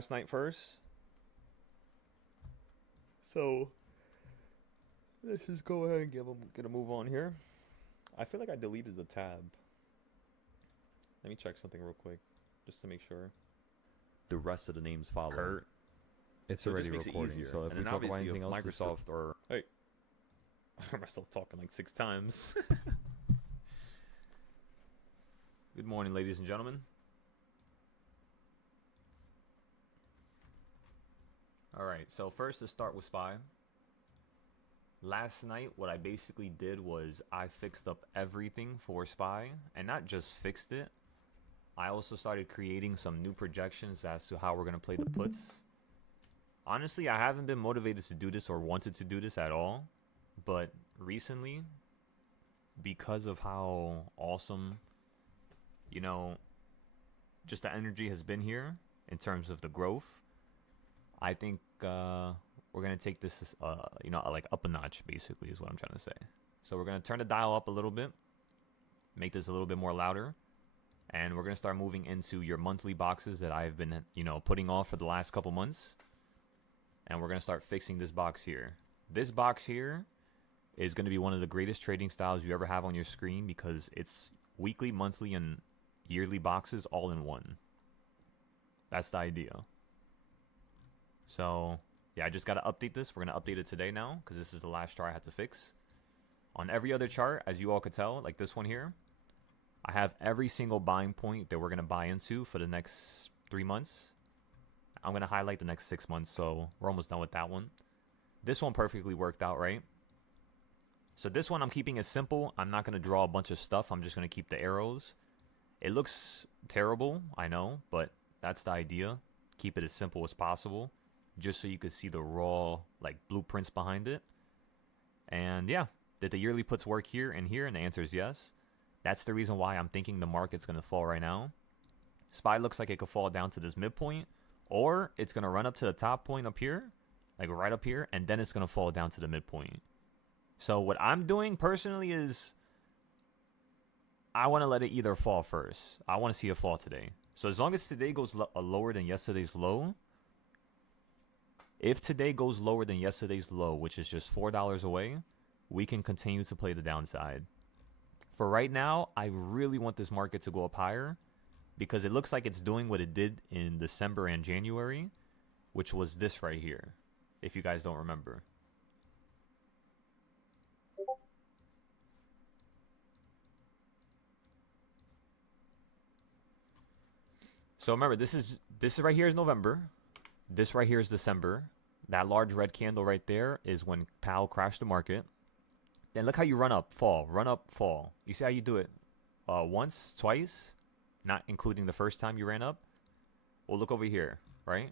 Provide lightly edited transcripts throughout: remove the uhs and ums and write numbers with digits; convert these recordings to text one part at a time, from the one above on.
last night first. So let's just go ahead and get a move on here. I feel like I deleted the tab. Let me check something real quick, just to make sure. The rest of the names follow. Kurt. It's so already recording. So if we talk about anything else, Microsoft or hey, I heard myself talking like 6 times. Good morning, ladies and gentlemen. All right, so first let's start with SPY. Last night, what I basically did was I fixed up everything for SPY, and not just fixed it. I also started creating some new projections as to how we're going to play the puts. Honestly, I haven't been motivated to do this or wanted to do this at all, but recently, because of how awesome, you know, just the energy has been here in terms of the growth, I think we're going to take this, like up a notch, basically, is what I'm trying to say. So we're going to turn the dial up a little bit, make this a little bit more louder, and we're going to start moving into your monthly boxes that I've been, putting off for the last couple months. And we're going to start fixing this box here. This box here is going to be one of the greatest trading styles you ever have on your screen because it's weekly, monthly, and yearly boxes all in one. That's the idea. So, yeah, I just got to update this. We're going to update it today now because this is the last chart I had to fix. On every other chart, as you all could tell, like this one here, I have every single buying point that we're going to buy into for the next 3 months. I'm going to highlight the next 6 months, so we're almost done with that one. This one perfectly worked out, right? So this one I'm keeping it simple. I'm not going to draw a bunch of stuff. I'm just going to keep the arrows. It looks terrible, I know, but that's the idea. Keep it as simple as possible, just so you could see the raw blueprints behind it. And yeah, did the yearly puts work here and here? And the answer is yes. That's the reason why I'm thinking the market's going to fall right now. SPY looks like it could fall down to this midpoint, or it's going to run up to the top point up here, like right up here, and then it's going to fall down to the midpoint. So what I'm doing personally is I want to let it either fall first. I want to see it fall today. So as long as today goes lower than yesterday's low, if today goes lower than yesterday's low, which is just $4 away, we can continue to play the downside. For right now, I really want this market to go up higher because it looks like it's doing what it did in December and January, which was this right here, if you guys don't remember. So remember, this right here is November. This right here is December. That large red candle right there is when Powell crashed the market. Then look how you run up, fall, run up, fall. You see how you do it? Once, twice, not including the first time you ran up. Well, look over here, right?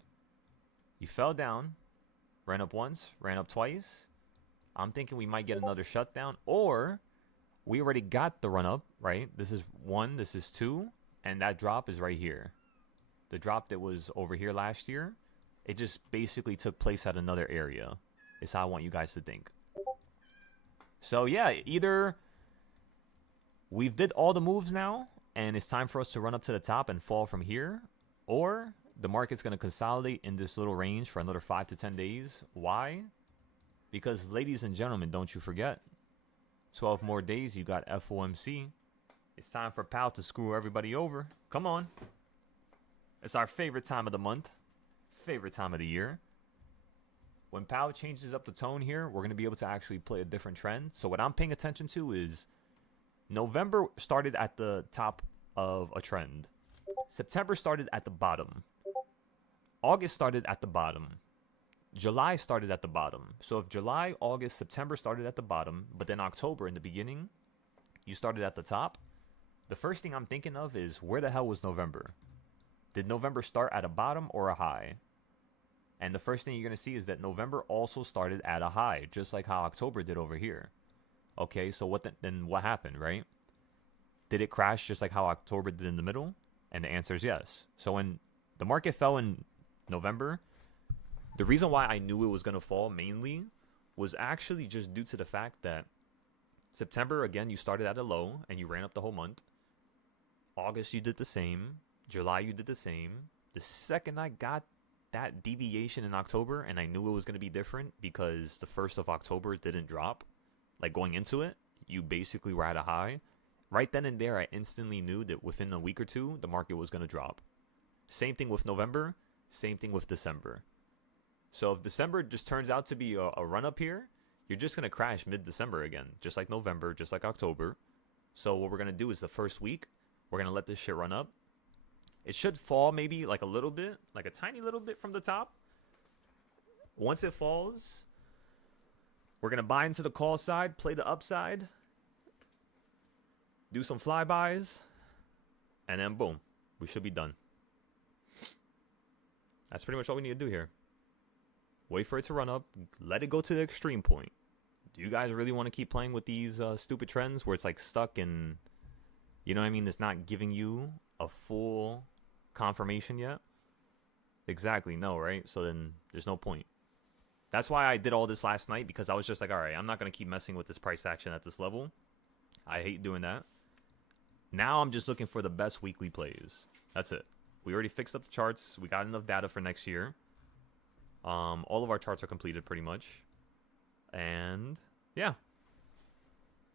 You fell down, ran up once, ran up twice. I'm thinking we might get another shutdown, or we already got the run up, right? This is 1, this is 2, and that drop is right here. The drop that was over here last year, it just basically took place at another area. Is how I want you guys to think. So yeah, either we've did all the moves now, and it's time for us to run up to the top and fall from here, or the market's going to consolidate in this little range for another 5 to 10 days. Why? Because, ladies and gentlemen, don't you forget, 12 more days, you got FOMC. It's time for Powell to screw everybody over. Come on. It's our favorite time of the month, favorite time of the year. When Powell changes up the tone here, we're going to be able to actually play a different trend. So what I'm paying attention to is November started at the top of a trend. September started at the bottom. August started at the bottom. July started at the bottom. So if July, August, September started at the bottom, but then October in the beginning, you started at the top, the first thing I'm thinking of is where the hell was November? Did November start at a bottom or a high? And the first thing you're going to see is that November also started at a high, just like how October did over here. Okay, so then what happened, right? Did it crash just like how October did in the middle? And the answer is yes. So when the market fell in November, the reason why I knew it was going to fall mainly was actually just due to the fact that September, again, you started at a low and you ran up the whole month. August, you did the same. July, you did the same. The second I got that deviation in October, and I knew it was going to be different because the 1st of October didn't drop. Like going into it, you basically were at a high. Right then and there, I instantly knew that within a week or two, the market was going to drop. Same thing with November, same thing with December. So if December just turns out to be a run up here, you're just going to crash mid-December again, just like November, just like October. So what we're going to do is the first week, we're going to let this shit run up. It should fall maybe like a little bit, like a tiny little bit from the top. Once it falls, we're going to buy into the call side, play the upside, do some flybys, and then boom, we should be done. That's pretty much all we need to do here. Wait for it to run up, let it go to the extreme point. Do you guys really want to keep playing with these stupid trends where it's like stuck and, you know what I mean, it's not giving you a full confirmation yet? Exactly, no, right? So then there's no point. That's why I did all this last night, because I was just like, all right, I'm not going to keep messing with this price action at this level. I hate doing that. Now I'm just looking for the best weekly plays. That's it. We already fixed up the charts. We got enough data for next year. All of our charts are completed pretty much. And yeah.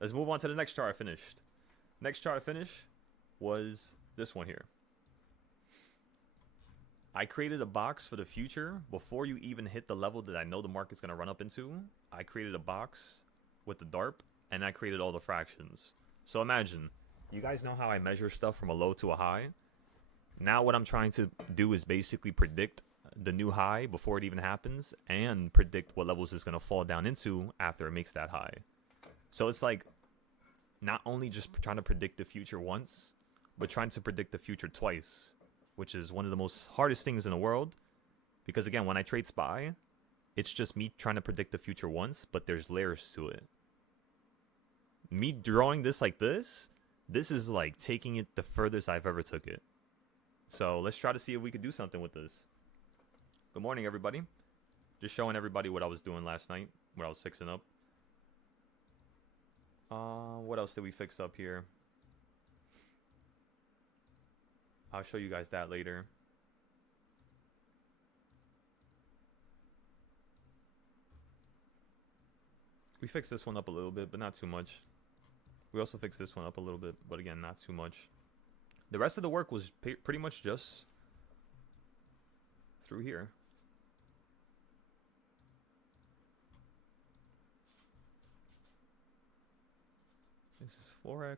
Let's move on to the next chart I finished. Next chart I finished was this one here. I created a box for the future before you even hit the level that I know the market's going to run up into. I created a box with the DARP, and I created all the fractions. So imagine, you guys know how I measure stuff from a low to a high? Now what I'm trying to do is basically predict the new high before it even happens and predict what levels it's going to fall down into after it makes that high. So it's like not only just trying to predict the future once, but trying to predict the future twice, which is one of the most hardest things in the world. Because again, when I trade SPY, it's just me trying to predict the future once, but there's layers to it. Me drawing this like this is like taking it the furthest I've ever took it. So let's try to see if we could do something with this. Good morning, everybody. Just showing everybody what I was doing last night, what I was fixing up. What else did we fix up here? I'll show you guys that later. We fixed this one up a little bit, but not too much. We also fixed this one up a little bit, but again, not too much. The rest of the work was pretty much just through here. This is Forex.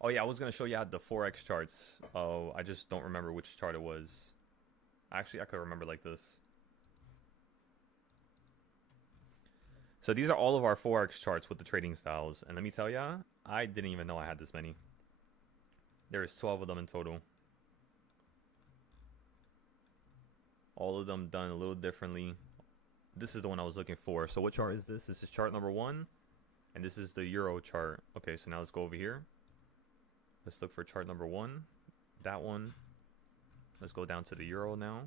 Oh yeah, I was going to show you the Forex charts. Oh, I just don't remember which chart it was. Actually, I could remember like this. So these are all of our Forex charts with the trading styles. And let me tell ya, I didn't even know I had this many. There's 12 of them in total. All of them done a little differently. This is the one I was looking for. So what chart is this? This is chart number 1. And this is the Euro chart. Okay, so now let's go over here. Let's look for chart number 1. That one. Let's go down to the Euro now.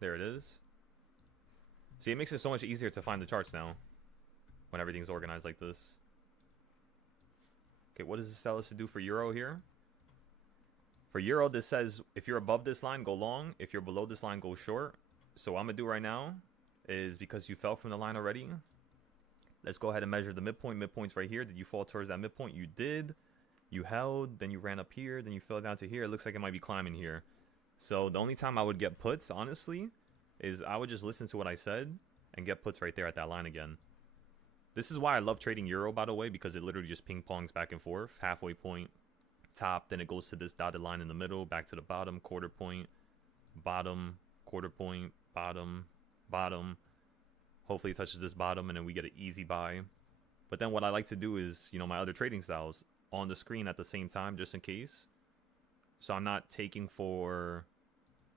There it is. See, it makes it so much easier to find the charts now when everything's organized like this. Okay, what does this tell us to do for Euro here? For Euro, this says if you're above this line, go long. If you're below this line, go short. So what I'm going to do right now is, because you fell from the line already, let's go ahead and measure the midpoint. Midpoint's right here. Did you fall towards that midpoint? You did. You held, then you ran up here, then you fell down to here. It looks like it might be climbing here. So the only time I would get puts, honestly, is I would just listen to what I said and get puts right there at that line again. This is why I love trading Euro, by the way, because it literally just ping-pongs back and forth. Halfway point, top, then it goes to this dotted line in the middle, back to the bottom, quarter point, bottom, quarter point, bottom, bottom. Hopefully it touches this bottom, and then we get an easy buy. But then what I like to do is, you know, my other trading styles on the screen at the same time, just in case. So I'm not taking for,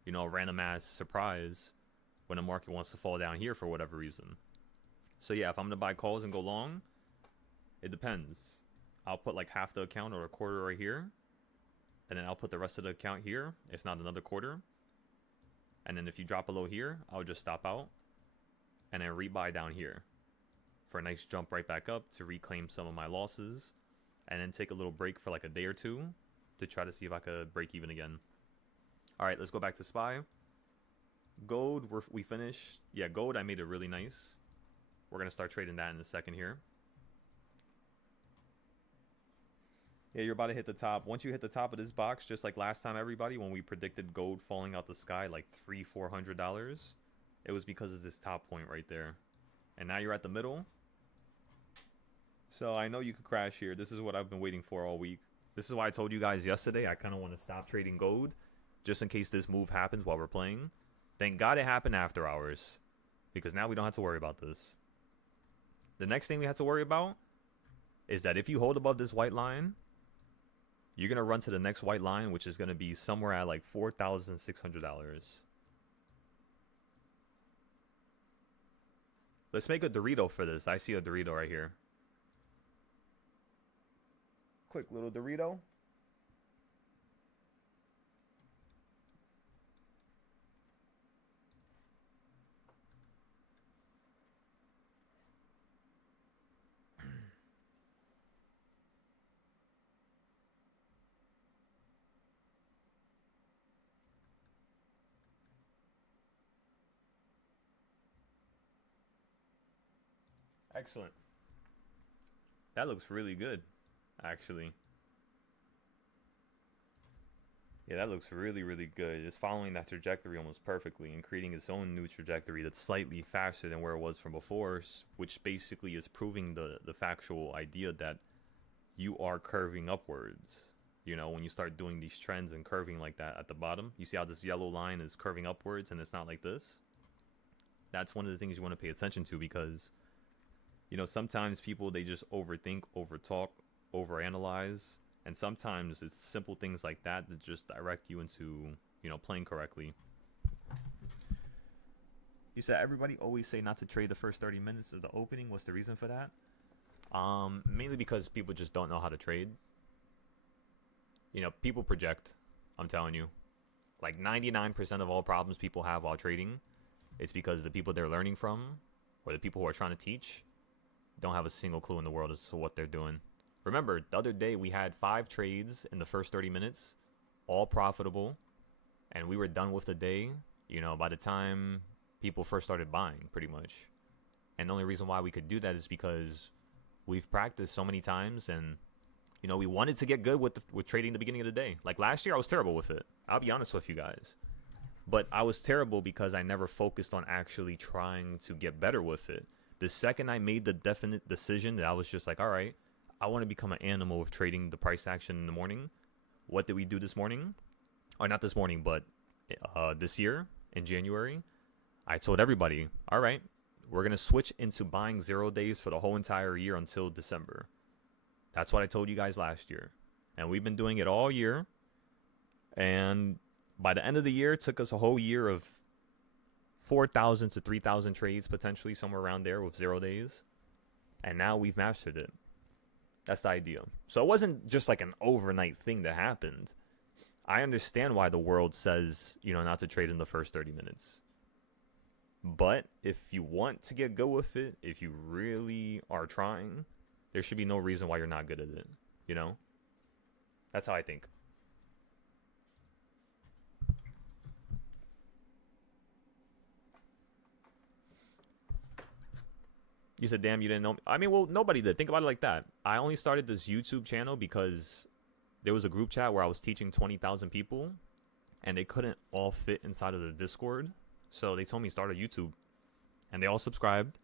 you know, a random ass surprise when the market wants to fall down here for whatever reason. So yeah, if I'm going to buy calls and go long, it depends. I'll put like half the account or a quarter right here. And then I'll put the rest of the account here, if not another quarter. And then if you drop below here, I'll just stop out. and then rebuy down here for a nice jump right back up to reclaim some of my losses, and then take a little break for like a day or two to try to see if I could break even again. All right, let's go back to SPY. Gold, we finished. Yeah, gold, I made it really nice. We're going to start trading that in a second here. Yeah, you're about to hit the top. Once you hit the top of this box, just like last time, everybody, when we predicted gold falling out the sky like $300-400, it was because of this top point right there. And now you're at the middle. So I know you could crash here. This is what I've been waiting for all week. This is why I told you guys yesterday I kind of want to stop trading gold just in case this move happens while we're playing. Thank God it happened after hours, because now we don't have to worry about this. The next thing we have to worry about is that if you hold above this white line, you're going to run to the next white line, which is going to be somewhere at like $4,600. Let's make a Dorito for this. I see a Dorito right here. Quick little Dorito. Excellent. That looks really good, actually. Yeah, that looks really, really good. It's following that trajectory almost perfectly and creating its own new trajectory that's slightly faster than where it was from before, which basically is proving the factual idea that you are curving upwards. You know, when you start doing these trends and curving like that at the bottom, you see how this yellow line is curving upwards and it's not like this? That's one of the things you want to pay attention to, because you know, sometimes people, they just overthink, overtalk, overanalyze. And sometimes it's simple things like that that just direct you into, you know, playing correctly. You said everybody always say not to trade the first 30 minutes of the opening. What's the reason for that? Mainly because people just don't know how to trade. You know, people project, I'm telling you. Like 99% of all problems people have while trading, it's because the people they're learning from, or the people who are trying to teach, don't have a single clue in the world as to what they're doing. Remember, the other day we had 5 trades in the first 30 minutes, all profitable, and we were done with the day, you know, by the time people first started buying, pretty much. And the only reason why we could do that is because we've practiced so many times, and, you know, we wanted to get good with trading the beginning of the day. Like last year, I was terrible with it. I'll be honest with you guys. But I was terrible because I never focused on actually trying to get better with it. The second I made the definite decision that I was just like, all right, I want to become an animal with trading the price action in the morning. What did we do this morning? Or not this morning, but this year in January, I told everybody, all right, we're going to switch into buying 0 days for the whole entire year until December. That's what I told you guys last year. And we've been doing it all year. And by the end of the year, it took us a whole year of 4,000 to 3,000 trades, potentially somewhere around there with 0 days. And now we've mastered it. That's the idea. So it wasn't just like an overnight thing that happened. I understand why the world says, you know, not to trade in the first 30 minutes. But if you want to get good with it, if you really are trying, there should be no reason why you're not good at it. You know? That's how I think. You said, damn, you didn't know me. I mean, well, nobody did. Think about it like that. I only started this YouTube channel because there was a group chat where I was teaching 20,000 people, and they couldn't all fit inside of the Discord. So they told me start a YouTube, and they all subscribed.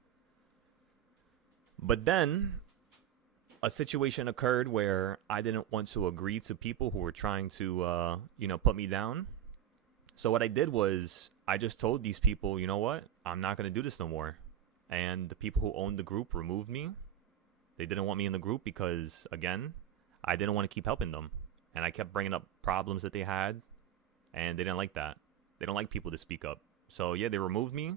But then a situation occurred where I didn't want to agree to people who were trying to, you know, put me down. So what I did was I just told these people, you know what? I'm not going to do this no more. And the people who owned the group removed me. They didn't want me in the group because, again, I didn't want to keep helping them. And I kept bringing up problems that they had, and they didn't like that. They don't like people to speak up. So, yeah, they removed me.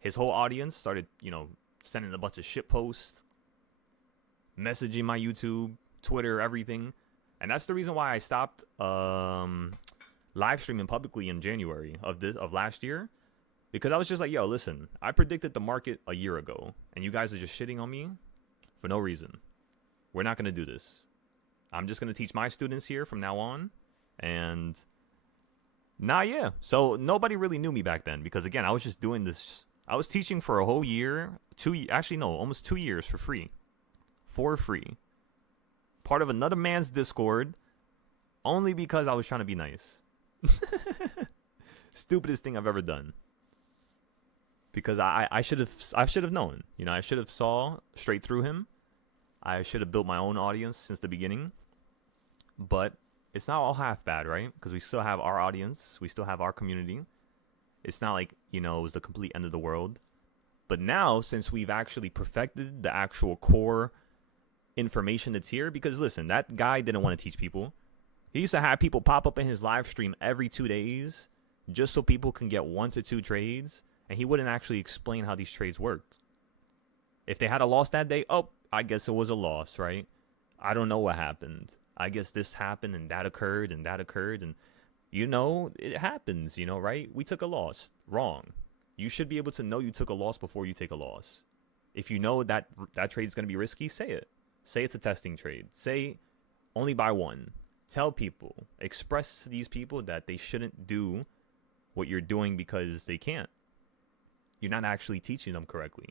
His whole audience started, you know, sending a bunch of shit posts, messaging my YouTube, Twitter, everything. And that's the reason why I stopped live streaming publicly in January of last year. Because I was just like, yo, listen, I predicted the market a year ago, and you guys are just shitting on me for no reason. We're not going to do this. I'm just going to teach my students here from now on. And yeah. So nobody really knew me back then because, again, I was just doing this. I was teaching for a whole year, almost 2 years for free. Part of another man's Discord, only because I was trying to be nice. Stupidest thing I've ever done. Because I should have known. You know, I should have saw straight through him. I should have built my own audience since the beginning. But it's not all half bad, right? Because we still have our audience. We still have our community. It's not like, you know, it was the complete end of the world. But now, since we've actually perfected the actual core information that's here, because listen, that guy didn't want to teach people. He used to have people pop up in his live stream every 2 days just so people can get 1 to 2 trades. And he wouldn't actually explain how these trades worked. If they had a loss that day, I guess it was a loss, right? I don't know what happened. I guess this happened and that occurred and that occurred. And, you know, it happens, you know, right? We took a loss. Wrong. You should be able to know you took a loss before you take a loss. If you know that trade is going to be risky, say it. Say it's a testing trade. Say only buy one. Tell people. Express to these people that they shouldn't do what you're doing because they can't. You're not actually teaching them correctly.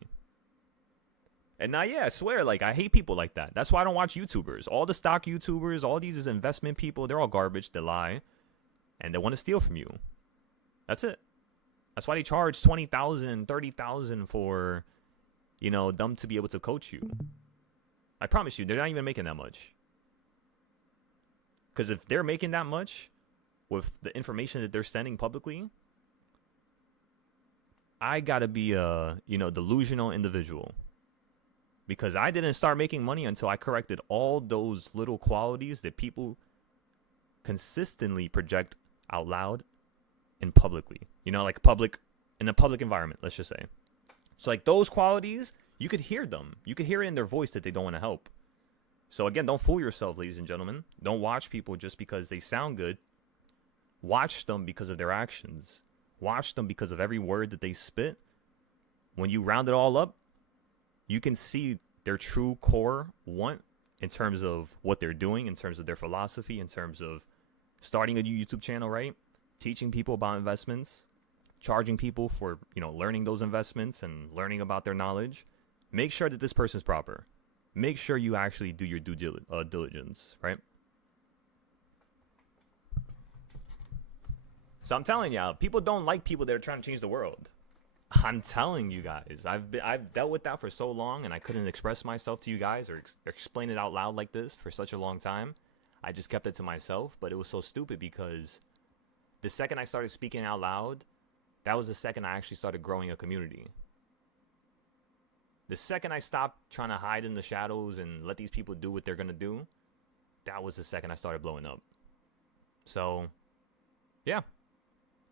And now, yeah, I swear, like, I hate people like that. That's why I don't watch YouTubers. All the stock YouTubers, all these investment people, they're all garbage. They lie. And they want to steal from you. That's it. That's why they charge $20,000, $30,000 for, you know, them to be able to coach you. I promise you, they're not even making that much. Because if they're making that much with the information that they're sending publicly, I gotta be a, you know, delusional individual. Because I didn't start making money until I corrected all those little qualities that people consistently project out loud and publicly. You know, like in a public environment, let's just say. So like those qualities, you could hear them. You could hear it in their voice that they don't want to help. So again, don't fool yourself, ladies and gentlemen. Don't watch people just because they sound good. Watch them because of their actions. Watch them because of every word that they spit. When you round it all up, you can see their true core want in terms of what they're doing, in terms of their philosophy, in terms of starting a new YouTube channel, right? Teaching people about investments, charging people for, you know, learning those investments and learning about their knowledge. Make sure that this person's proper. Make sure you actually do your due diligence, right? So I'm telling y'all, people don't like people that are trying to change the world. I'm telling you guys, I've dealt with that for so long, and I couldn't express myself to you guys or explain it out loud like this for such a long time. I just kept it to myself, but it was so stupid because the second I started speaking out loud, that was the second I actually started growing a community. The second I stopped trying to hide in the shadows and let these people do what they're going to do, that was the second I started blowing up. So, yeah.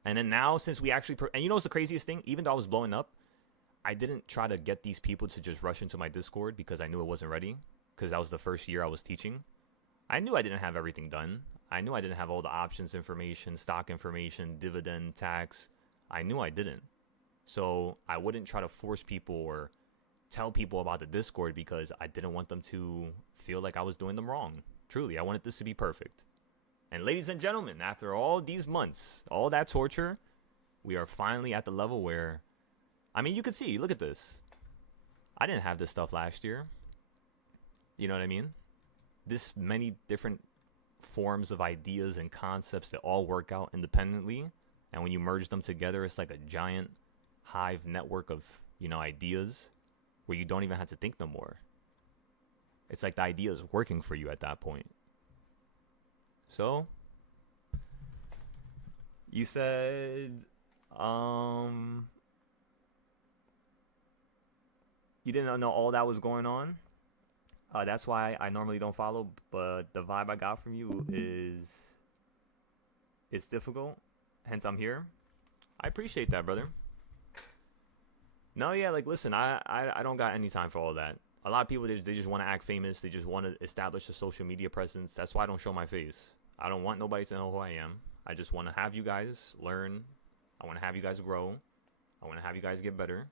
And then now, since we actually... and you know what's the craziest thing? Even though I was blowing up, I didn't try to get these people to just rush into my Discord because I knew it wasn't ready. Because that was the first year I was teaching. I knew I didn't have everything done. I knew I didn't have all the options information, stock information, dividend, tax. I knew I didn't. So I wouldn't try to force people or tell people about the Discord because I didn't want them to feel like I was doing them wrong. Truly, I wanted this to be perfect. And ladies and gentlemen, after all these months, all that torture, we are finally at the level where, I mean, you could see, look at this. I didn't have this stuff last year. You know what I mean? This many different forms of ideas and concepts that all work out independently. And when you merge them together, it's like a giant hive network of, you know, ideas where you don't even have to think no more. It's like the idea is working for you at that point. So, you said, you didn't know all that was going on. That's why I normally don't follow, but the vibe I got from you is, it's difficult. Hence, I'm here. I appreciate that, brother. No, yeah, like, listen, I don't got any time for all that. A lot of people, they just want to act famous. They just want to establish a social media presence. That's why I don't show my face. I don't want nobody to know who I am. I just want to have you guys learn. I want to have you guys grow. I want to have you guys get better,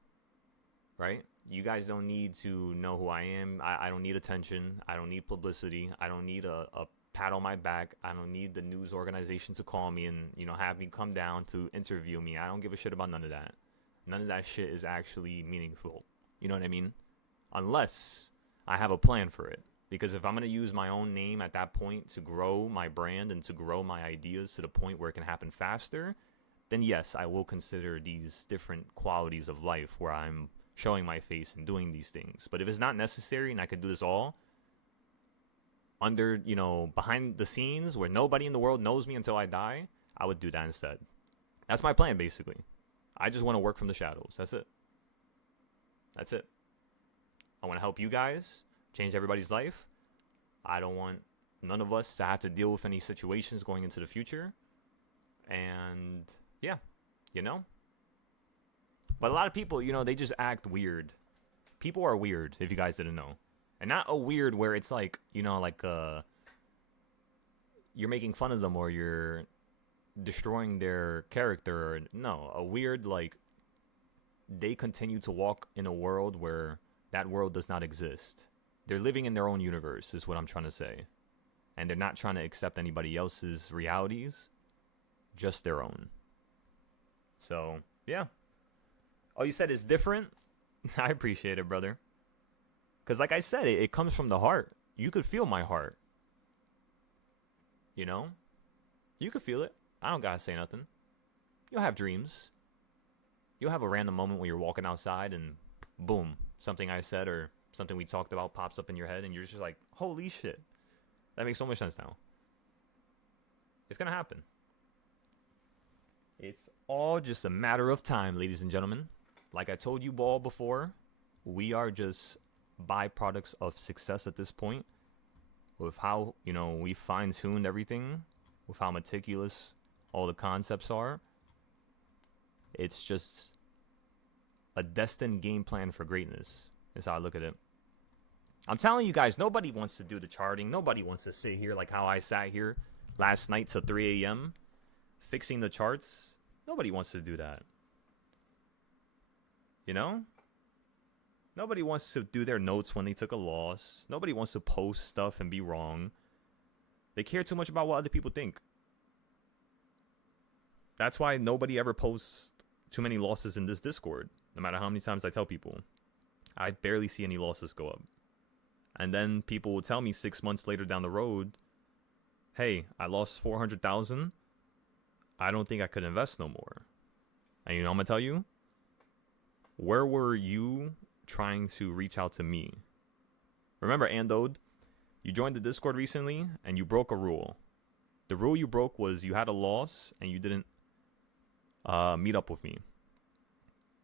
right? You guys don't need to know who I am. I don't need attention. I don't need publicity. I don't need a pat on my back. I don't need the news organization to call me and, have me come down to interview me. I don't give a shit about none of that. None of that shit is actually meaningful. You know what I mean? Unless I have a plan for it. Because if I'm going to use my own name at that point to grow my brand and to grow my ideas to the point where it can happen faster, then yes, I will consider these different qualities of life where I'm showing my face and doing these things. But if it's not necessary and I could do this all under, behind the scenes where nobody in the world knows me until I die, I would do that instead. That's my plan, basically. I just want to work from the shadows. That's it. That's it. I want to help you guys change everybody's life. I don't want none of us to have to deal with any situations going into the future. And yeah, But a lot of people, they just act weird. People are weird, if you guys didn't know. And not a weird where it's like, you're making fun of them or you're destroying their character. No, a weird, like, they continue to walk in a world where that world does not exist. They're living in their own universe, is what I'm trying to say. And they're not trying to accept anybody else's realities, just their own. So, yeah. Oh, you said it's different? I appreciate it, brother. Because like I said, it comes from the heart. You could feel my heart. You could feel it. I don't gotta say nothing. You'll have dreams. You'll have a random moment when you're walking outside and boom, something I said or something we talked about pops up in your head and you're just like, holy shit. That makes so much sense now. It's gonna happen. It's all just a matter of time, ladies and gentlemen. Like I told you all before, we are just byproducts of success at this point. With how, we fine-tuned everything. With how meticulous all the concepts are. It's just a destined game plan for greatness. Is how I look at it. I'm telling you guys, nobody wants to do the charting. Nobody wants to sit here like how I sat here last night till 3 a.m. fixing the charts. Nobody wants to do that. Nobody wants to do their notes when they took a loss. Nobody wants to post stuff and be wrong. They care too much about what other people think. That's why nobody ever posts too many losses in this Discord. No matter how many times I tell people. I barely see any losses go up. And then people will tell me 6 months later down the road, hey, I lost 400,000. I don't think I could invest no more. And I'm going to tell you, where were you trying to reach out to me? Remember, Andode, you joined the Discord recently and you broke a rule. The rule you broke was you had a loss and you didn't meet up with me.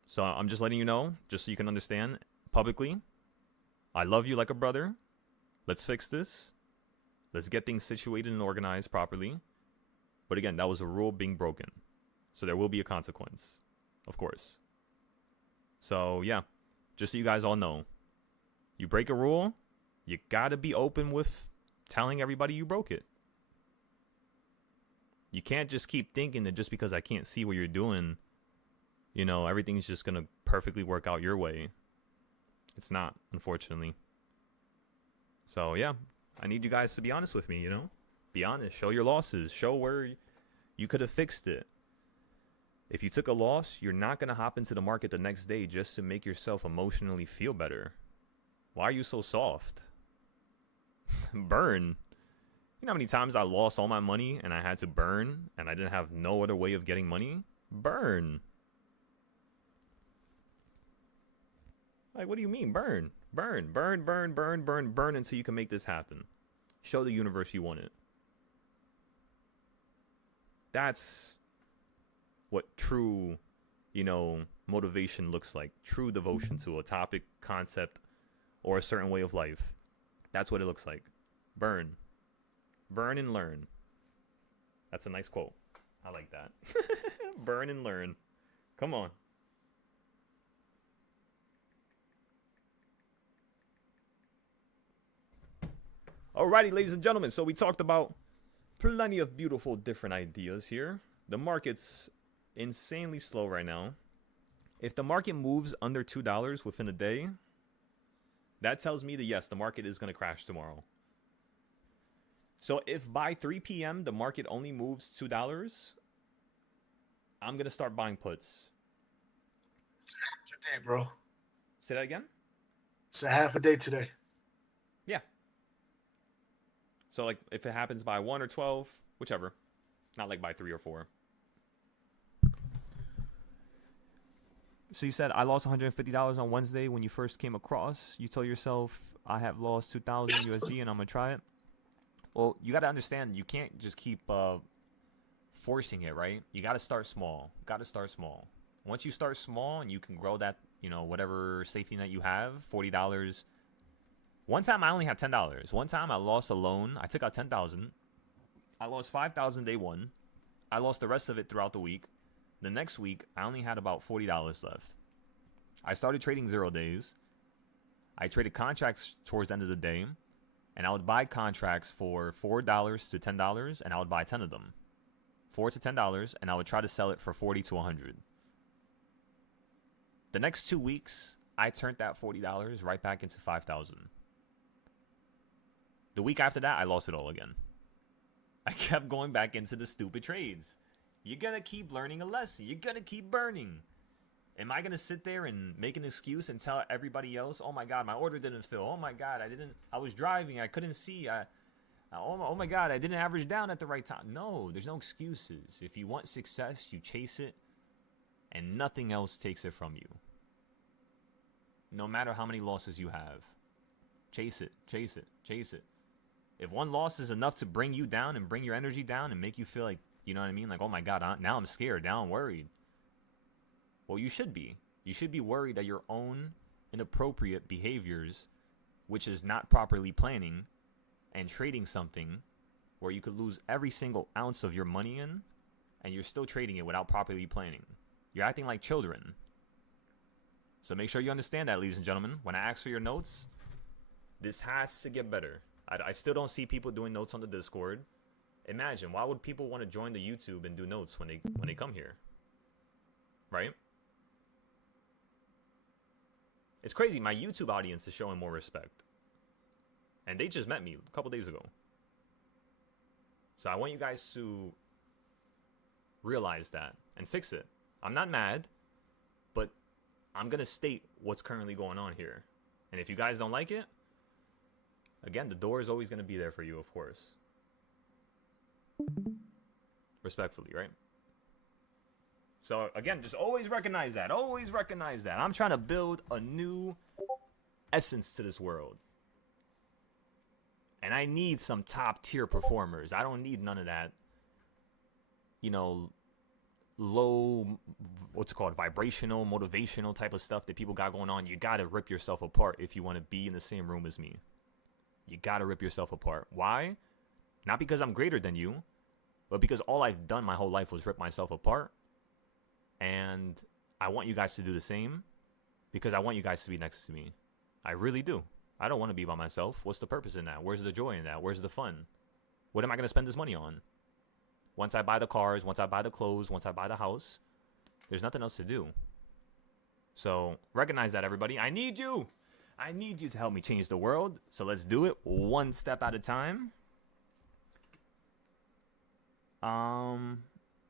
So I'm just letting you know, just so you can understand publicly, I love you like a brother. Let's fix this. Let's get things situated and organized properly. But again, that was a rule being broken. So there will be a consequence, of course. So yeah, just so you guys all know, you break a rule, you gotta be open with telling everybody you broke it. You can't just keep thinking that just because I can't see what you're doing, everything's just gonna perfectly work out your way. It's not, unfortunately. So yeah, I need you guys to be honest with me, Be honest, show your losses, show where you could have fixed it. If you took a loss, you're not going to hop into the market the next day just to make yourself emotionally feel better. Why are you so soft? Burn. You know how many times I lost all my money and I had to burn and I didn't have no other way of getting money? Burn. Like, what do you mean? Burn. Burn, burn, burn, burn, burn, burn until you can make this happen. Show the universe you want it. That's what true, motivation looks like. True devotion to a topic, concept, or a certain way of life. That's what it looks like. Burn. Burn and learn. That's a nice quote. I like that. Burn and learn. Come on. Alrighty, ladies and gentlemen. So we talked about plenty of beautiful different ideas here. The market's insanely slow right now. If the market moves under $2 within a day, that tells me that yes, the market is going to crash tomorrow. So if by 3 p.m. the market only moves $2, I'm going to start buying puts. Today, bro. Say that again? It's a half a day today. Yeah. So like if it happens by 1 or 12, whichever. Not like by 3 or 4. So you said I lost $150 on Wednesday when you first came across. You told yourself I have lost 2,000 USD and I'm going to try it. Well, you got to understand, you can't just keep forcing it, right? You got to start small. Once you start small and you can grow that, whatever safety net you have, $40. One time I only had $10. One time I lost a loan. I took out $10,000. I lost $5,000 day one. I lost the rest of it throughout the week. The next week, I only had about $40 left. I started trading 0 days. I traded contracts towards the end of the day. And I would buy contracts for $4 to $10, and I would buy 10 of them. $4 to $10, and I would try to sell it for $40 to $100. The next 2 weeks, I turned that $40 right back into $5,000. The week after that, I lost it all again. I kept going back into the stupid trades. You're going to keep learning a lesson. You're going to keep burning. Am I going to sit there and make an excuse and tell everybody else, oh my God, my order didn't fill. Oh my God, I was driving. I couldn't see. Oh my God, I didn't average down at the right time. No, there's no excuses. If you want success, you chase it and nothing else takes it from you. No matter how many losses you have, chase it, chase it, chase it. If one loss is enough to bring you down and bring your energy down and make you feel like, you know what I mean? Like, oh my God, now I'm scared, now I'm worried. Well, you should be. You should be worried that your own inappropriate behaviors, which is not properly planning and trading something where you could lose every single ounce of your money in, and you're still trading it without properly planning. You're acting like children. So make sure you understand that, ladies and gentlemen. When I ask for your notes, this has to get better. I still don't see people doing notes on the Discord. Imagine, why would people want to join the YouTube and do notes when they come here? Right? It's crazy. My YouTube audience is showing more respect. And they just met me a couple days ago. So I want you guys to realize that and fix it. I'm not mad, but I'm going to state what's currently going on here. And if you guys don't like it, again, the door is always going to be there for you, of course. Respectfully, right? So again, just always recognize that. Always recognize that. I'm trying to build a new essence to this world. And I need some top tier performers. I don't need none of that, low, what's it called, vibrational, motivational type of stuff that people got going on. You got to rip yourself apart if you want to be in the same room as me. You got to rip yourself apart. Why? Not because I'm greater than you, but because all I've done my whole life was rip myself apart. And I want you guys to do the same because I want you guys to be next to me. I really do. I don't want to be by myself. What's the purpose in that? Where's the joy in that? Where's the fun? What am I going to spend this money on? Once I buy the cars, once I buy the clothes, once I buy the house, there's nothing else to do. So recognize that, everybody. I need you. I need you to help me change the world. So let's do it one step at a time.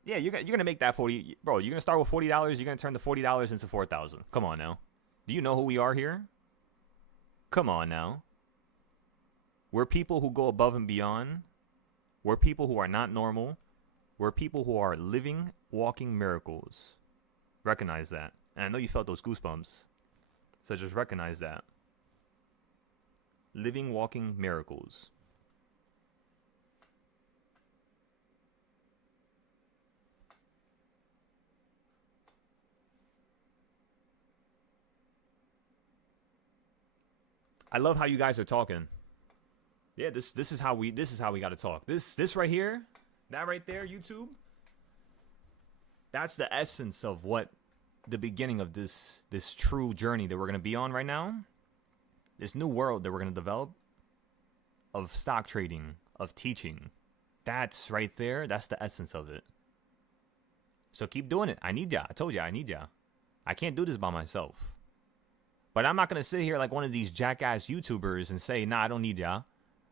Yeah, you're going to make that 40. Bro, you're going to start with $40. You're going to turn the $40 into 4,000. Come on now. Do you know who we are here? Come on now. We're people who go above and beyond. We're people who are not normal. We're people who are living, walking miracles. Recognize that. And I know you felt those goosebumps. So just recognize that. Living, walking miracles. I love how you guys are talking. Yeah, this is how we got to talk. This right here, that right there, YouTube. That's the essence of what the beginning of this true journey that we're going to be on right now. This new world that we're going to develop of stock trading, of teaching. That's right there. That's the essence of it. So keep doing it. I need ya. I told ya I need ya. I can't do this by myself. But I'm not going to sit here like one of these jackass YouTubers and say, nah, I don't need y'all.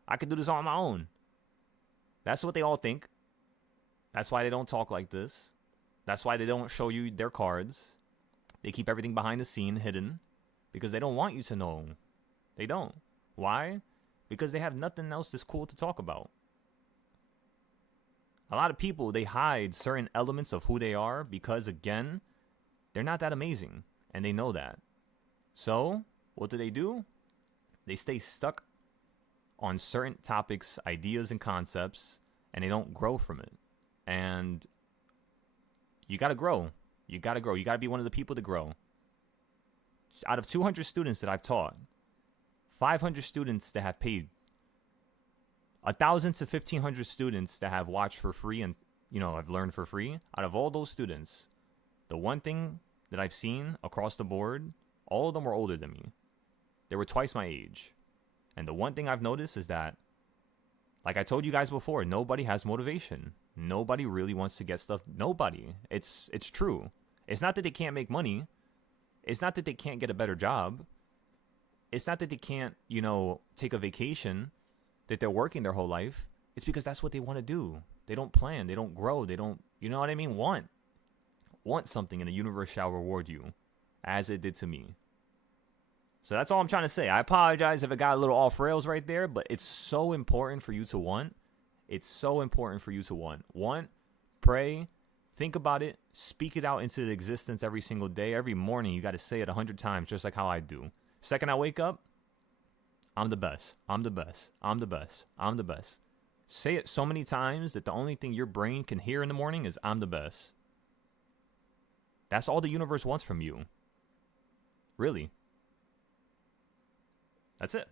I can do this on my own. That's what they all think. That's why they don't talk like this. That's why they don't show you their cards. They keep everything behind the scene hidden because they don't want you to know. They don't. Why? Because they have nothing else that's cool to talk about. A lot of people, they hide certain elements of who they are because, again, they're not that amazing. And they know that. So, what do? They stay stuck on certain topics, ideas, and concepts, and they don't grow from it. And you got to grow. You got to grow. You got to be one of the people to grow. Out of 200 students that I've taught, 500 students that have paid, 1,000 to 1,500 students that have watched for free and, have learned for free. Out of all those students, the one thing that I've seen across the board, all of them were older than me. They were twice my age. And the one thing I've noticed is that, like I told you guys before, nobody has motivation. Nobody really wants to get stuff. Nobody. It's true. It's not that they can't make money. It's not that they can't get a better job. It's not that they can't, take a vacation, that they're working their whole life. It's because that's what they want to do. They don't plan. They don't grow. They don't, want something, and the universe shall reward you, as it did to me. So that's all I'm trying to say. I apologize if it got a little off rails right there, but it's so important for you to want. It's so important for you to want. Want, pray, think about it, speak it out into existence every single day. Every morning, you got to say it 100 times, just like how I do. Second I wake up, I'm the best. I'm the best. I'm the best. I'm the best. Say it so many times that the only thing your brain can hear in the morning is I'm the best. That's all the universe wants from you. Really. That's it.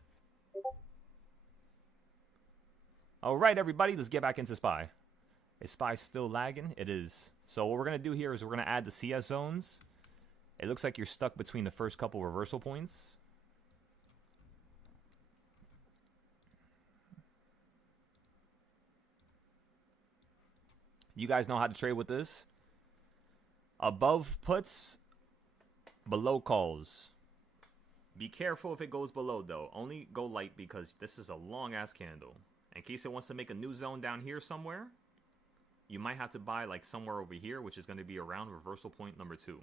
All right, everybody, let's get back into SPY. Is SPY still lagging? It is. So what we're going to do here is we're going to add the CS zones. It looks like you're stuck between the first couple reversal points. You guys know how to trade with this. Above puts, below calls. Be careful if it goes below, though. Only go light because this is a long-ass candle. In case it wants to make a new zone down here somewhere, you might have to buy like somewhere over here, which is going to be around reversal point number 2.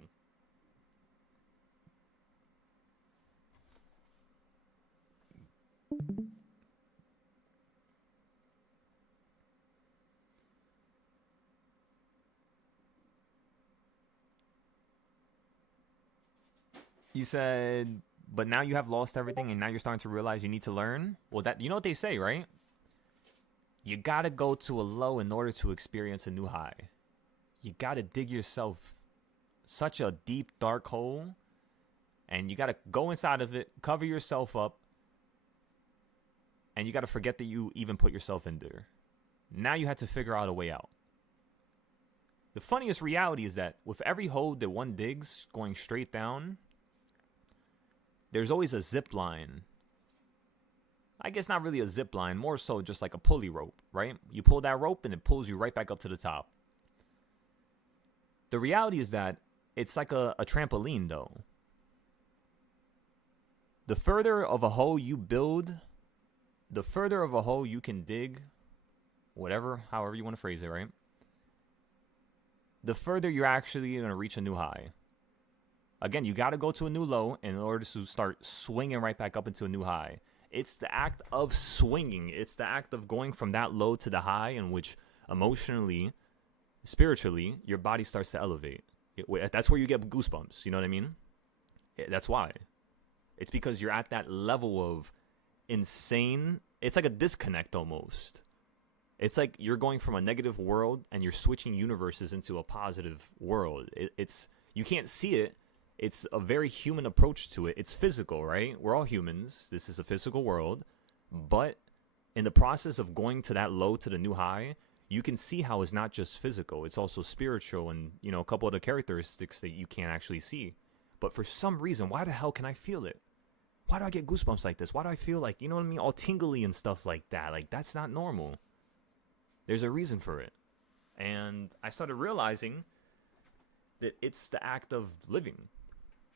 You said, but now you have lost everything and now you're starting to realize you need to learn? Well, that, you know what they say, right? You gotta go to a low in order to experience a new high. You gotta dig yourself such a deep, dark hole, and you gotta go inside of it, cover yourself up, and you gotta forget that you even put yourself in there. Now you have to figure out a way out. The funniest reality is that with every hole that one digs going straight down, there's always a zip line. I guess not really a zip line, more so just like a pulley rope, right? You pull that rope and it pulls you right back up to the top. The reality is that it's like a trampoline, though. The further of a hole you build, the further of a hole you can dig, however you want to phrase it, right? The further you're actually going to reach a new high. Again, you got to go to a new low in order to start swinging right back up into a new high. It's the act of swinging. It's the act of going from that low to the high in which emotionally, spiritually, your body starts to elevate. That's where you get goosebumps. You know what I mean? That's why. It's because you're at that level of insane. It's like a disconnect almost. It's like you're going from a negative world and you're switching universes into a positive world. You can't see it. It's a very human approach to it. It's physical, right? We're all humans. This is a physical world. But in the process of going to that low to the new high, you can see how it's not just physical. It's also spiritual and, a couple of the characteristics that you can't actually see. But for some reason, why the hell can I feel it? Why do I get goosebumps like this? Why do I feel like, all tingly and stuff like that? Like, that's not normal. There's a reason for it. And I started realizing that it's the act of living.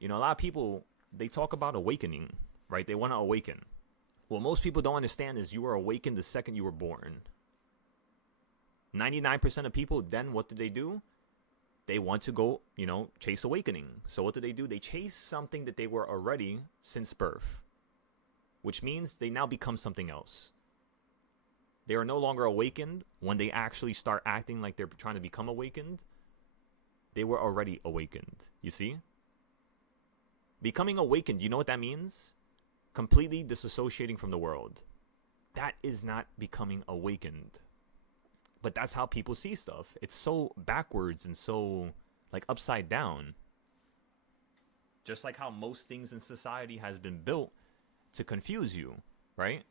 You know, a lot of people, they talk about awakening, right? They want to awaken. What most people don't understand is you were awakened the second you were born. 99% of people, then what do? They want to go, you know, chase awakening. So what do? They chase something that they were already since birth, which means they now become something else. They are no longer awakened when they actually start acting like they're trying to become awakened. They were already awakened, you see? Becoming awakened, you know what that means? Completely disassociating from the world. That is not becoming awakened. But that's how people see stuff. It's so backwards and so, like, upside down. Just like how most things in society has been built to confuse you, right?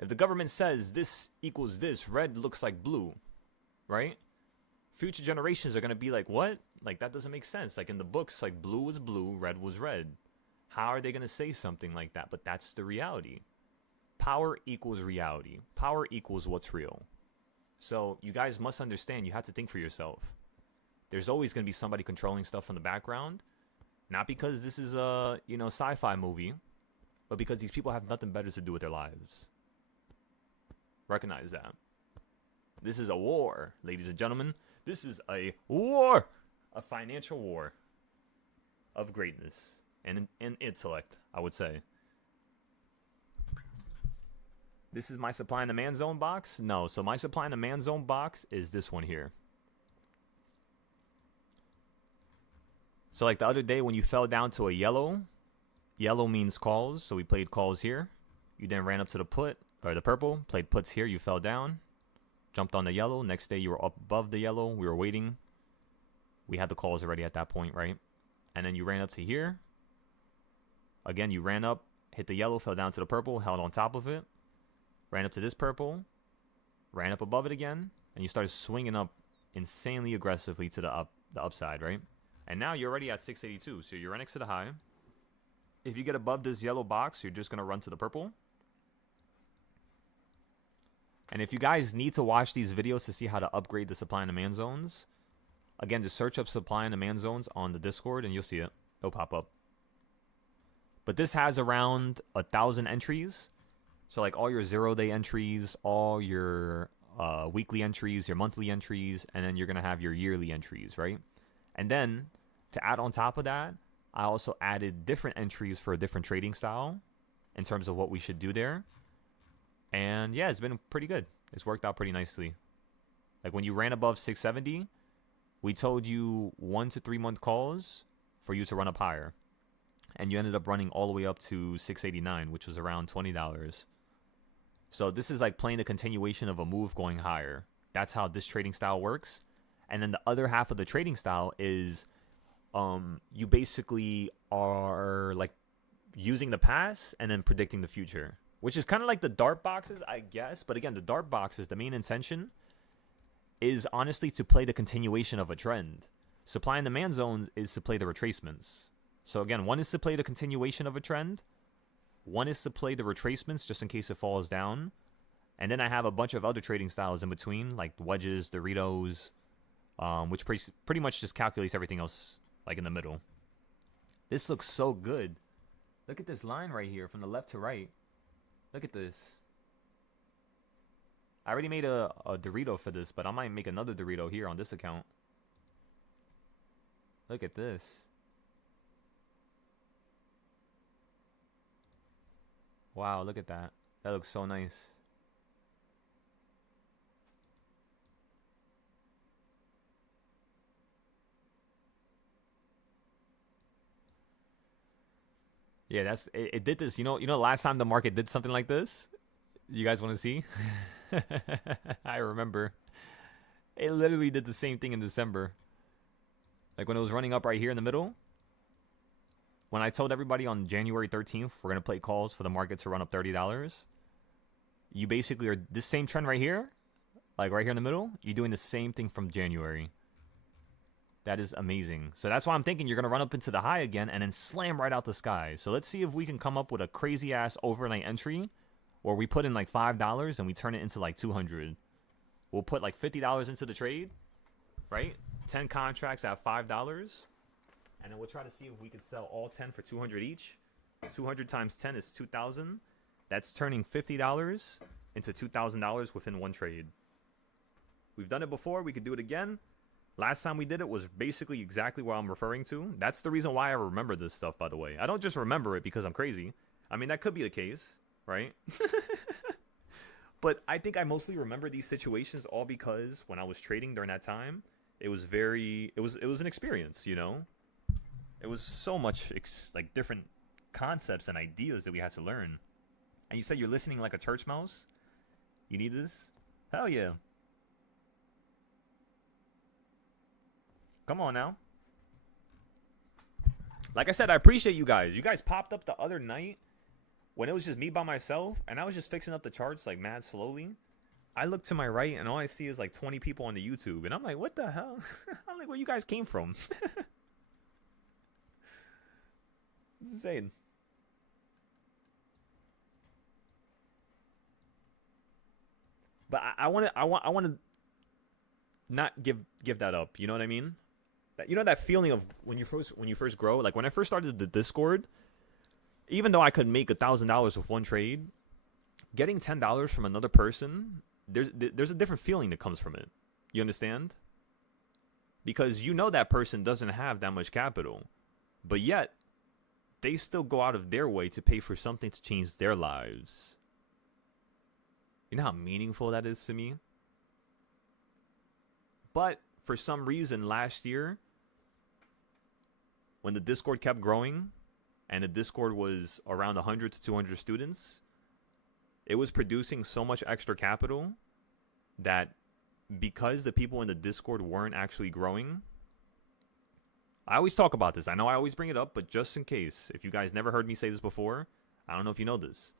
If the government says this equals this, red looks like blue, right? Future generations are going to be like, what? Like, that doesn't make sense. Like, in the books, like, blue was blue, red was red. How are they going to say something like that? But that's the reality. Power equals reality. Power equals what's real. So you guys must understand, you have to think for yourself. There's always going to be somebody controlling stuff in the background. Not because this is a, you know, sci-fi movie, but because these people have nothing better to do with their lives. Recognize that. This is a war, ladies and gentlemen. This is a war. A financial war of greatness and intellect, I would say. This is my supply and demand zone box? No, so my supply and demand zone box is this one here. So like the other day when you fell down to a yellow means calls, so we played calls here. You then ran up to the put, or the purple, played puts here, you fell down. Jumped on the yellow, next day you were up above the yellow, we were waiting. We had the calls already at that point, right? And then you ran up to here. Again, you ran up, hit the yellow, fell down to the purple, held on top of it. Ran up to this purple, ran up above it again, and you started swinging up insanely aggressively to the upside, right? And now you're already at 682, so you're right next to the high. If you get above this yellow box, you're just going to run to the purple. And if you guys need to watch these videos to see how to upgrade the supply and demand zones, again, just search up supply and demand zones on the Discord and you'll see it. It'll pop up. But this has around 1,000 entries. So like all your 0-day entries, all your weekly entries, your monthly entries, and then you're going to have your yearly entries, right? And then to add on top of that, I also added different entries for a different trading style in terms of what we should do there. And yeah, it's been pretty good. It's worked out pretty nicely. Like when you ran above 670, we told you 1 to 3 month calls for you to run up higher. And you ended up running all the way up to 689, which was around $20. So this is like playing the continuation of a move going higher. That's how this trading style works. And then the other half of the trading style is you basically are like using the past and then predicting the future, which is kind of like the dart boxes, I guess. But again, the dart boxes, the main intention is honestly to play the continuation of a trend. Supply and demand zones is to play the retracements. So again, one is to play the continuation of a trend. One is to play the retracements just in case it falls down. And then I have a bunch of other trading styles in between, like wedges, Doritos, which pretty much just calculates everything else like in the middle. This looks so good. Look at this line right here from the left to right. Look at this. I already made a Dorito for this, but I might make another Dorito here on this account. Look at this. Wow, look at that. That looks so nice. Yeah, that's it did this. You know last time the market did something like this? You guys want to see? I remember. It literally did the same thing in December. Like when it was running up right here in the middle. When I told everybody on January 13th, we're going to play calls for the market to run up $30, you basically are this same trend right here, like right here in the middle, you're doing the same thing from January. That is amazing. So that's why I'm thinking you're going to run up into the high again and then slam right out the sky. So let's see if we can come up with a crazy ass overnight entry where we put in like $5 and we turn it into like $200. We'll put like $50 into the trade, right? 10 contracts at $5. And then we'll try to see if we could sell all 10 for 200 each. 200 times 10 is 2,000. That's turning $50 into $2,000 within one trade. We've done it before. We could do it again. Last time we did it was basically exactly what I'm referring to. That's the reason why I remember this stuff, by the way. I don't just remember it because I'm crazy. I mean, that could be the case, right? But I think I mostly remember these situations all because when I was trading during that time, it was an experience, you know? It was so much like different concepts and ideas that we had to learn. And you said you're listening like a church mouse? You need this? Hell yeah. Come on now. Like I said, I appreciate you guys. You guys popped up the other night when it was just me by myself, and I was just fixing up the charts like mad slowly. I look to my right, and all I see is like 20 people on the YouTube, and I'm like, what the hell? I'm like, where you guys came from? It's insane. But I want to not give that up. You know what I mean? You know that feeling of when you first grow. Like when I first started the Discord, even though I could make $1,000 with one trade, getting $10 from another person, there's a different feeling that comes from it. You understand? Because you know that person doesn't have that much capital, but yet they still go out of their way to pay for something to change their lives. You know how meaningful that is to me? But for some reason last year, when the Discord kept growing, and the Discord was around 100 to 200 students, it was producing so much extra capital that because the people in the Discord weren't actually growing, I always talk about this. I know I always bring it up, but just in case, if you guys never heard me say this before, I don't know if you know this,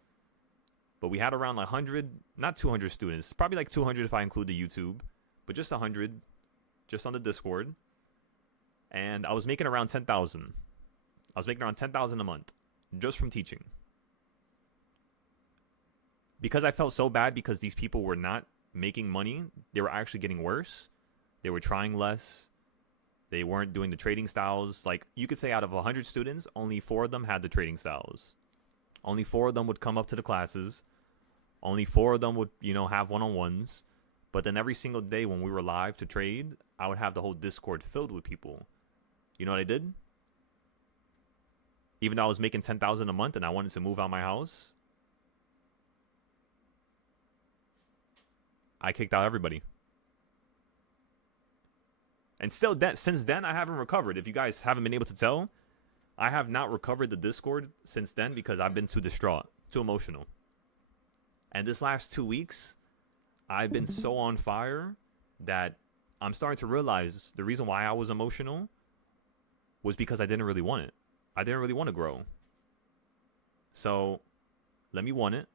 but we had around 100, not 200 students, probably like 200 if I include the YouTube, but just 100 just on the Discord. And I was making around 10,000. I was making around 10,000 a month just from teaching. Because I felt so bad because these people were not making money, they were actually getting worse. They were trying less. They weren't doing the trading styles. Like, you could say out of 100 students, only 4 of them had the trading styles. Only 4 of them would come up to the classes. Only 4 of them would, have one-on-ones. But then every single day when we were live to trade, I would have the whole Discord filled with people. You know what I did? Even though I was making 10,000 a month and I wanted to move out my house, I kicked out everybody. And still, since then, I haven't recovered. If you guys haven't been able to tell, I have not recovered the Discord since then because I've been too distraught, too emotional. And this last 2 weeks, I've been so on fire that I'm starting to realize the reason why I was emotional was because I didn't really want it. I didn't really want to grow. So let me want it,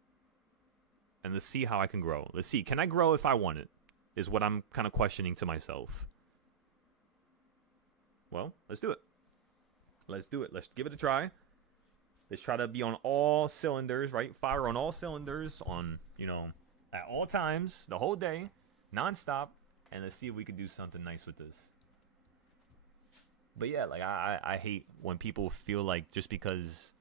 and let's see how I can grow. Let's see, can I grow if I want it? Is what I'm kind of questioning to myself. Well, let's do it. Let's do it. Let's give it a try. Let's try to be on all cylinders, right? Fire on all cylinders on, at all times, the whole day, nonstop, and let's see if we can do something nice with this. But yeah, like I hate when people feel like just because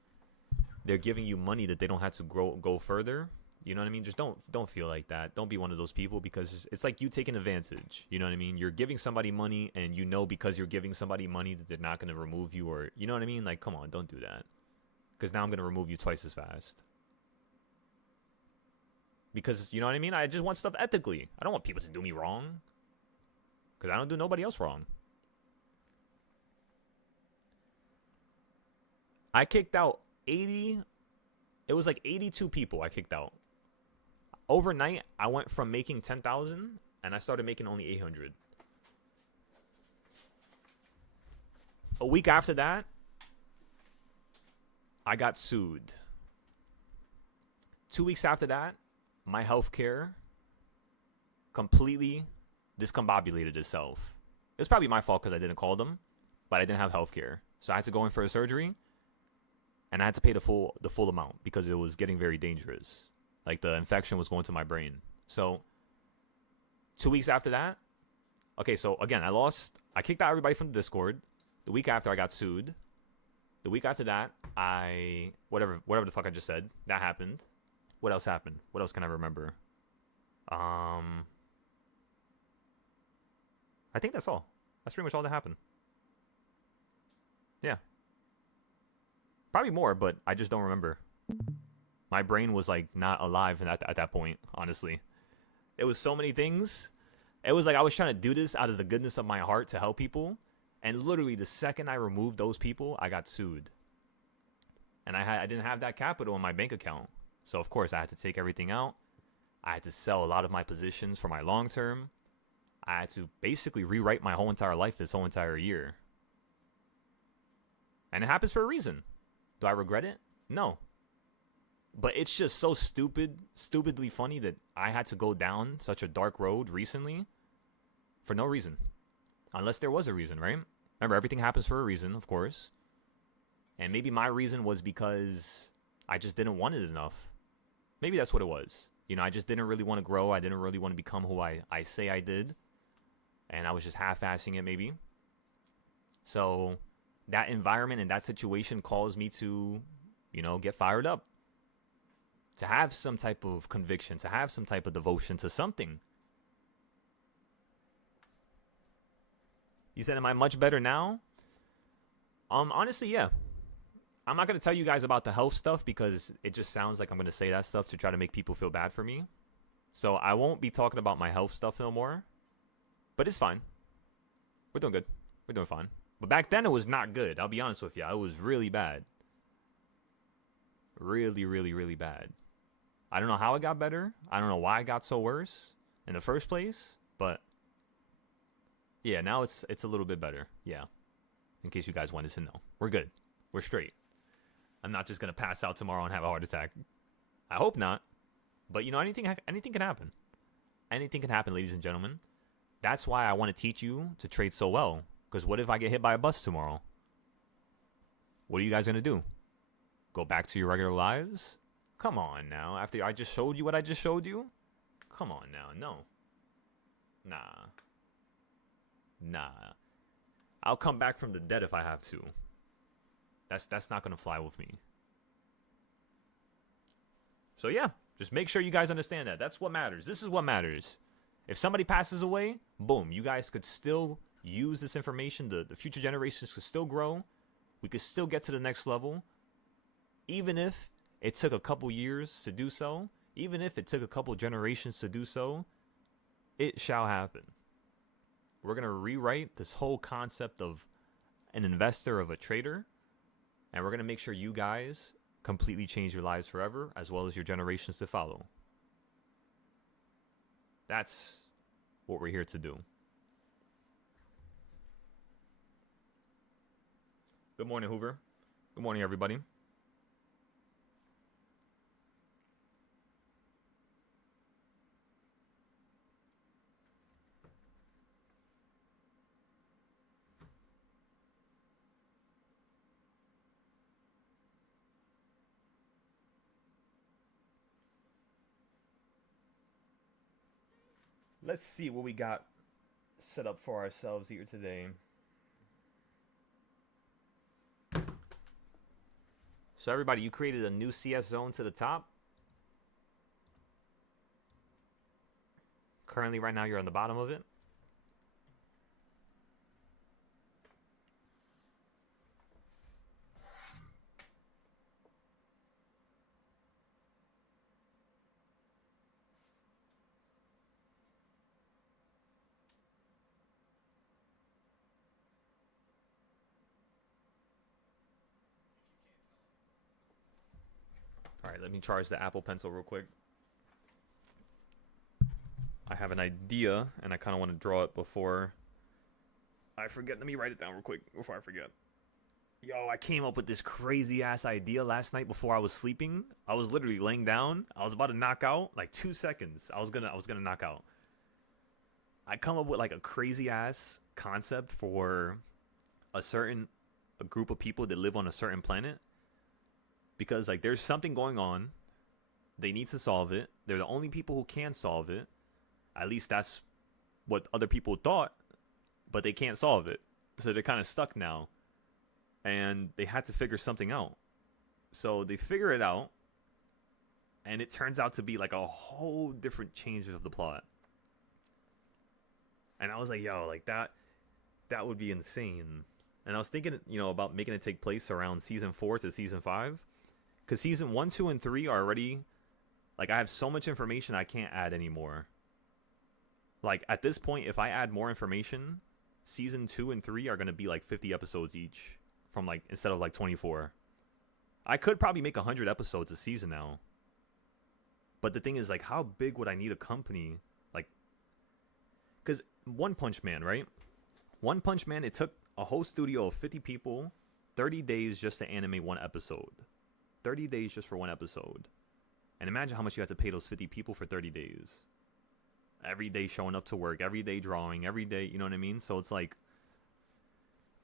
they're giving you money that they don't have to go further. You know what I mean? Just don't feel like that. Don't be one of those people because it's like you taking advantage. You know what I mean? You're giving somebody money and because you're giving somebody money that they're not going to remove you, or you know what I mean? Like, come on, don't do that. Because now I'm going to remove you twice as fast. Because, you know what I mean? I just want stuff ethically. I don't want people to do me wrong. Because I don't do nobody else wrong. I kicked out 80. It was like 82 people I kicked out. Overnight, I went from making 10,000 and I started making only 800. A week after that, I got sued. 2 weeks after that, my healthcare completely discombobulated itself. It was probably my fault because I didn't call them, but I didn't have healthcare. So I had to go in for a surgery, and I had to pay the full amount because it was getting very dangerous. Like, the infection was going to my brain. So 2 weeks after that, okay, so again, I kicked out everybody from the Discord. The week after, I got sued. The week after that, whatever the fuck I just said, that happened. What else happened? What else can I remember? I think that's all. That's pretty much all that happened. Yeah. Probably more, but I just don't remember. My brain was like not alive at that point, honestly. It was so many things. It was like I was trying to do this out of the goodness of my heart to help people. And literally the second I removed those people, I got sued. And I didn't have that capital in my bank account. So of course I had to take everything out. I had to sell a lot of my positions for my long term. I had to basically rewrite my whole entire life this whole entire year. And it happens for a reason. Do I regret it? No. But it's just so stupidly funny that I had to go down such a dark road recently for no reason. Unless there was a reason, right? Remember, everything happens for a reason, of course. And maybe my reason was because I just didn't want it enough. Maybe that's what it was. You know, I just didn't really want to grow. I didn't really want to become who I say I did. And I was just half-assing it, maybe. So that environment and that situation caused me to, you know, get fired up. To have some type of conviction, to have some type of devotion to something. You said, am I much better now? Honestly, yeah. I'm not going to tell you guys about the health stuff because it just sounds like I'm going to say that stuff to try to make people feel bad for me. So I won't be talking about my health stuff no more. But it's fine. We're doing good. We're doing fine. But back then it was not good. I'll be honest with you. It was really bad. Really, really, really bad. I don't know how it got better. I don't know why it got so worse in the first place. But yeah, now it's a little bit better. Yeah. In case you guys wanted to know. We're good. We're straight. I'm not just going to pass out tomorrow and have a heart attack. I hope not. But you know, anything can happen. Anything can happen, ladies and gentlemen. That's why I want to teach you to trade so well. Because what if I get hit by a bus tomorrow? What are you guys going to do? Go back to your regular lives? Come on now. After I just showed you what I just showed you? Come on now. No. Nah. I'll come back from the dead if I have to. That's not going to fly with me. So yeah, just make sure you guys understand that. That's what matters. This is what matters. If somebody passes away, boom, you guys could still use this information. The future generations could still grow. We could still get to the next level. Even if it took a couple years to do so, even if it took a couple generations to do so, it shall happen. We're going to rewrite this whole concept of an investor, of a trader, and we're going to make sure you guys completely change your lives forever, as well as your generations to follow. That's what we're here to do. Good morning, Hoover. Good morning, everybody. Let's see what we got set up for ourselves here today. So everybody, you created a new CS zone to the top. Currently, right now, you're on the bottom of it. All right, let me charge the Apple Pencil real quick. I have an idea, and I kind of want to draw it before I forget. Let me write it down real quick before I forget. Yo, I came up with this crazy-ass idea last night before I was sleeping. I was literally laying down. I was about to knock out, like 2 seconds. I was gonna knock out. I come up with like a crazy-ass concept for a group of people that live on a certain planet. Because, like, there's something going on. They need to solve it. They're the only people who can solve it. At least that's what other people thought. But they can't solve it. So they're kind of stuck now. and they had to figure something out. So they figure it out, and it turns out to be like a whole different change of the plot. And I was like, yo, like that would be insane. And I was thinking, about making it take place around season 4 to season 5, because season 1, 2, and 3 are already, like, I have so much information I can't add anymore. Like, at this point, if I add more information, season 2 and 3 are going to be like 50 episodes each, from like, instead of like 24. I could probably make 100 episodes a season now. But the thing is, like, how big would I need a company? Like, because One Punch Man, right? One Punch Man, it took a whole studio of 50 people 30 days just to animate one episode. 30 days just for one episode. And imagine how much you had to pay those 50 people for 30 days. Every day showing up to work, every day drawing, every day, you know what I mean? So it's like,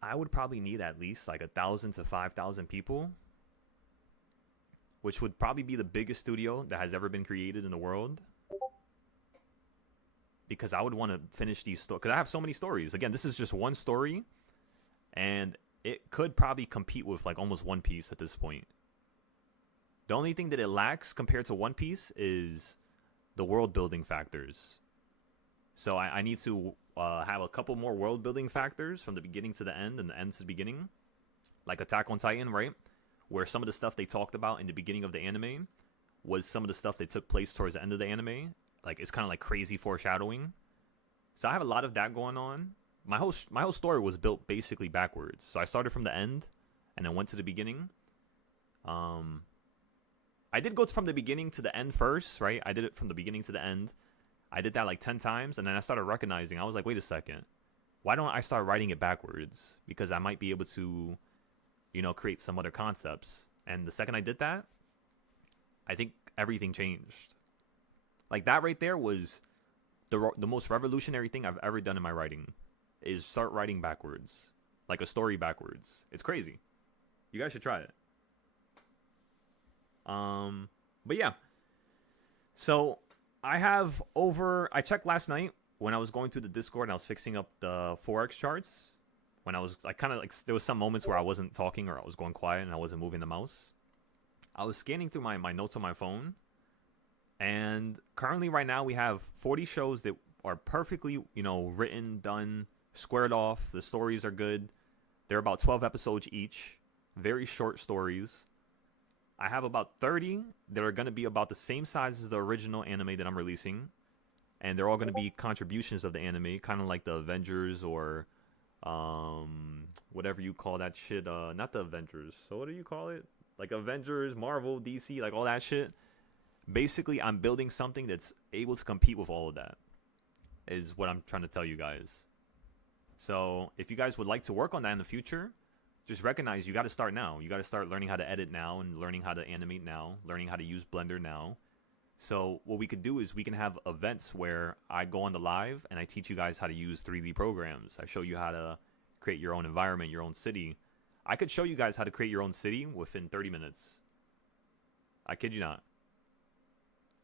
I would probably need at least like 1,000 to 5,000 people, which would probably be the biggest studio that has ever been created in the world. Because I would want to finish these stories. Because I have so many stories. Again, this is just one story. And it could probably compete with like almost One Piece at this point. The only thing that it lacks compared to One Piece is the world building factors. So I need to have a couple more world building factors from the beginning to the end and the end to the beginning. Like Attack on Titan, right? Where some of the stuff they talked about in the beginning of the anime was some of the stuff that took place towards the end of the anime. Like, it's kind of like crazy foreshadowing. So I have a lot of that going on. My whole story was built basically backwards. So I started from the end and then went to the beginning. I did go from the beginning to the end first, right? I did it from the beginning to the end. I did that like 10 times, and then I started recognizing, I was like, wait a second. Why don't I start writing it backwards? Because I might be able to, create some other concepts. And the second I did that, I think everything changed. Like, that right there was the most revolutionary thing I've ever done in my writing, is start writing backwards. Like a story backwards. It's crazy. You guys should try it. But yeah. So I checked last night when I was going through the Discord and I was fixing up the Forex charts. When I was there was some moments where I wasn't talking or I was going quiet and I wasn't moving the mouse. I was scanning through my notes on my phone. And currently right now we have 40 shows that are perfectly, written, done, squared off. The stories are good. They're about 12 episodes each. Very short stories. I have about 30 that are going to be about the same size as the original anime that I'm releasing. And they're all going to be contributions of the anime, kind of like the Avengers or whatever you call that shit. Not the Avengers. So what do you call it? Like Avengers, Marvel, DC, like all that shit. Basically, I'm building something that's able to compete with all of that, is what I'm trying to tell you guys. So if you guys would like to work on that in the future, just recognize you got to start now. You got to start learning how to edit now and learning how to animate now, learning how to use Blender now. So what we could do is we can have events where I go on the live and I teach you guys how to use 3D programs. I show you how to create your own environment, your own city. I could show you guys how to create your own city within 30 minutes. I kid you not.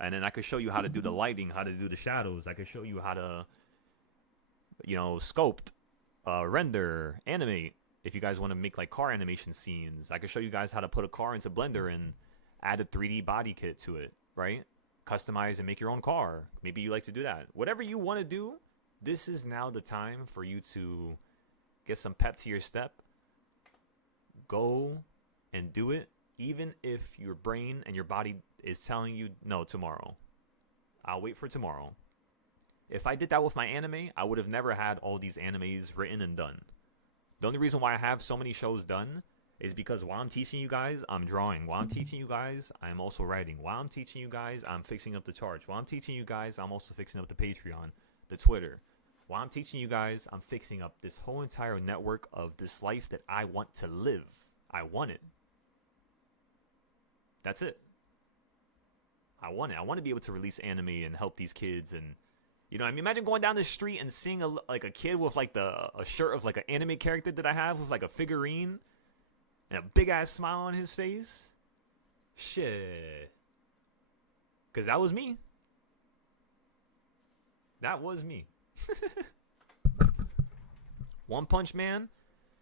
And then I could show you how to do the lighting, how to do the shadows. I could show you how to, sculpt, render, animate. If you guys want to make like car animation scenes, I could show you guys how to put a car into Blender and add a 3D body kit to it, right? Customize and make your own car. Maybe you like to do that. Whatever you want to do, this is now the time for you to get some pep to your step. Go and do it, even if your brain and your body is telling you no tomorrow. I'll wait for tomorrow. If I did that with my anime, I would have never had all these animes written and done. The only reason why I have so many shows done is because while I'm teaching you guys, I'm drawing. While I'm teaching you guys, I'm also writing. While I'm teaching you guys, I'm fixing up the charts. While I'm teaching you guys, I'm also fixing up the Patreon, the Twitter. While I'm teaching you guys, I'm fixing up this whole entire network of this life that I want to live. I want it. That's it. I want it. I want to be able to release anime and help these kids. And imagine going down the street and seeing a kid with like a shirt of like an anime character that I have with like a figurine and a big ass smile on his face. Shit. Because that was me. That was me. One Punch Man.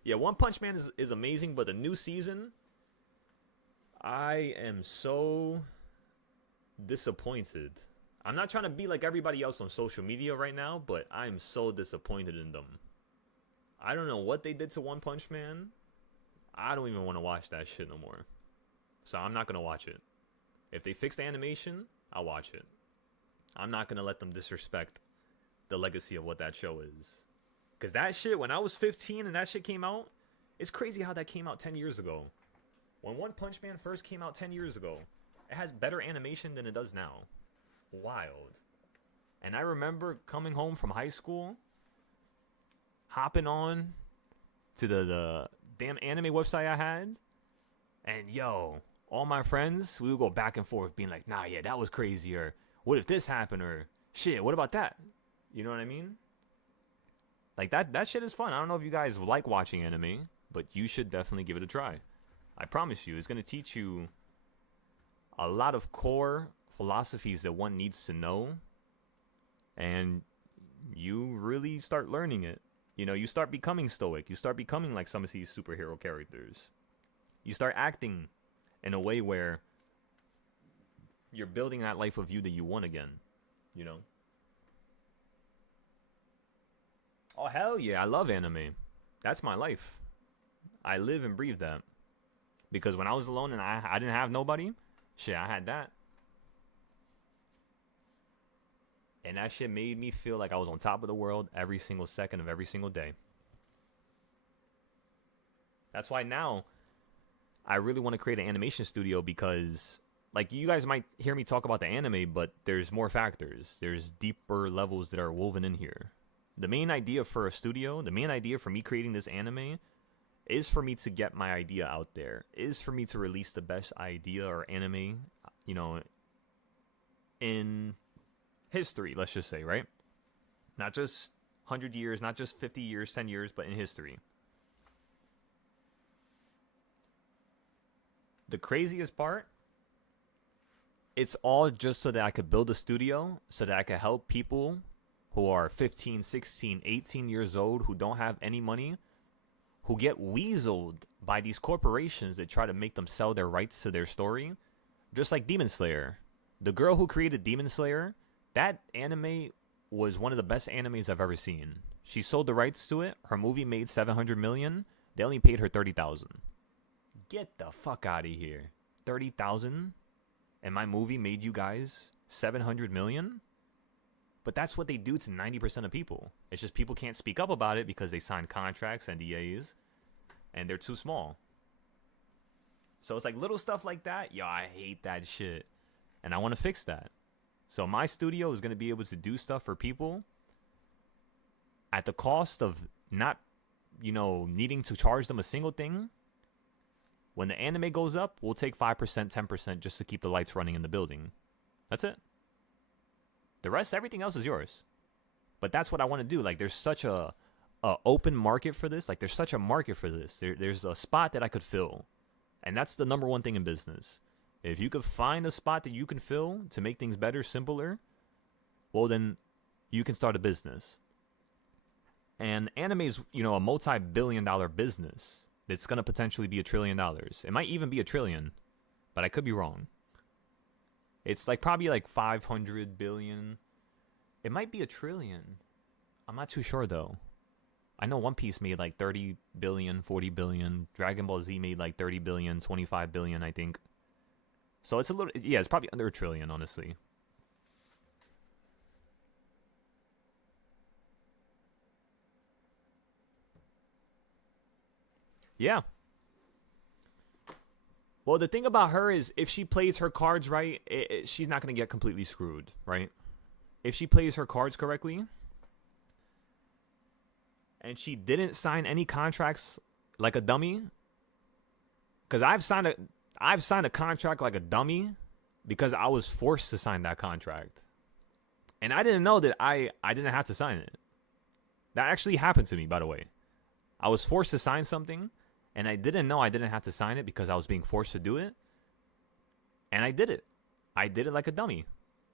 Yeah, One Punch Man is amazing, but the new season, I am so disappointed. I'm not trying to be like everybody else on social media right now, but I'm so disappointed in them. I don't know what they did to One Punch Man. I don't even want to watch that shit no more. So I'm not going to watch it. If they fix the animation, I'll watch it. I'm not going to let them disrespect the legacy of what that show is. Because that shit, when I was 15 and that shit came out, it's crazy how that came out 10 years ago. When One Punch Man first came out 10 years ago, it has better animation than it does now. Wild. And I remember coming home from high school, hopping on to the damn anime website I had, and yo, all my friends, we would go back and forth being like, nah, yeah, that was crazy, or what if this happened, or shit, what about that? You know what I mean? Like, that shit is fun. I don't know if you guys like watching anime, but you should definitely give it a try. I promise you, it's going to teach you a lot of core philosophies that one needs to know, and you really start learning it. You know, you start becoming stoic. You start becoming like some of these superhero characters. You start acting in a way where you're building that life of you that you want again, you know? Oh, hell yeah, I love anime. That's my life. I live and breathe that. Because when I was alone and I didn't have nobody, shit, I had that. And that shit made me feel like I was on top of the world every single second of every single day. That's why now I really want to create an animation studio, because like you guys might hear me talk about the anime, but there's more factors. There's deeper levels that are woven in here. The main idea for a studio, the main idea for me creating this anime is for me to get my idea out there, is for me to release the best idea or anime, you know, in history, let's just say, right? Not just 100 years, not just 50 years, 10 years, but in history. The craziest part, it's all just so that I could build a studio, so that I could help people who are 15, 16, 18 years old, who don't have any money, who get weaseled by these corporations that try to make them sell their rights to their story. Just like Demon Slayer. The girl who created Demon Slayer, that anime was one of the best animes I've ever seen. She sold the rights to it. Her movie made $700 million. They only paid her $30,000. Get the fuck out of here. $30,000? And my movie made you guys $700 million? But that's what they do to 90% of people. It's just people can't speak up about it because they sign contracts, NDAs, and they're too small. So it's like little stuff like that. Yo, I hate that shit. And I want to fix that. So my studio is going to be able to do stuff for people at the cost of not, you know, needing to charge them a single thing. When the anime goes up, we'll take 5%, 10% just to keep the lights running in the building. That's it. The rest, everything else is yours. But that's what I want to do. Like, there's such a open market for this. Like, there's such a market for this. There's a spot that I could fill. And that's the number one thing in business. If you could find a spot that you can fill to make things better, simpler, well, then you can start a business. And anime is, you know, a multi-billion-dollar business that's going to potentially be $1 trillion. It might even be $1 trillion, but I could be wrong. It's like probably like 500 billion. It might be $1 trillion. I'm not too sure though. I know One Piece made like 30 billion, 40 billion. Dragon Ball Z made like 30 billion, 25 billion, I think. So it's a little, yeah, it's probably under $1 trillion, honestly. Yeah. Well, the thing about her is if she plays her cards right, she's not going to get completely screwed, right? If she plays her cards correctly, and she didn't sign any contracts like a dummy, because I've signed a contract like a dummy because I was forced to sign that contract. And I didn't know that I didn't have to sign it. That actually happened to me, by the way. I was forced to sign something, and I didn't know I didn't have to sign it because I was being forced to do it. And I did it. I did it like a dummy.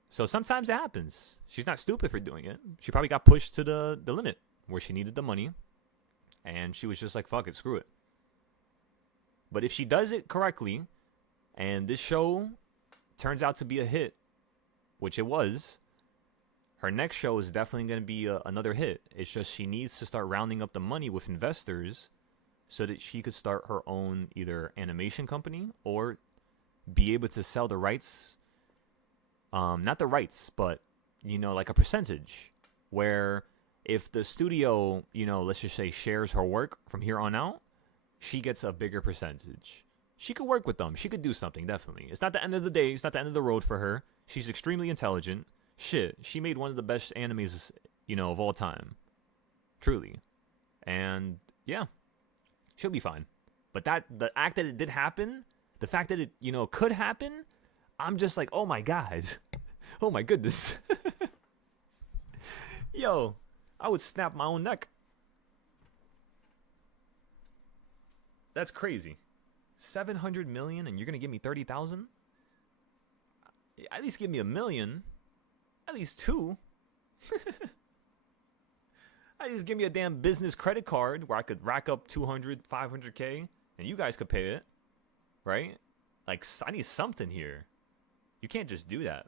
So sometimes it happens. She's not stupid for doing it. She probably got pushed to the limit where she needed the money. And she was just like, fuck it, screw it. But if she does it correctly, and this show turns out to be a hit, which it was, her next show is definitely going to be another hit. It's just she needs to start rounding up the money with investors so that she could start her own either animation company or be able to sell the rights. Not the rights, but, like a percentage. Where if the studio, let's just say shares her work from here on out, she gets a bigger percentage. She could work with them. She could do something, definitely. It's not the end of the day. It's not the end of the road for her. She's extremely intelligent. Shit, she made one of the best animes, of all time. Truly. And, yeah. She'll be fine. But the act that it did happen, the fact that it, could happen, I'm just like, oh my God. Oh my goodness. Yo, I would snap my own neck. That's crazy. 700 million and you're going to give me 30,000? At least give me $1 million. At least 2. At least give me a damn business credit card where I could rack up 200, 500K and you guys could pay it. Right? Like, I need something here. You can't just do that.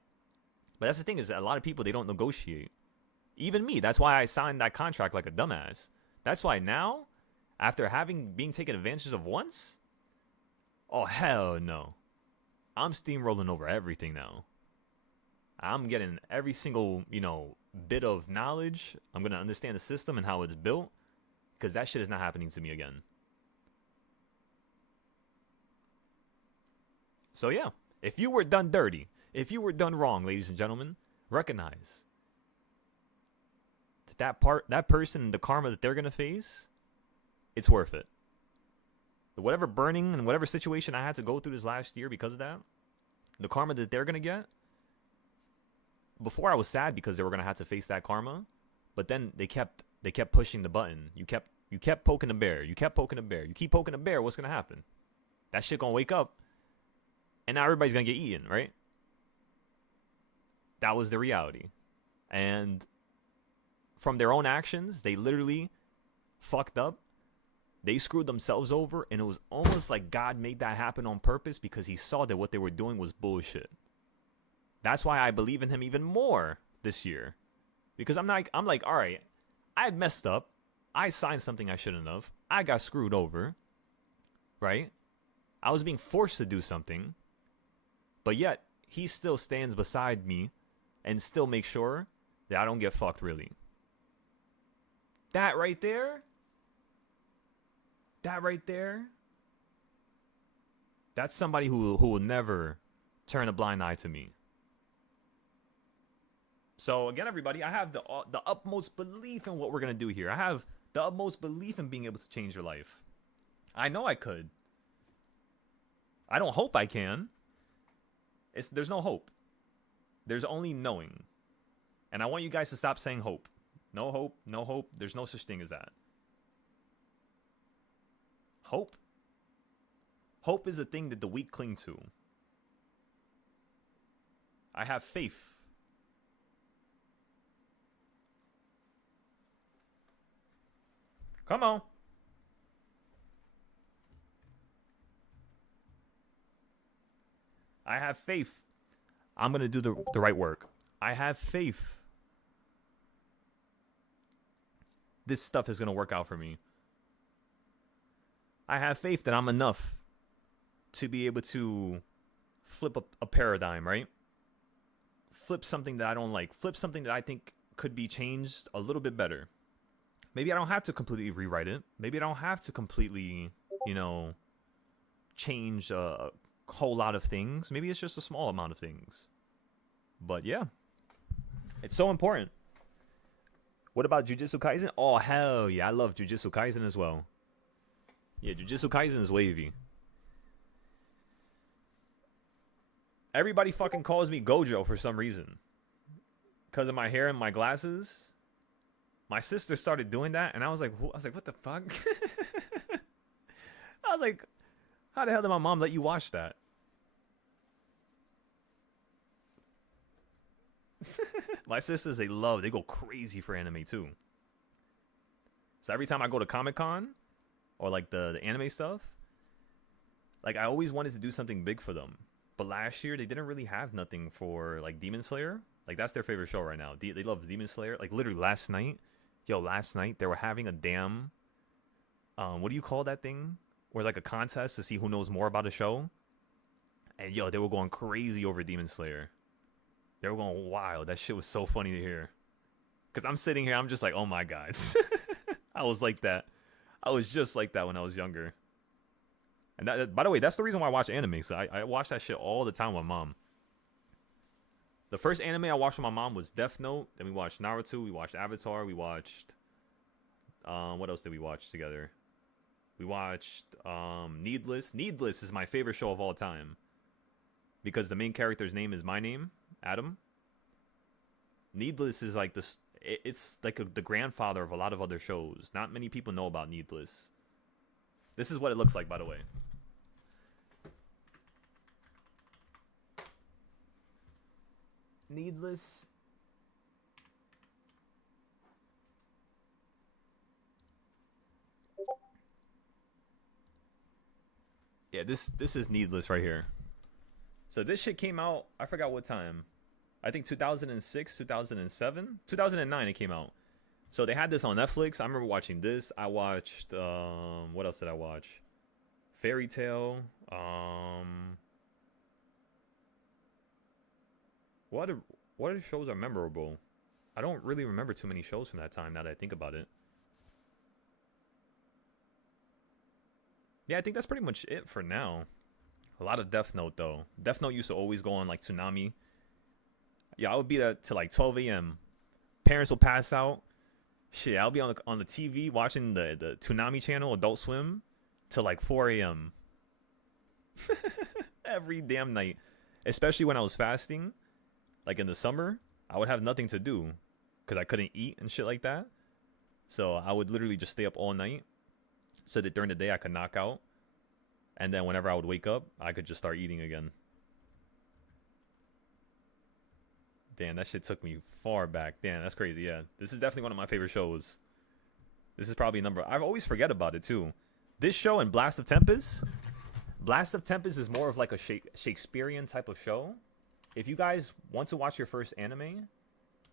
But that's the thing is that a lot of people, they don't negotiate. Even me. That's why I signed that contract like a dumbass. That's why now, after being taken advantage of once, oh, hell no. I'm steamrolling over everything now. I'm getting every single, bit of knowledge. I'm going to understand the system and how it's built. Because that shit is not happening to me again. So yeah, if you were done dirty, if you were done wrong, ladies and gentlemen, recognize that person, the karma that they're going to face, it's worth it. Whatever burning and whatever situation I had to go through this last year because of that, the karma that they're going to get, before I was sad because they were going to have to face that karma, but then they kept pushing the button. You kept poking the bear. You kept poking the bear. You keep poking the bear, what's going to happen? That shit going to wake up, and now everybody's going to get eaten, right? That was the reality. And from their own actions, they literally fucked up. They screwed themselves over, and it was almost like God made that happen on purpose because he saw that what they were doing was bullshit. That's why I believe in him even more this year. Because I'm like, all right, I had messed up. I signed something I shouldn't have. I got screwed over. Right? I was being forced to do something. But yet, he still stands beside me and still makes sure that I don't get fucked, really. That right there, that's somebody who will never turn a blind eye to me. So again, everybody, I have the utmost belief in what we're going to do here. I have the utmost belief in being able to change your life. I know I could. I don't hope I can. There's no hope. There's only knowing. And I want you guys to stop saying hope. No hope, no hope. There's no such thing as that. Hope. Hope is a thing that the weak cling to. I have faith. Come on. I have faith. I'm going to do the right work. I have faith. This stuff is going to work out for me. I have faith that I'm enough to be able to flip a paradigm, right? Flip something that I don't like. Flip something that I think could be changed a little bit better. Maybe I don't have to completely rewrite it. Maybe I don't have to completely, change a whole lot of things. Maybe it's just a small amount of things. But yeah, it's so important. What about Jujutsu Kaisen? Oh, hell yeah. I love Jujutsu Kaisen as well. Yeah, Jujutsu Kaisen is wavy. Everybody fucking calls me Gojo for some reason. Because of my hair and my glasses. My sister started doing that, and I was like, what the fuck? I was like, how the hell did my mom let you watch that? My sisters, they go crazy for anime too. So every time I go to Comic Con or like the anime stuff, like I always wanted to do something big for them. But last year they didn't really have nothing for like Demon Slayer. Like that's their favorite show right now. They love Demon Slayer. Like literally last night, they were having a damn what do you call that thing? Where it's like a contest to see who knows more about a show. And they were going crazy over Demon Slayer. They were going wild. That shit was so funny to hear. Cause I'm sitting here, I'm just like, oh my god. I was like that. I was just like that when I was younger. And that, by the way, that's the reason why I watch anime. So I watch that shit all the time with mom. The first anime I watched with my mom was Death Note. Then we watched Naruto. We watched Avatar. We watched what else did we watch together? We watched Needless. Needless is my favorite show of all time. Because the main character's name is my name, Adam. Needless is like this. It's like the grandfather of a lot of other shows. Not many people know about Needless. This is what it looks like, by the way. Needless. Yeah, this is Needless right here. So this shit came out, I forgot what time. I think 2006, 2007, 2009 it came out. So they had this on Netflix. I remember watching this. I watched what else did I watch? Fairy Tail. What other shows are memorable? I don't really remember too many shows from that time now that I think about it. Yeah, I think that's pretty much it for now. A lot of Death Note though. Death Note used to always go on like Toonami. Yeah, I would be there till like 12 a.m. Parents will pass out. Shit, I'll be on the TV watching the Toonami channel, Adult Swim, till like 4 a.m. Every damn night. Especially when I was fasting. Like in the summer, I would have nothing to do. Because I couldn't eat and shit like that. So I would literally just stay up all night. So that during the day I could knock out. And then whenever I would wake up, I could just start eating again. Damn, that shit took me far back. Damn, that's crazy, yeah. This is definitely one of my favorite shows. This is probably I always forget about it, too. This show and Blast of Tempest. Blast of Tempest is more of like a Shakespearean type of show. If you guys want to watch your first anime,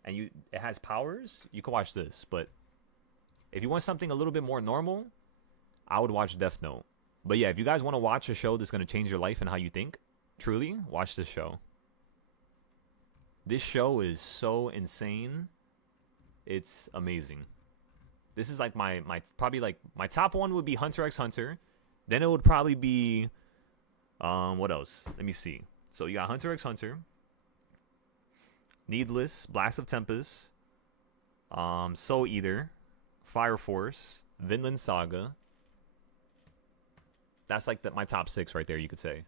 and it has powers, you can watch this. But if you want something a little bit more normal, I would watch Death Note. But yeah, if you guys want to watch a show that's going to change your life and how you think, truly, watch this show. This show is so insane. It's amazing. This is like my probably like my top one would be Hunter x Hunter. Then it would probably be what else? Let me see. So you got Hunter x Hunter, Needless, Blast of Tempest, Soul Eater, Fire Force, Vinland Saga. That's like my top 6 right there, you could say.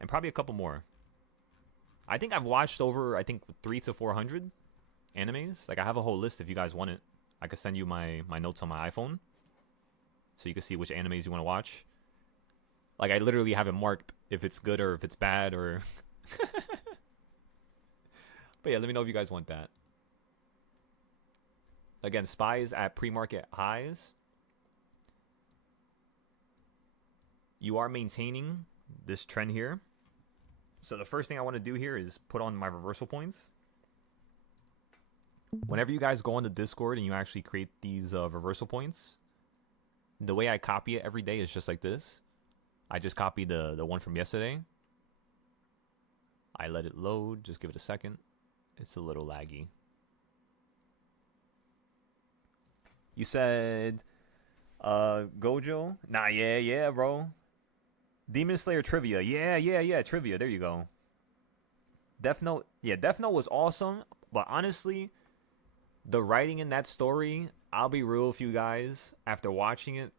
And probably a couple more. I think I've watched over, 300 to 400 animes. Like, I have a whole list if you guys want it. I could send you my notes on my iPhone. So you can see which animes you want to watch. Like, I literally have it marked if it's good or if it's bad or... But yeah, let me know if you guys want that. Again, Spies at pre-market highs. You are maintaining this trend here. So the first thing I want to do here is put on my reversal points. Whenever you guys go on the Discord and you actually create these reversal points, the way I copy it every day is just like this. I just copy the one from yesterday. I let it load. Just give it a second. It's a little laggy. You said Gojo? Nah, yeah, bro. Demon Slayer trivia. Yeah, trivia. There you go. Death Note. Yeah, Death Note was awesome. But honestly, the writing in that story, I'll be real with you guys. After watching it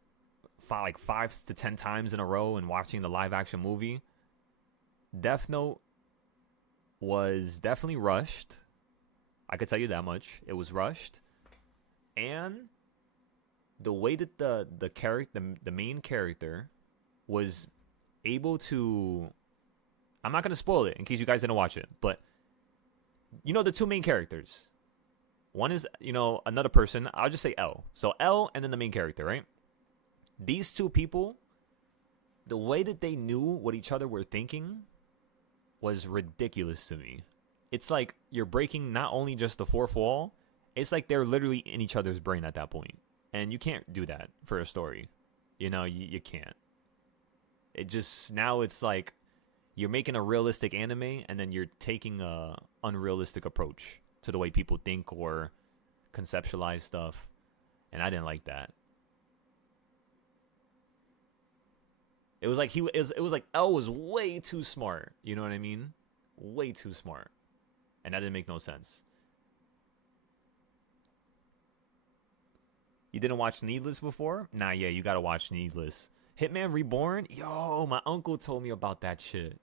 like 5 to 10 times in a row and watching the live action movie, Death Note was definitely rushed. I could tell you that much. It was rushed. And the way that the main character was able to... I'm not going to spoil it in case you guys didn't watch it, but you know the two main characters. One is, another person. I'll just say L. So L and then the main character, right? These two people, the way that they knew what each other were thinking was ridiculous to me. It's like you're breaking not only just the fourth wall, it's like they're literally in each other's brain at that point. And you can't do that for a story. You can't. It just, now it's like you're making a realistic anime and then you're taking a unrealistic approach to the way people think or conceptualize stuff. And I didn't like that. It was like it was like L was way too smart. You know what I mean? Way too smart. And that didn't make no sense. You didn't watch Needless before? Nah, yeah, you gotta watch Needless. Hitman Reborn? Yo, my uncle told me about that shit.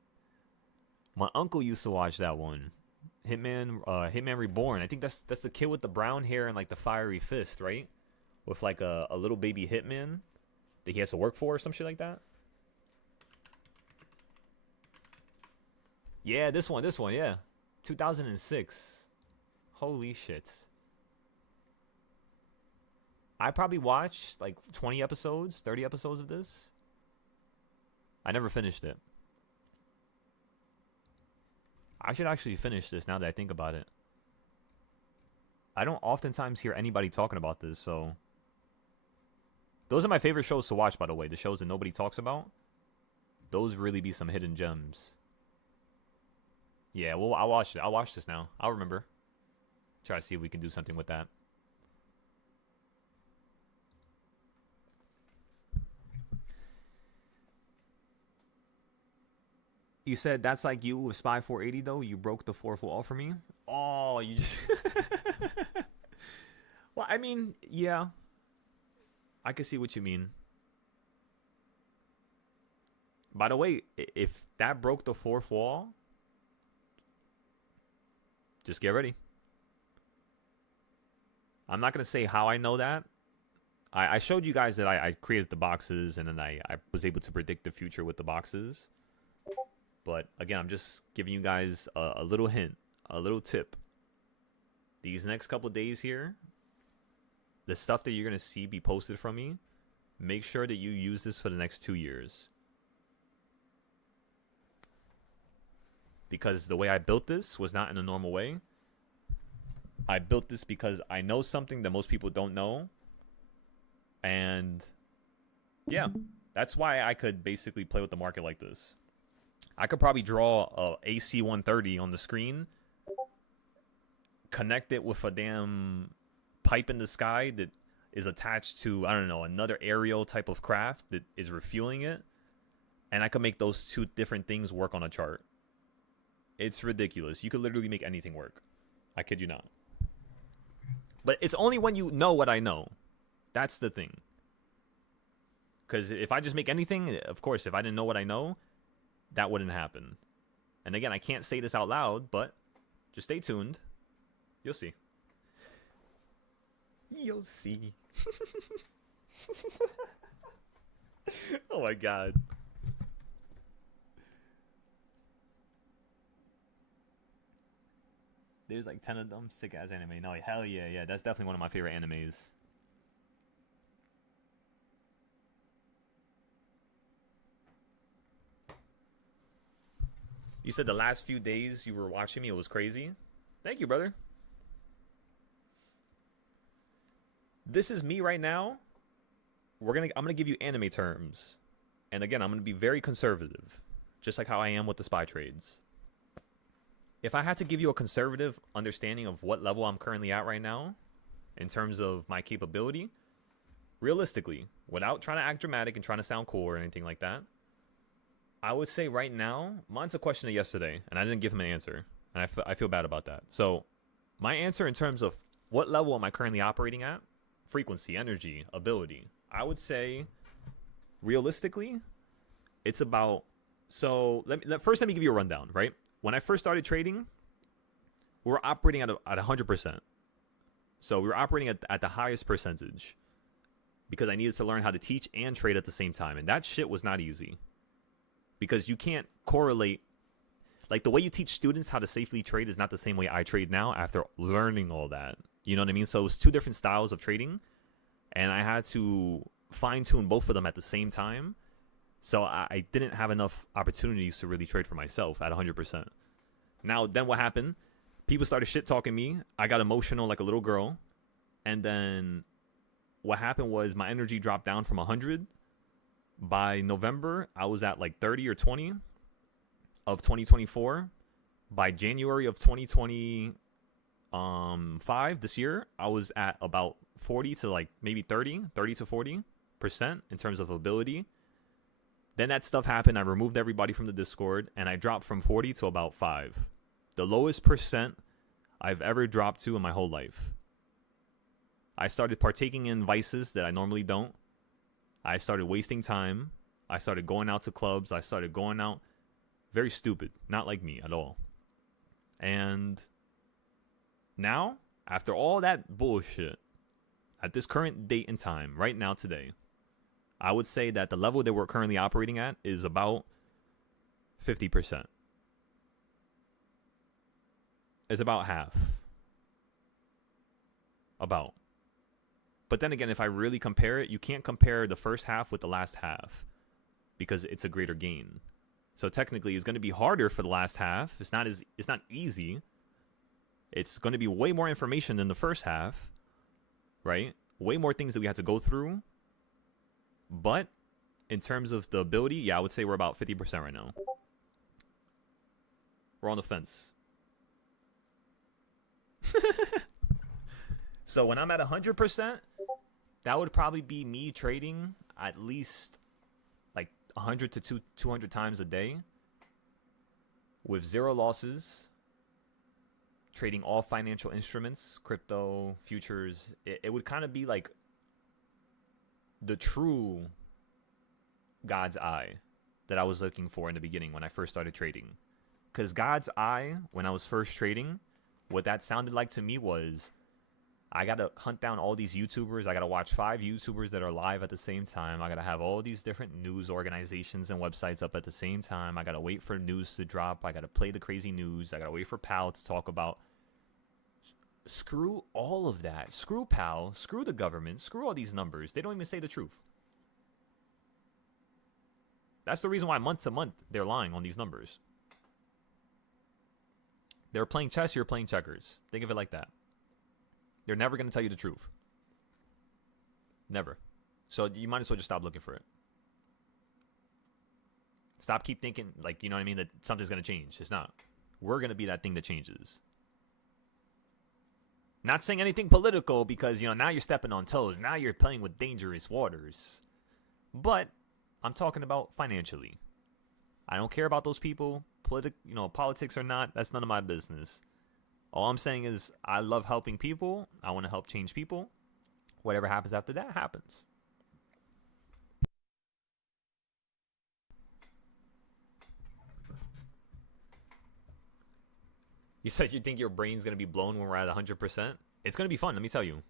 My uncle used to watch that one. Hitman Reborn. I think that's the kid with the brown hair and like the fiery fist, right? With like a little baby hitman that he has to work for or some shit like that. Yeah, this one, yeah. 2006. Holy shit. I probably watched like 20 episodes, 30 episodes of this. I never finished it. I should actually finish this now that I think about it. I don't oftentimes hear anybody talking about this, so... Those are my favorite shows to watch, by the way. The shows that nobody talks about. Those really be some hidden gems. Yeah, well, I'll watch it. I'll watch this now. I'll remember. Try to see if we can do something with that. You said that's like you with Spy 480, though? You broke the fourth wall for me? Oh, you just... Well, I mean, yeah. I can see what you mean. By the way, if that broke the fourth wall... Just get ready. I'm not going to say how I know that. I showed you guys that I created the boxes and then I was able to predict the future with the boxes. But again, I'm just giving you guys a little hint, a little tip. These next couple days here, the stuff that you're going to see be posted from me, make sure that you use this for the next 2 years. Because the way I built this was not in a normal way. I built this because I know something that most people don't know. And yeah, that's why I could basically play with the market like this. I could probably draw a AC 130 on the screen, connect it with a damn pipe in the sky that is attached to, I don't know, another aerial type of craft that is refueling it. And I could make those two different things work on a chart. It's ridiculous. You could literally make anything work. I kid you not. But it's only when you know what I know. That's the thing. Because if I just make anything, of course, if I didn't know what I know, that wouldn't happen. And again, I can't say this out loud, but just stay tuned. You'll see. You'll see. Oh my god. There's like 10 of them. Sick ass anime. No, hell yeah, yeah. That's definitely one of my favorite animes. You said the last few days you were watching me, it was crazy. Thank you, brother. This is me right now. I'm gonna give you anime terms. And again, I'm gonna be very conservative. Just like how I am with the spy trades. If I had to give you a conservative understanding of what level I'm currently at right now, in terms of my capability, realistically, without trying to act dramatic and trying to sound cool or anything like that, I would say right now, mine's a question of yesterday, and I didn't give him an answer, and I feel bad about that. So, my answer in terms of what level am I currently operating at, frequency, energy, ability, I would say, realistically, it's about, so, first let me give you a rundown, right? When I first started trading, we were operating at 100%. So we were operating at the highest percentage because I needed to learn how to teach and trade at the same time. And that shit was not easy because you can't correlate. Like the way you teach students how to safely trade is not the same way I trade now after learning all that. You know what I mean? So it was two different styles of trading, and I had to fine tune both of them at the same time. So I didn't have enough opportunities to really trade for myself at 100%. Now, then what happened? People started shit talking me. I got emotional like a little girl. And then what happened was my energy dropped down from 100. By November, I was at like 30 or 20 of 2024. By January of 2025, this year, I was at about 40 to like maybe 30 to 40% in terms of ability. Then that stuff happened. I removed everybody from the Discord, and I dropped from 40 to about 5. The lowest percent I've ever dropped to in my whole life. I started partaking in vices that I normally don't. I started wasting time. I started going out to clubs. I started going out. Very stupid. Not like me at all. And now, after all that bullshit, at this current date and time, right now, today, I would say that the level that we're currently operating at is about 50%. It's about half. About. But then again, if I really compare it, you can't compare the first half with the last half because it's a greater gain. So technically, it's going to be harder for the last half. It's not easy. It's going to be way more information than the first half, right? Way more things that we have to go through. But in terms of the ability, yeah, I would say we're about 50% right now. We're on the fence. So when I'm at 100%, that would probably be me trading at least like 100 to 200 times a day with 0 losses, trading all financial instruments, crypto, futures. It would kind of be like the true God's eye that I was looking for in the beginning when I first started trading. Because God's eye, when I was first trading, what that sounded like to me was I got to hunt down all these YouTubers. I got to watch 5 YouTubers that are live at the same time. I got to have all these different news organizations and websites up at the same time. I got to wait for news to drop. I got to play the crazy news. I got to wait for Pal to talk about. Screw all of that. Screw Pal. Screw the government. Screw all these numbers. They don't even say the truth. That's the reason why month to month they're lying on these numbers. They're playing chess, you're playing checkers. Think of it like that. They're never going to tell you the truth. Never. So you might as well just stop looking for it. Stop keep thinking, like, you know what I mean, that something's going to change. It's not. We're going to be that thing that changes. Not saying anything political because, you know, now you're stepping on toes. Now you're playing with dangerous waters. But I'm talking about financially. I don't care about those people. Politics or not, that's none of my business. All I'm saying is I love helping people. I want to help change people. Whatever happens after that happens. You said you think your brain's going to be blown when we're at 100%? It's going to be fun, let me tell you.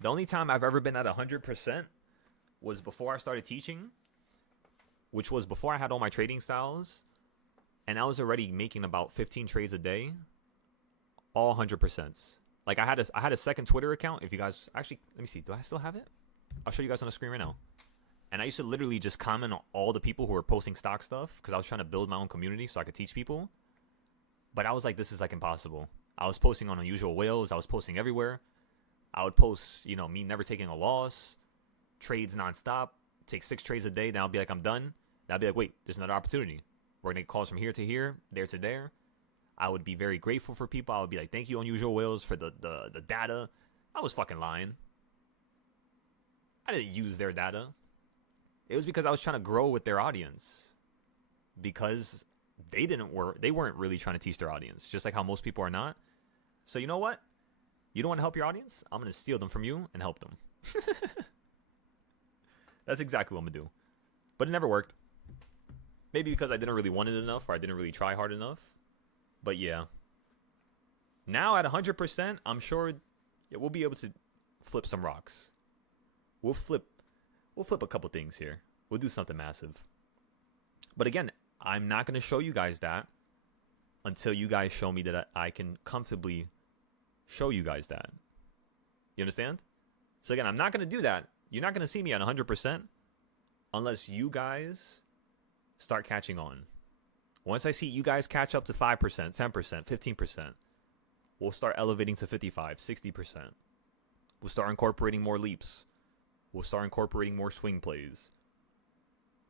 The only time I've ever been at 100% was before I started teaching, which was before I had all my trading styles. And I was already making about 15 trades a day. All 100%. Like I had a second Twitter account. If you guys actually, let me see. Do I still have it? I'll show you guys on the screen right now. And I used to literally just comment on all the people who were posting stock stuff because I was trying to build my own community so I could teach people. But I was like, this is like impossible. I was posting on Unusual Whales. I was posting everywhere. I would post, me never taking a loss, trades nonstop, take 6 trades a day. Then I'll be like, I'm done. Then I'll be like, wait, there's another opportunity. We're going to get calls from here to here, there to there. I would be very grateful for people. I would be like, thank you, Unusual Whales, for the data. I was fucking lying. I didn't use their data. It was because I was trying to grow with their audience. Because they weren't really trying to teach their audience, just like how most people are not. So you know what? You don't want to help your audience? I'm going to steal them from you and help them. That's exactly what I'm going to do. But it never worked. Maybe because I didn't really want it enough or I didn't really try hard enough. But yeah. Now at 100%, I'm sure we'll be able to flip some rocks. We'll flip a couple things here. We'll do something massive. But again, I'm not going to show you guys that until you guys show me that I can comfortably show you guys that. You understand? So again, I'm not going to do that. You're not going to see me at 100% unless you guys start catching on. Once I see you guys catch up to 5%, 10%, 15%, we'll start elevating to 55, 60%. We'll start incorporating more leaps. We'll start incorporating more swing plays.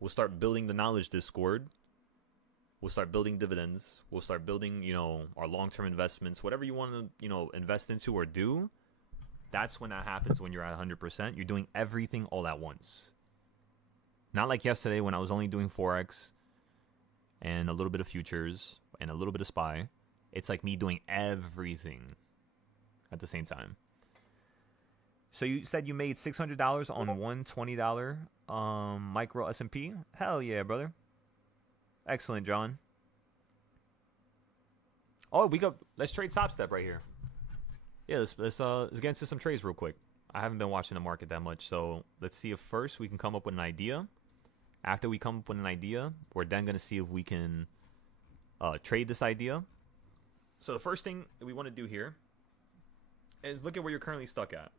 We'll start building the knowledge Discord. We'll start building dividends. We'll start building, our long-term investments. Whatever you want to, invest into or do, that's when that happens when you're at 100%. You're doing everything all at once. Not like yesterday when I was only doing Forex and a little bit of futures and a little bit of SPY. It's like me doing everything at the same time. So you said you made $600 on one $20 micro S&P? Hell yeah, brother. Excellent, John. Oh, let's trade Top Step right here. Yeah, let's get into some trades real quick. I haven't been watching the market that much, so let's see if first we can come up with an idea. After we come up with an idea, we're then going to see if we can trade this idea. So the first thing we want to do here is look at where you're currently stuck at.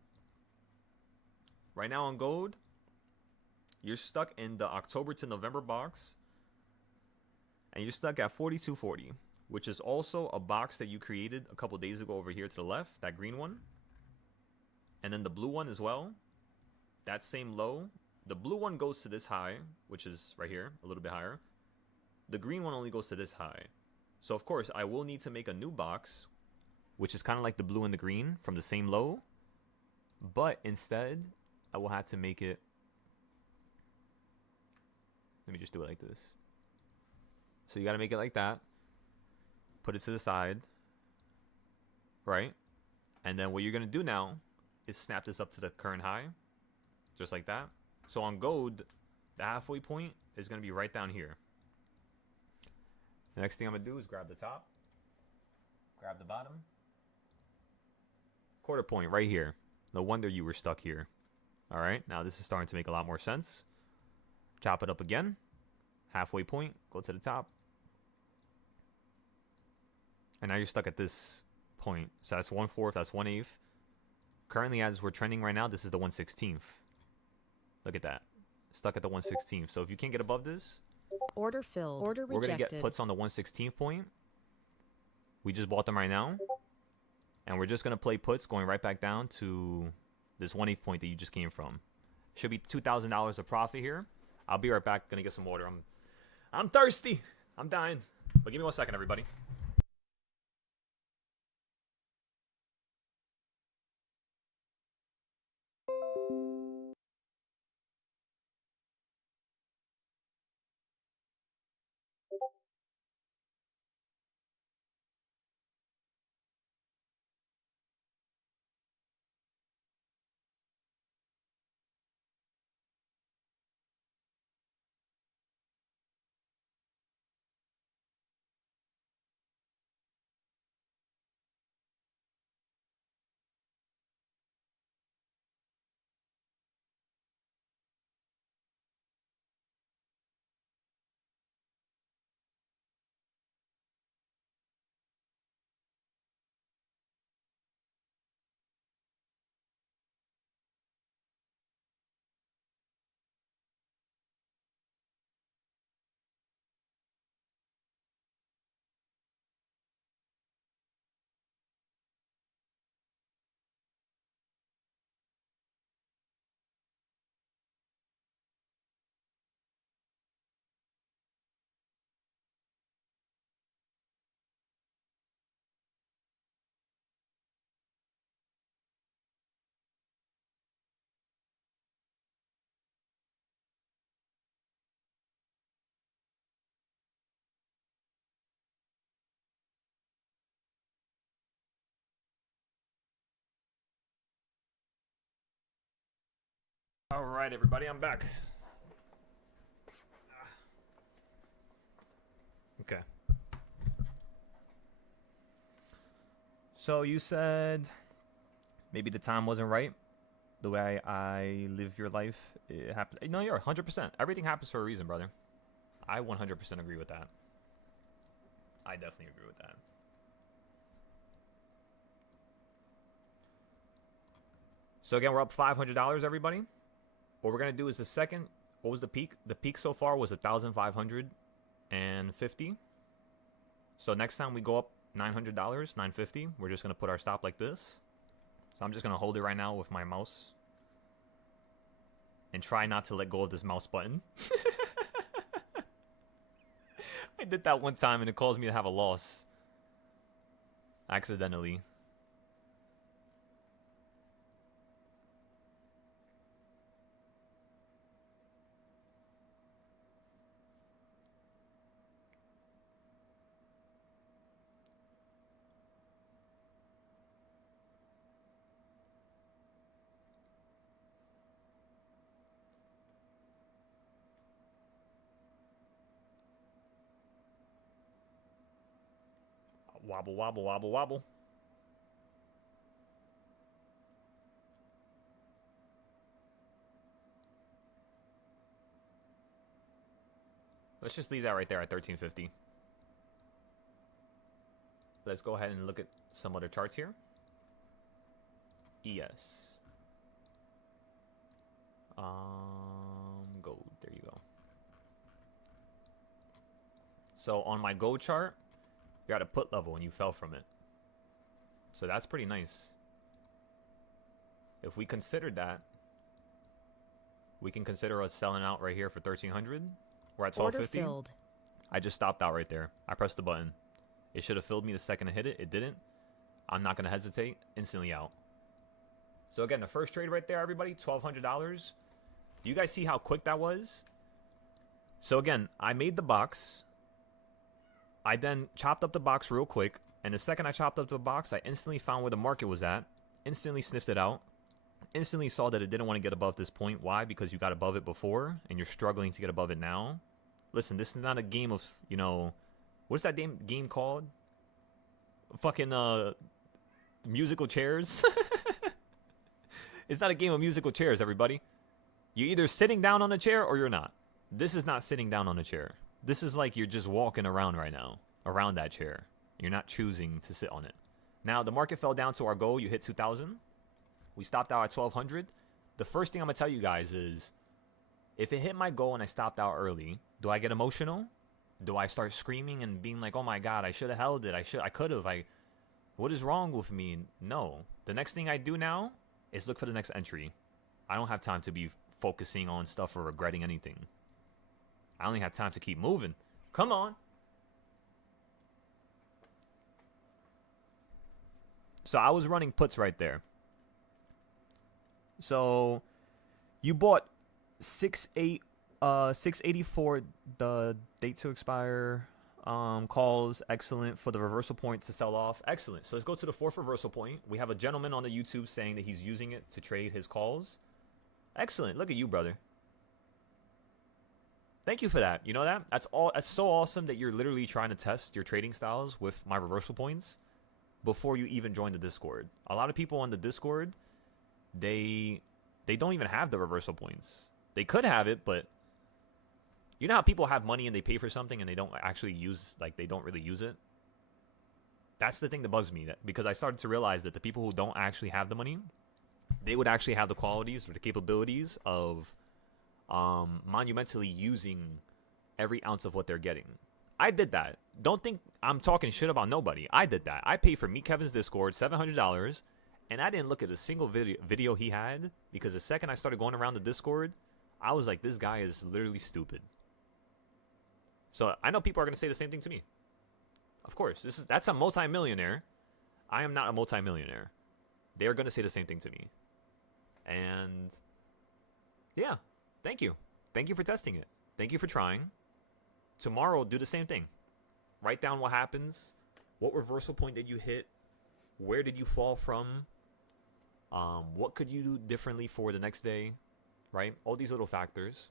Right now on gold, you're stuck in the October to November box, and you're stuck at 42.40, which is also a box that you created a couple days ago over here to the left, that green one. And then the blue one as well, that same low. The blue one goes to this high, which is right here, a little bit higher. The green one only goes to this high. So, of course, I will need to make a new box, which is kind of like the blue and the green from the same low. But instead, I will have to make it... Let me just do it like this. So you got to make it like that. Put it to the side. Right? And then what you're going to do now is snap this up to the current high. Just like that. So on gold, the halfway point is going to be right down here. The next thing I'm going to do is grab the top. Grab the bottom. Quarter point right here. No wonder you were stuck here. All right. Now this is starting to make a lot more sense. Chop it up again. Halfway point. Go to the top. And now you're stuck at this point. So that's 1/4. That's 1/8. Currently, as we're trending right now, this is the 1/16. Look at that. Stuck at the 1/16. So if you can't get above this, order filled. Order rejected. We're going to get puts on the 1/16 point. We just bought them right now. And we're just going to play puts going right back down to this 1/8 point that you just came from. Should be $2,000 of profit here. I'll be right back. Going to get some water. I'm thirsty. I'm dying. But give me 1 second, everybody. All right, everybody, I'm back. Okay. So you said maybe the time wasn't right. The way I live your life, it happened. No, you're 100%. Everything happens for a reason, brother. I 100% agree with that. I definitely agree with that. So again, we're up $500, everybody. What we're going to do is the second, what was the peak? The peak so far was 1,550. So next time we go up $900, $950, we're just going to put our stop like this. So I'm just going to hold it right now with my mouse. And try not to let go of this mouse button. I did that one time and it caused me to have a loss. Accidentally. Wobble, wobble, wobble, wobble. Let's just leave that right there at 1350. Let's go ahead and look at some other charts here. ES. Gold. There you go. So on my gold chart, you're at a put level and you fell from it. So that's pretty nice. If we considered that, we can consider us selling out right here for 1300. We're at 1250. Order filled. I just stopped out right there. I pressed the button. It should have filled me the second I hit it. It didn't. I'm not going to hesitate. Instantly out. So again, the first trade right there, everybody, $1,200. Do you guys see how quick that was? So again, I made the box. I then chopped up the box real quick. And the second I chopped up the box, I instantly found where the market was at. Instantly sniffed it out. Instantly saw that it didn't want to get above this point. Why? Because you got above it before and you're struggling to get above it now. Listen, this is not a game of, you know, what's that game called? Fucking musical chairs. It's not a game of musical chairs, everybody. You're either sitting down on a chair or you're not. This is not sitting down on a chair. This is like you're just walking around right now, around that chair. You're not choosing to sit on it. Now, the market fell down to our goal. You hit 2,000. We stopped out at 1,200. The first thing I'm going to tell you guys is, if it hit my goal and I stopped out early, do I get emotional? Do I start screaming and being like, oh my God, I should have held it. I could have. What is wrong with me? No. The next thing I do now is look for the next entry. I don't have time to be focusing on stuff or regretting anything. I only have time to keep moving. Come on. So I was running puts right there. So you bought 684 the date to expire calls. Excellent. For the reversal point to sell off. Excellent. So let's go to the fourth reversal point. We have a gentleman on the YouTube saying that he's using it to trade his calls. Excellent. Look at you, brother. Thank you for that. You know that? That's so awesome that you're literally trying to test your trading styles with my reversal points before you even join the Discord. A lot of people on the Discord, they don't even have the reversal points. They could have it, but you know how people have money and they pay for something and they don't actually use, like, they don't really use it? That's the thing that bugs me, because I started to realize that the people who don't actually have the money, they would actually have the qualities or the capabilities of monumentally using every ounce of what they're getting. I did that. Don't think I'm talking shit about nobody. I did that. I paid for Meet Kevin's Discord $700, and I didn't look at a single video he had, because the second I started going around the Discord, I was like, this guy is literally stupid. So I know people are going to say the same thing to me. Of course, that's a multimillionaire. I am not a multimillionaire. They're going to say the same thing to me. And yeah, thank you. Thank you for testing it. Thank you for trying. Tomorrow, do the same thing. Write down what happens. What reversal point did you hit? Where did you fall from? What could you do differently for the next day? Right? All these little factors.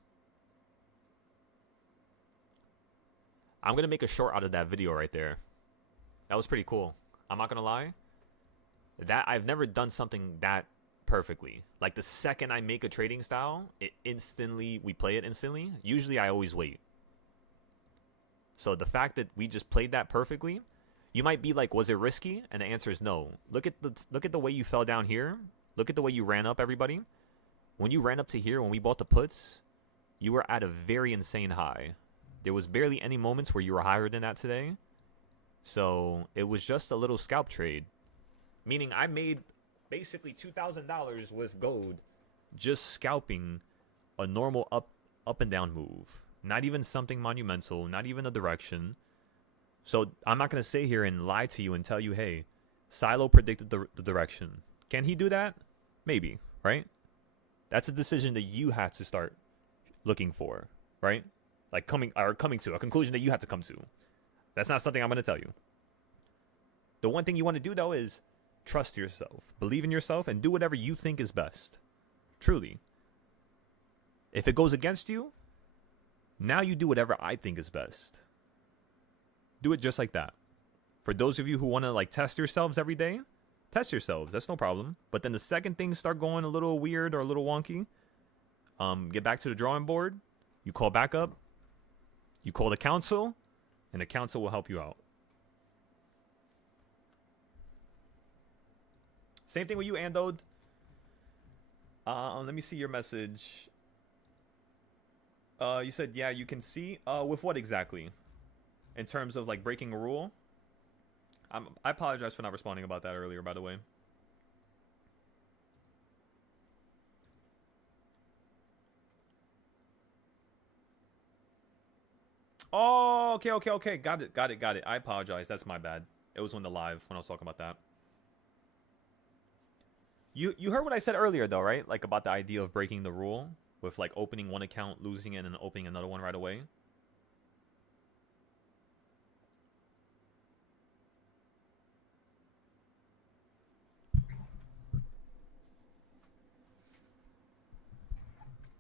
I'm going to make a short out of that video right there. That was pretty cool. I'm not going to lie. I've never done something that perfectly. Like, the second I make a trading style, we play it instantly. Usually I always wait. So the fact that we just played that perfectly, you might be like, was it risky? And the answer is no. Look at the way you fell down here. Look at the way you ran up, everybody. When you ran up to here, when we bought the puts, you were at a very insane high. There was barely any moments where you were higher than that today. So it was just a little scalp trade. Meaning I made basically $2,000 with gold just scalping a normal up and down move. Not even something monumental, not even a direction. So I'm not going to sit here and lie to you and tell you, hey, Silo predicted the direction. Can he do that? Maybe, right? That's a decision that you had to start looking for, right? Like coming to a conclusion that you had to come to. That's not something I'm going to tell you. The one thing you want to do, though, is trust yourself. Believe in yourself and do whatever you think is best. Truly. If it goes against you, now you do whatever I think is best. Do it just like that. For those of you who want to like test yourselves every day, test yourselves. That's no problem. But then the second things start going a little weird or a little wonky, get back to the drawing board. You call back up. You call the council, and the council will help you out. Same thing with you, Andode. Let me see your message. You said, yeah, you can see. With what exactly? In terms of like breaking a rule? I apologize for not responding about that earlier, by the way. Oh, okay. Got it. I apologize. That's my bad. It was on the live when I was talking about that. You heard what I said earlier, though, right? Like about the idea of breaking the rule with like opening one account, losing it, and opening another one right away.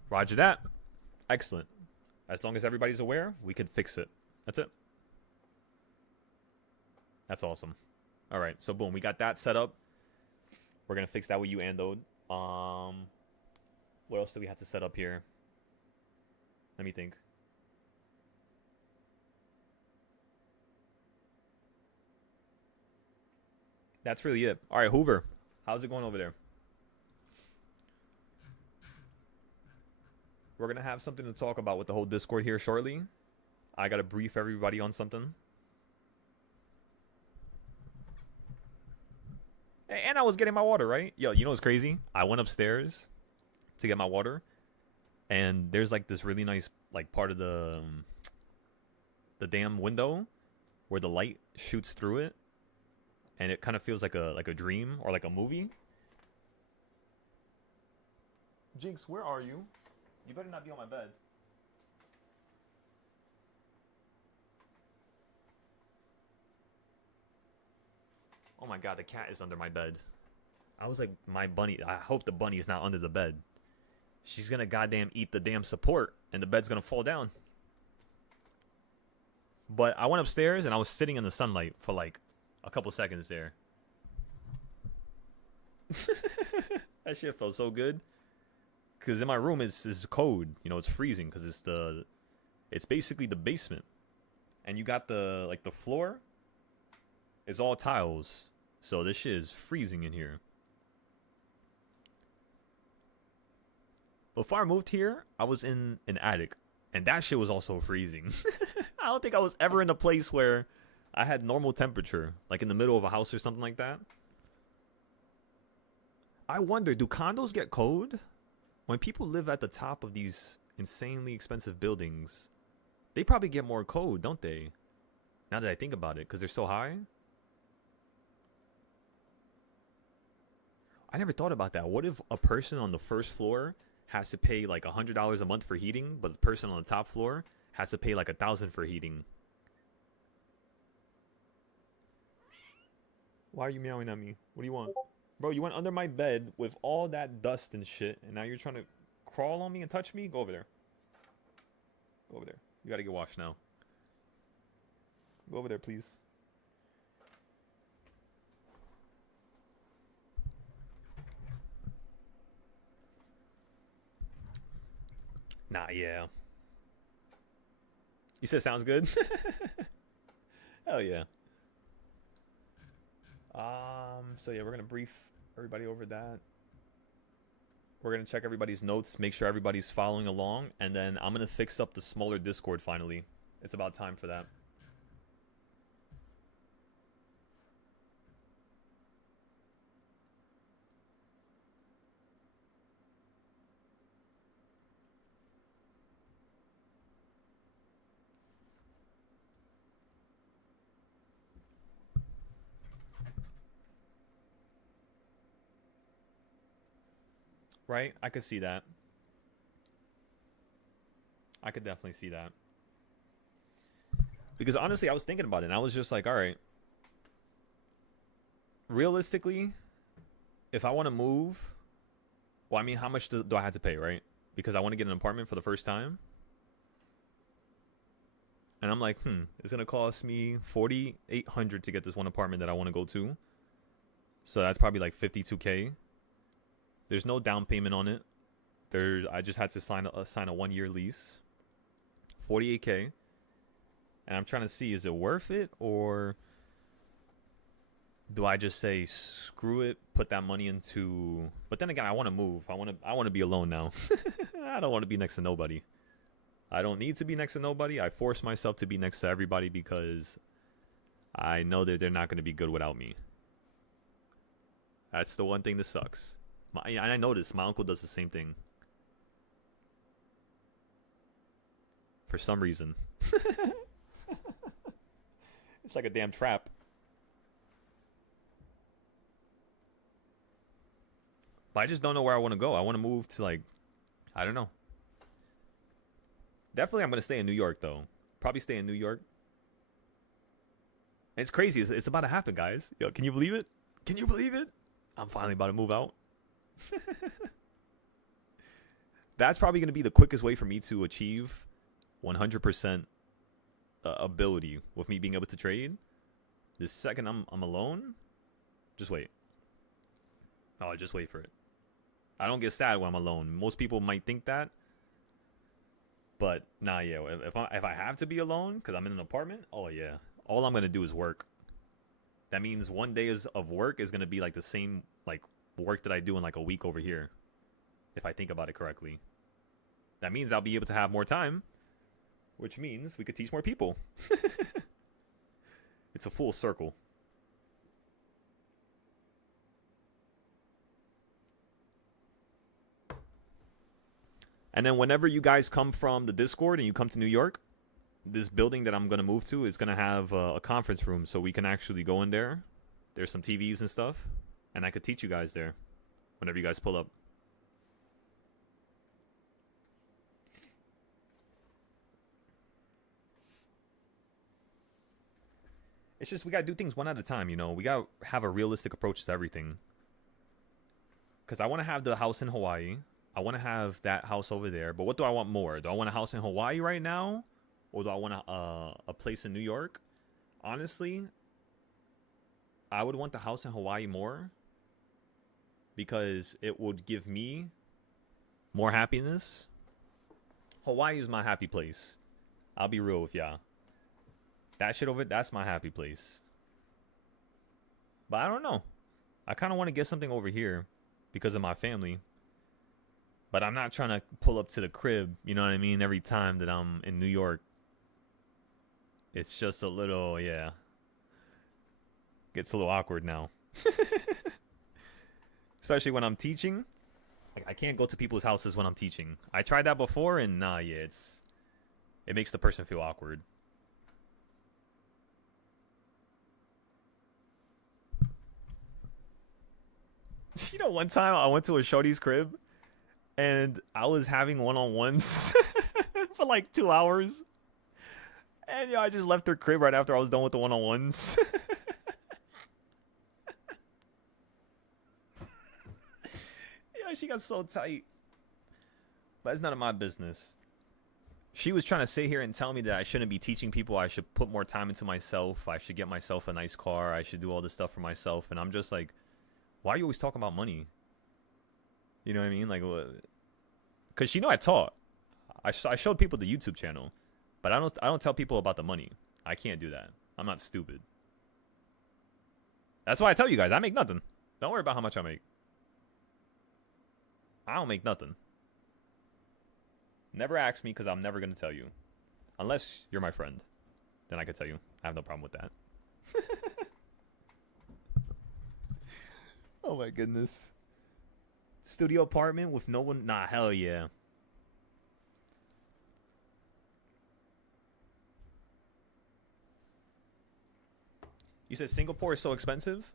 Roger that. Excellent. As long as everybody's aware, we can fix it. That's it. That's awesome. All right, so boom, we got that set up. We're gonna fix that with you, Andode. What else do we have to set up here? Let me think. That's really it. All right, Hoover, how's it going over there? We're going to have something to talk about with the whole Discord here shortly. I got to brief everybody on something. And I was getting my water, right? Yo, you know what's crazy? I went upstairs to get my water. And there's like this really nice like part of the damn window where the light shoots through it. And it kind of feels like a dream or like a movie. Jinx, where are you? You better not be on my bed. Oh my god, the cat is under my bed. I was like, my bunny. I hope the bunny is not under the bed. She's gonna goddamn eat the damn support, and the bed's gonna fall down. But I went upstairs, and I was sitting in the sunlight for like a couple seconds there. That shit felt so good. Because in my room is cold, you know, it's freezing because it's basically the basement, and you got the floor is all tiles, so this shit is freezing in here. Before I moved here, I was in an attic, and that shit was also freezing. I don't think I was ever in a place where I had normal temperature, like in the middle of a house or something like that. I wonder, do condos get cold? When people live at the top of these insanely expensive buildings, they probably get more cold, don't they? Now that I think about it, because they're so high. I never thought about that. What if a person on the first floor has to pay like $100 a month for heating, but the person on the top floor has to pay like $1,000 for heating? Why are you meowing at me? What do you want? Bro, you went under my bed with all that dust and shit, and now you're trying to crawl on me and touch me? Go over there. Go over there. You gotta get washed now. Go over there, please. Nah, yeah. You said sounds good? Hell yeah. So yeah, we're gonna brief everybody over that. We're going to check everybody's notes, make sure everybody's following along, and then I'm going to fix up the smaller Discord finally. It's about time for that. Right? I could see that. I could definitely see that. Because honestly, I was thinking about it, and I was just like, all right. Realistically, if I want to move, well, I mean, how much do I have to pay, right? Because I want to get an apartment for the first time. And I'm like, it's going to cost me $4,800 to get this one apartment that I want to go to. So that's probably like $52K. There's no down payment on it. I just had to sign a 1-year lease. $48K. And I'm trying to see, is it worth it, or do I just say screw it, put that money into? But then again, I want to move. I want to be alone now. I don't want to be next to nobody. I don't need to be next to nobody. I force myself to be next to everybody because I know that they're not going to be good without me. That's the one thing that sucks. And I noticed my uncle does the same thing. For some reason. It's like a damn trap. But I just don't know where I want to go. I want to move to, like, I don't know. Definitely I'm going to stay in New York, though. Probably stay in New York. And it's crazy. It's about to happen, guys. Yo, can you believe it? Can you believe it? I'm finally about to move out. That's probably going to be the quickest way for me to achieve 100% ability with me being able to trade. The second I'm alone, just wait. Oh, just wait for it. I don't get sad when I'm alone. Most people might think that, but nah, yeah. If I have to be alone because I'm in an apartment, oh yeah. All I'm gonna do is work. That means one day of work is gonna be like the same like work that I do in like a week over here. If I think about it correctly, that means I'll be able to have more time, which means we could teach more people. It's a full circle. And then whenever you guys come from the Discord and you come to New York, this building that I'm going to move to is going to have a conference room, so we can actually go in there. There's some TVs and stuff, and I could teach you guys there whenever you guys pull up. It's just we got to do things one at a time, you know. We got to have a realistic approach to everything. Because I want to have the house in Hawaii. I want to have that house over there. But what do I want more? Do I want a house in Hawaii right now? Or do I want a place in New York? Honestly, I would want the house in Hawaii more. Because it would give me more happiness. Hawaii is my happy place. I'll be real with y'all. That shit over, that's my happy place. But I don't know. I kind of want to get something over here because of my family. But I'm not trying to pull up to the crib, you know what I mean, every time that I'm in New York. It's just a little, yeah. Gets a little awkward now. Especially when I'm teaching. Like, I can't go to people's houses when I'm teaching. I tried that before, and nah, yeah, it makes the person feel awkward. You know, one time I went to a shorty's crib and I was having one-on-ones for like 2 hours. And I just left her crib right after I was done with the one-on-ones. She got so tight. But it's none of my business. She was trying to sit here and tell me that I shouldn't be teaching people. I should put more time into myself. I should get myself a nice car. I should do all this stuff for myself. And I'm just like, why are you always talking about money? You know what I mean? Like, because I taught. I showed people the YouTube channel, but I don't tell people about the money. I can't do that. I'm not stupid. That's why I tell you guys, I make nothing. Don't worry about how much I make. I don't make nothing. Never ask me because I'm never going to tell you. Unless you're my friend. Then I can tell you. I have no problem with that. Oh my goodness. Studio apartment with no one? Nah, hell yeah. You said Singapore is so expensive?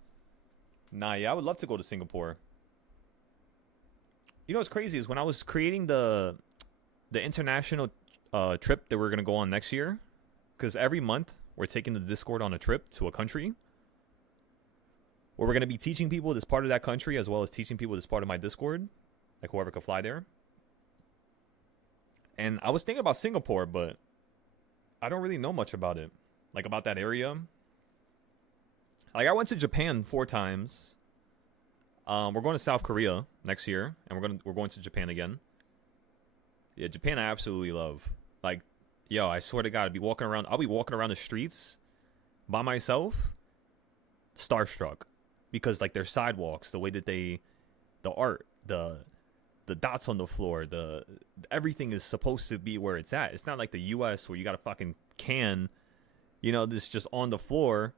Nah, yeah, I would love to go to Singapore. You know what's crazy is when I was creating the international trip that we're going to go on next year, because every month we're taking the Discord on a trip to a country where we're going to be teaching people this part of that country as well as teaching people this part of my Discord, like whoever could fly there. And I was thinking about Singapore, but I don't really know much about it, like about that area. Like I went to Japan 4 times. We're going to South Korea next year, and we're going to Japan again. Yeah, Japan I absolutely love. Like, yo, I swear to God, I'll be walking around the streets by myself, starstruck, because like their sidewalks, the way that the art, the dots on the floor, everything is supposed to be where it's at. It's not like the U.S. where you got a fucking can, this just on the floor.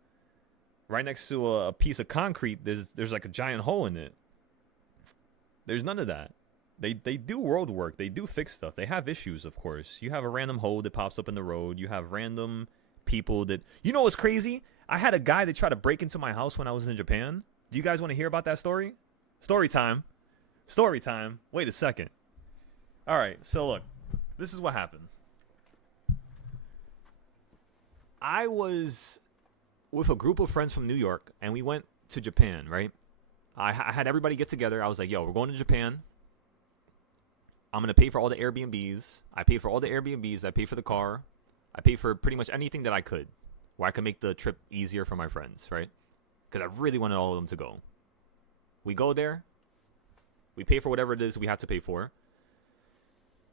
Right next to a piece of concrete, there's like a giant hole in it. There's none of that. They do road work. They do fix stuff. They have issues, of course. You have a random hole that pops up in the road. You have random people that... You know what's crazy? I had a guy that tried to break into my house when I was in Japan. Do you guys want to hear about that story? Story time. Story time. Wait a second. All right, so look. This is what happened. I was with a group of friends from New York, and we went to Japan, right? I had everybody get together. I was like, yo, we're going to Japan. I'm going to pay for all the Airbnbs. I pay for all the Airbnbs. I pay for the car. I pay for pretty much anything that I could where I could make the trip easier for my friends, right? Because I really wanted all of them to go. We go there. We pay for whatever it is we have to pay for.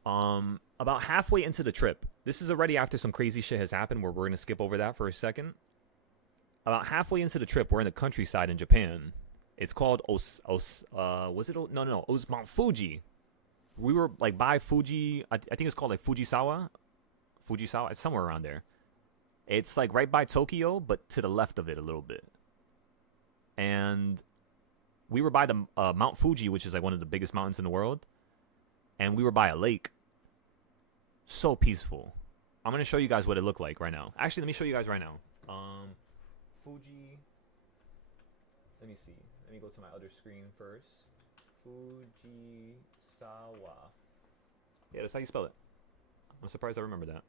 About halfway into the trip, this is already after some crazy shit has happened where we're going to skip over that for a second. About halfway into the trip, we're in the countryside in Japan. It's called Mount Fuji. We were like by Fuji. I think it's called like Fujisawa. It's somewhere around there. It's like right by Tokyo, but to the left of it a little bit. And we were by the Mount Fuji, which is like one of the biggest mountains in the world. And we were by a lake. So peaceful. I'm going to show you guys what it looked like right now. Actually, let me show you guys right now. Fuji. Let me see. Let me go to my other screen first. Fujisawa. Yeah, that's how you spell it. I'm surprised I remember that.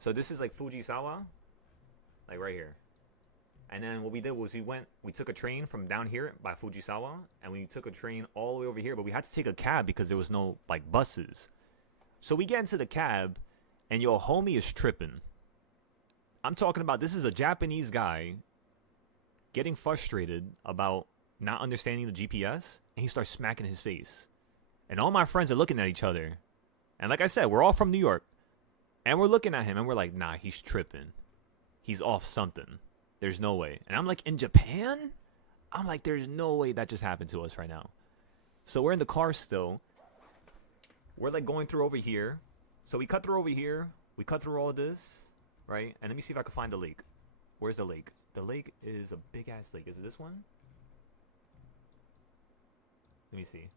So this is like Fujisawa. Like right here. And then what we did was we took a train from down here by Fujisawa, and we took a train all the way over here, but we had to take a cab because there was no like buses. So we get into the cab, and your homie is tripping. I'm talking about, this is a Japanese guy getting frustrated about not understanding the GPS, and he starts smacking his face. And all my friends are looking at each other. And like I said, we're all from New York. And we're looking at him, and we're like, nah, he's tripping. He's off something. There's no way. And I'm like, in Japan? I'm like, there's no way that just happened to us right now. So we're in the car still. We're like going through over here. So we cut through over here. We cut through all this, right? And let me see if I can find the lake. Where's the lake? The lake is a big ass lake. Is it this one? Let me see.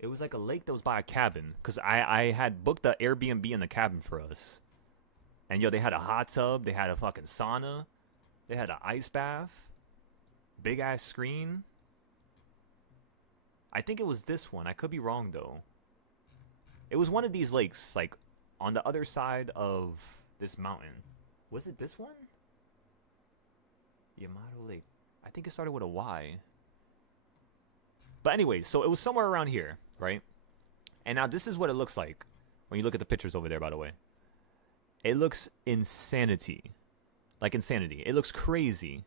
It was like a lake that was by a cabin. Because I had booked the Airbnb in the cabin for us. And yo, they had a hot tub. They had a fucking sauna. They had an ice bath. Big ass screen. I think it was this one. I could be wrong though. It was one of these lakes, like on the other side of this mountain. Was it this one? Yamato Lake. I think it started with a Y. But anyway, so it was somewhere around here, right? And now this is what it looks like when you look at the pictures over there, by the way. It looks insanity. Like insanity. It looks crazy.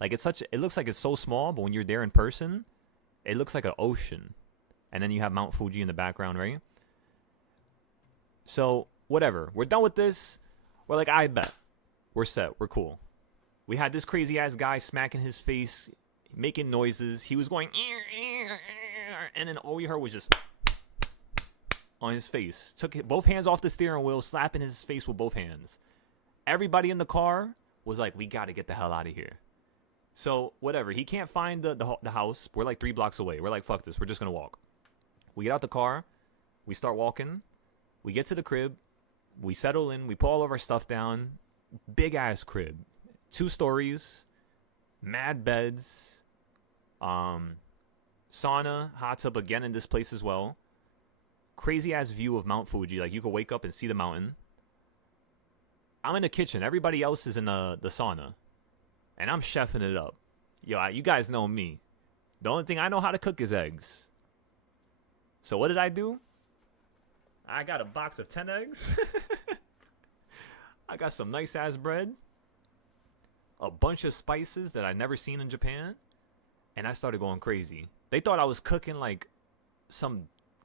Like it looks like it's so small, but when you're there in person, it looks like an ocean. And then you have Mount Fuji in the background, right? So, whatever. We're done with this. We're like, I bet. We're set. We're cool. We had this crazy ass guy smacking his face, making noises. He was going, and then all we heard was just on his face. Took both hands off the steering wheel, slapping his face with both hands. Everybody in the car was like, we got to get the hell out of here. So, whatever. He can't find the house. We're like 3 blocks away. We're like, fuck this. We're just going to walk. We get out the car. We start walking. We get to the crib. We settle in. We put all of our stuff down. Big ass crib. 2 stories. Mad beds. Sauna. Hot tub again in this place as well. Crazy ass view of Mount Fuji. Like, you could wake up and see the mountain. I'm in the kitchen. Everybody else is in the sauna. And I'm chefing it up. Yo, you guys know me. The only thing I know how to cook is eggs. So what did I do? I got a box of 10 eggs. I got some nice ass bread. A bunch of spices that I'd never seen in Japan. And I started going crazy. They thought I was cooking like some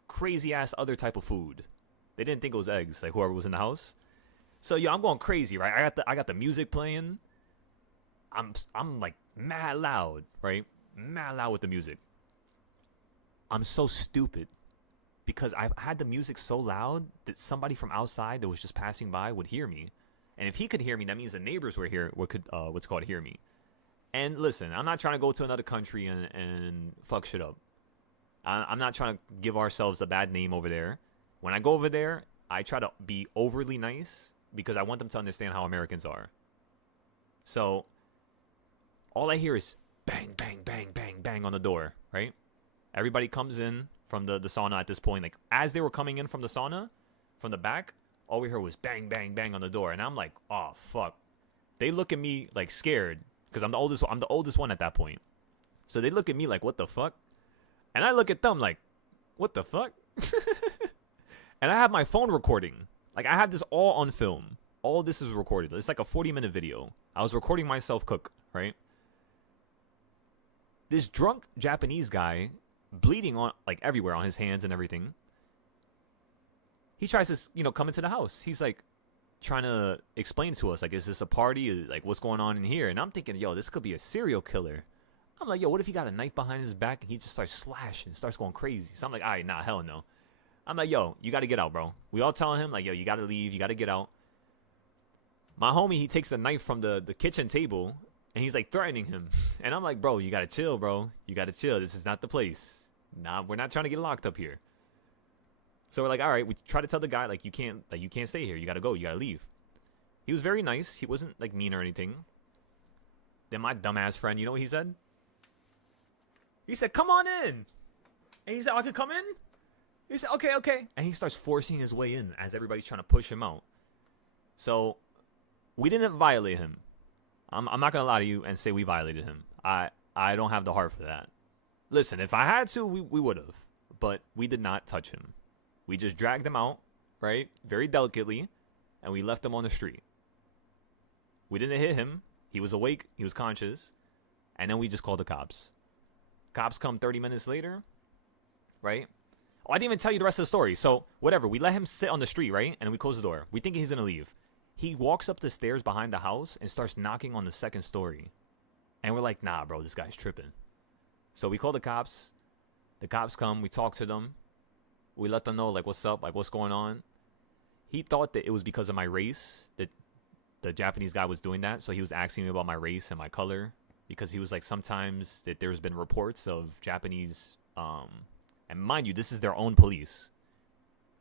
crazy ass other type of food. They didn't think it was eggs, like whoever was in the house. So yo, I'm going crazy, right? I got the music playing. I'm like mad loud, right? Mad loud with the music. I'm so stupid because I had the music so loud that somebody from outside that was just passing by would hear me. And if he could hear me, that means the neighbors were here, what's called hear me. And listen, I'm not trying to go to another country and fuck shit up. I'm not trying to give ourselves a bad name over there. When I go over there, I try to be overly nice because I want them to understand how Americans are. So, all I hear is bang, bang, bang, bang, bang on the door, right? Everybody comes in from the sauna at this point. Like, as they were coming in from the sauna, from the back, all we heard was bang, bang, bang on the door. And I'm like, oh, fuck. They look at me, like, scared because I'm the oldest one at that point. So they look at me like, what the fuck? And I look at them like, what the fuck? And I have my phone recording. Like, I have this all on film. All this is recorded. It's like a 40-minute video. I was recording myself cook, right? This drunk Japanese guy, bleeding on like everywhere on his hands and everything. He tries to, come into the house. He's like trying to explain to us, like, is this a party? Like, what's going on in here? And I'm thinking, yo, this could be a serial killer. I'm like, yo, what if he got a knife behind his back and he just starts slashing, starts going crazy? So I'm like, all right, nah, hell no. I'm like, yo, you got to get out, bro. We all telling him, like, yo, you got to leave. You got to get out. My homie, he takes the knife from the kitchen table, and he's, like, threatening him. And I'm like, bro, you got to chill, bro. You got to chill. This is not the place. Nah, we're not trying to get locked up here. So we're like, all right. We try to tell the guy, like, you can't stay here. You got to go. You got to leave. He was very nice. He wasn't, like, mean or anything. Then my dumbass friend, you know what he said? He said, come on in. And he said, I could come in? He said, okay. And he starts forcing his way in as everybody's trying to push him out. So we didn't violate him. I'm not going to lie to you and say we violated him. I don't have the heart for that. Listen, if I had to, we would have. But we did not touch him. We just dragged him out, right? Very delicately. And we left him on the street. We didn't hit him. He was awake. He was conscious. And then we just called the cops. Cops come 30 minutes later, right? Oh, I didn't even tell you the rest of the story. So, whatever. We let him sit on the street, right? And then we close the door. We think he's going to leave. He walks up the stairs behind the house and starts knocking on the second story. And we're like, nah, bro, this guy's tripping. So, we call the cops. The cops come. We talk to them. We let them know, like, what's up? Like, what's going on? He thought that it was because of my race that the Japanese guy was doing that. So, he was asking me about my race and my color. Because he was like, sometimes that there's been reports of Japanese, and mind you, this is their own police.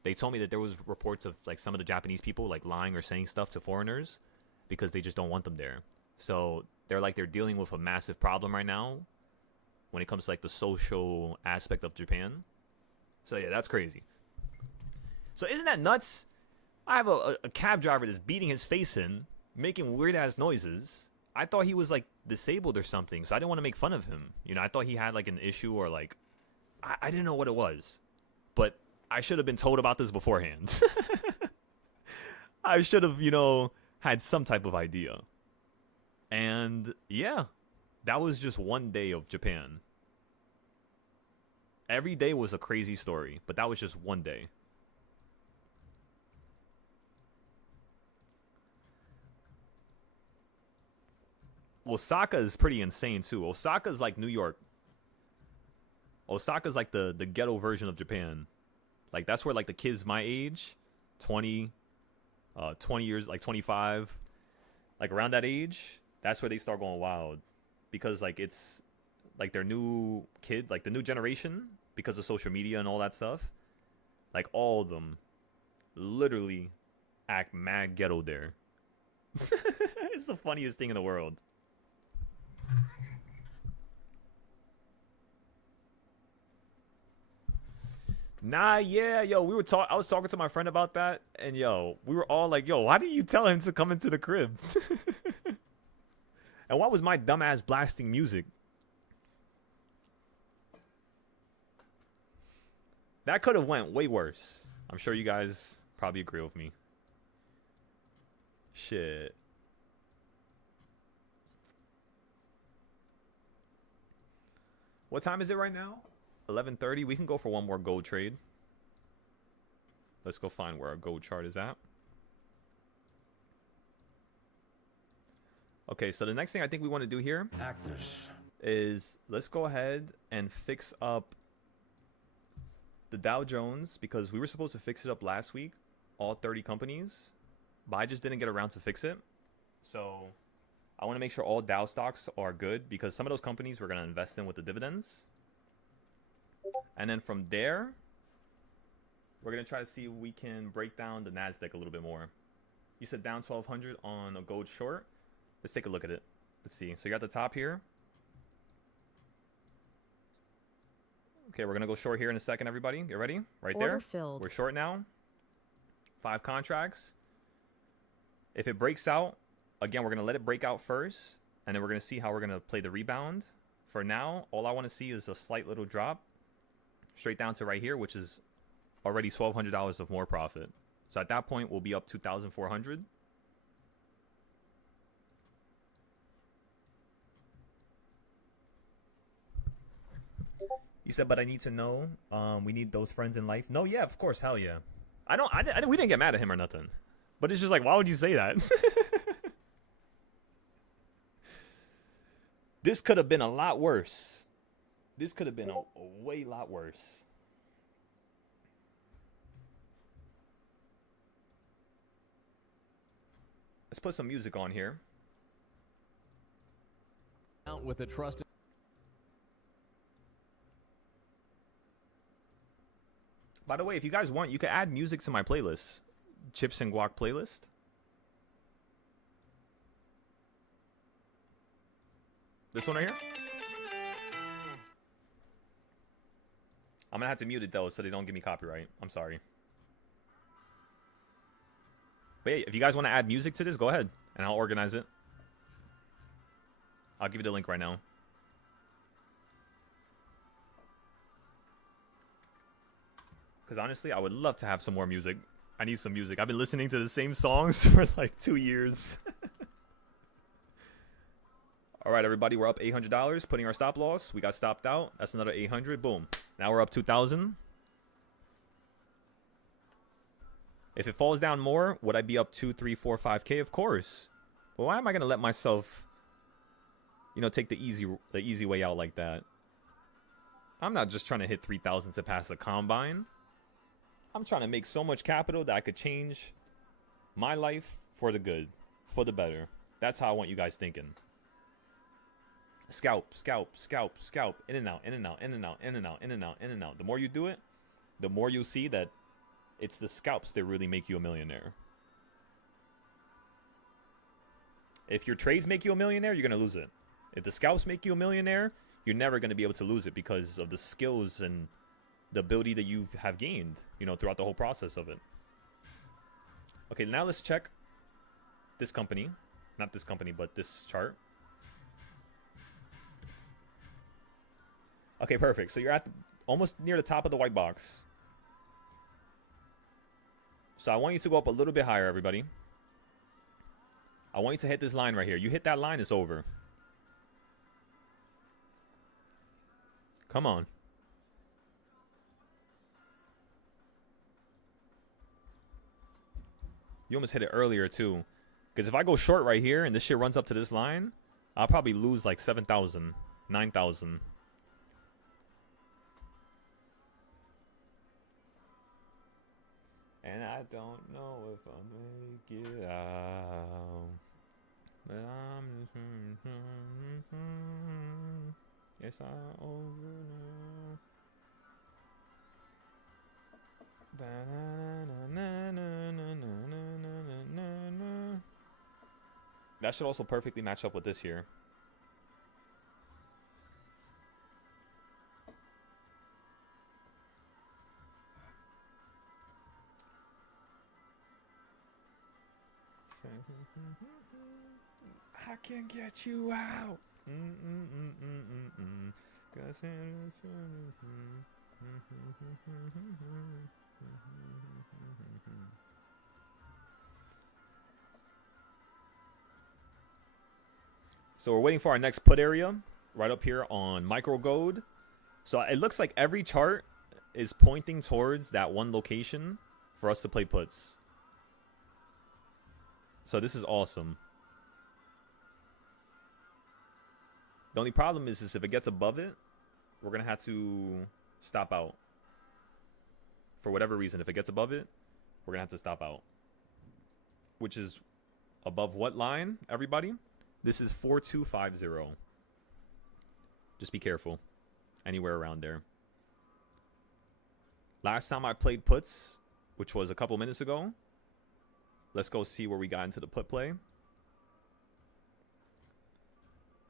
They told me that there was reports of like some of the Japanese people like lying or saying stuff to foreigners because they just don't want them there. So they're dealing with a massive problem right now when it comes to like the social aspect of Japan. So yeah, that's crazy. So isn't that nuts? I have a cab driver that's beating his face in, making weird ass noises. I thought he was like disabled or something, so I didn't want to make fun of him. I thought he had like an issue or like I didn't know what it was. But I should have been told about this beforehand. I should have, had some type of idea. And yeah, that was just one day of Japan. Every day was a crazy story, but that was just one day. Osaka is pretty insane too. Osaka's like New York. Osaka's like the ghetto version of Japan. Like that's where like the kids my age, 20 years, like 25, like around that age, that's where they start going wild. Because like it's like their new kid, like the new generation, because of social media and all that stuff, like all of them literally act mad ghetto there. It's the funniest thing in the world. Nah, yeah, yo, I was talking to my friend about that, and yo, we were all like, yo, why didn't you tell him to come into the crib? And why was my dumbass blasting music? That could have went way worse. I'm sure you guys probably agree with me. Shit. What time is it right now? 11:30. We can go for one more gold trade. Let's go find where our gold chart is at. Okay, so the next thing I think we want to do here is let's go ahead and fix up the Dow Jones, because we were supposed to fix it up last week, all 30 companies, but I just didn't get around to fix it. So I want to make sure all Dow stocks are good, because some of those companies we're going to invest in with the dividends. And then from there, we're going to try to see if we can break down the NASDAQ a little bit more. You said down 1,200 on a gold short. Let's take a look at it. Let's see. So you're at the top here. Okay, we're going to go short here in a second, everybody. Get ready. Right Order there. filled. We're short now. 5 contracts. If it breaks out, again, we're going to let it break out first, and then we're going to see how we're going to play the rebound. For now, all I want to see is a slight little drop straight down to right here, which is already $1,200 of more profit. So at that point, we'll be up 2,400. You said, but I need to know. We need those friends in life. No, yeah, of course, hell yeah. We didn't get mad at him or nothing. But it's just like, why would you say that? This could have been a lot worse. This could have been a way lot worse. Let's put some music on here. Out with a trusted. By the way, if you guys want, you can add music to my playlist. Chips and Guac playlist. This one right here. I'm going to have to mute it, though, so they don't give me copyright. I'm sorry. But yeah, if you guys want to add music to this, go ahead, and I'll organize it. I'll give you the link right now. Because honestly, I would love to have some more music. I need some music. I've been listening to the same songs for like 2 years. All right, everybody, we're up $800, putting our stop loss. We got stopped out. That's another 800. Boom. Now we're up 2,000. If it falls down more, would I be up 2, 3, 4, 5K? Of course. But why am I going to let myself, take the easy way out like that? I'm not just trying to hit 3,000 to pass a combine. I'm trying to make so much capital that I could change my life for the good, for the better. That's how I want you guys thinking. Scalp, scalp, scalp, scalp, in and out, in and out, in and out, in and out, in and out, in and out. The more you do it, the more you'll see that it's the scalps that really make you a millionaire. If your trades make you a millionaire, you're going to lose it. If the scalps make you a millionaire, you're never going to be able to lose it because of the skills and the ability that you have gained, throughout the whole process of it. Okay, now let's check this company. Not this company, but this chart. Okay, perfect. So you're at almost near the top of the white box. So I want you to go up a little bit higher, everybody. I want you to hit this line right here. You hit that line, it's over. Come on. You almost hit it earlier, too. Because if I go short right here and this shit runs up to this line, I'll probably lose like 7,000, 9,000. And I don't know if I'll make it out. But I'm just it's all over now. That should also perfectly match up with this here. I can get you out. So we're waiting for our next put area right up here on micro gold. So it looks like every chart is pointing towards that one location for us to play puts. So this is awesome. The only problem is if it gets above it, we're going to have to stop out. For whatever reason, if it gets above it, we're going to have to stop out. Which is above what line, everybody? This is 4250. Just be careful. Anywhere around there. Last time I played puts, which was a couple minutes ago. Let's go see where we got into the put play.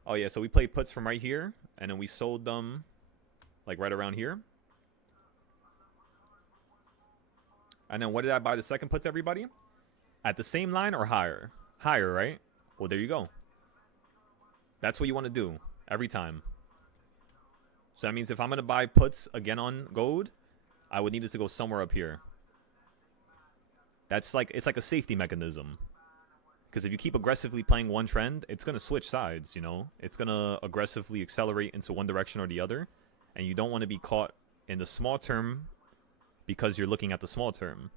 Oh yeah, so we played puts from right here, and then we sold them like right around here. And then what did I buy the second puts, everybody? At the same line or higher? Higher, right? Well, there you go. That's what you want to do every time. So that means if I'm going to buy puts again on gold, I would need it to go somewhere up here. That's like, it's like a safety mechanism. Because if you keep aggressively playing one trend, it's going to switch sides, you know? It's going to aggressively accelerate into one direction or the other. And you don't want to be caught in the small term because you're looking at the small term.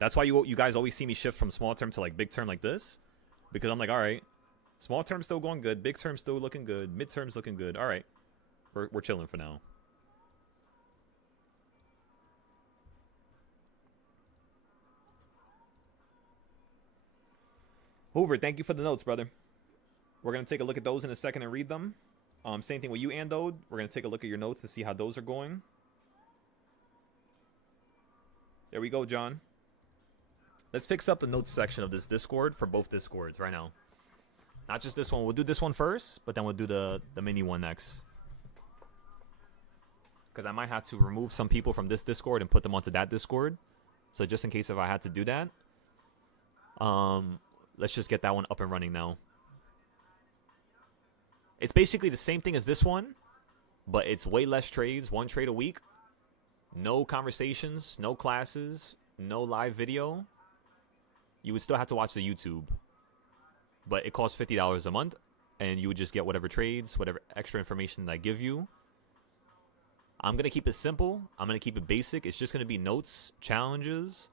That's why you guys always see me shift from small term to like big term like this. Because I'm like, all right, small term's still going good. Big term's still looking good. Mid term's looking good. All right, we're chilling for now. Hoover, thank you for the notes, brother. We're going to take a look at those in a second and read them. Same thing with you, Andode. We're going to take a look at your notes to see how those are going. There we go, John. Let's fix up the notes section of this Discord for both Discords right now. Not just this one. We'll do this one first, but then we'll do the mini one next. Because I might have to remove some people from this Discord and put them onto that Discord. So just in case if I had to do that. Let's just get that one up and running now. It's basically the same thing as this one, but it's way less trades. One trade a week. No conversations, no classes, no live video. You would still have to watch the YouTube. But it costs $50 a month, and you would just get whatever trades, whatever extra information that I give you. I'm going to keep it simple. I'm going to keep it basic. It's just going to be notes, challenges,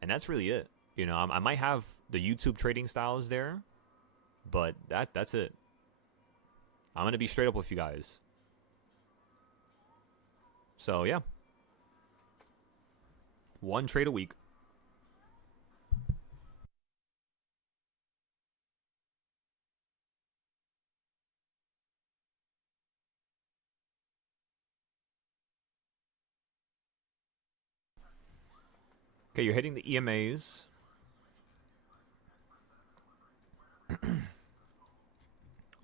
and that's really it. You know, I might have the YouTube trading styles there, but that's it. I'm going to be straight up with you guys. So, yeah. One trade a week. Okay, you're hitting the EMAs.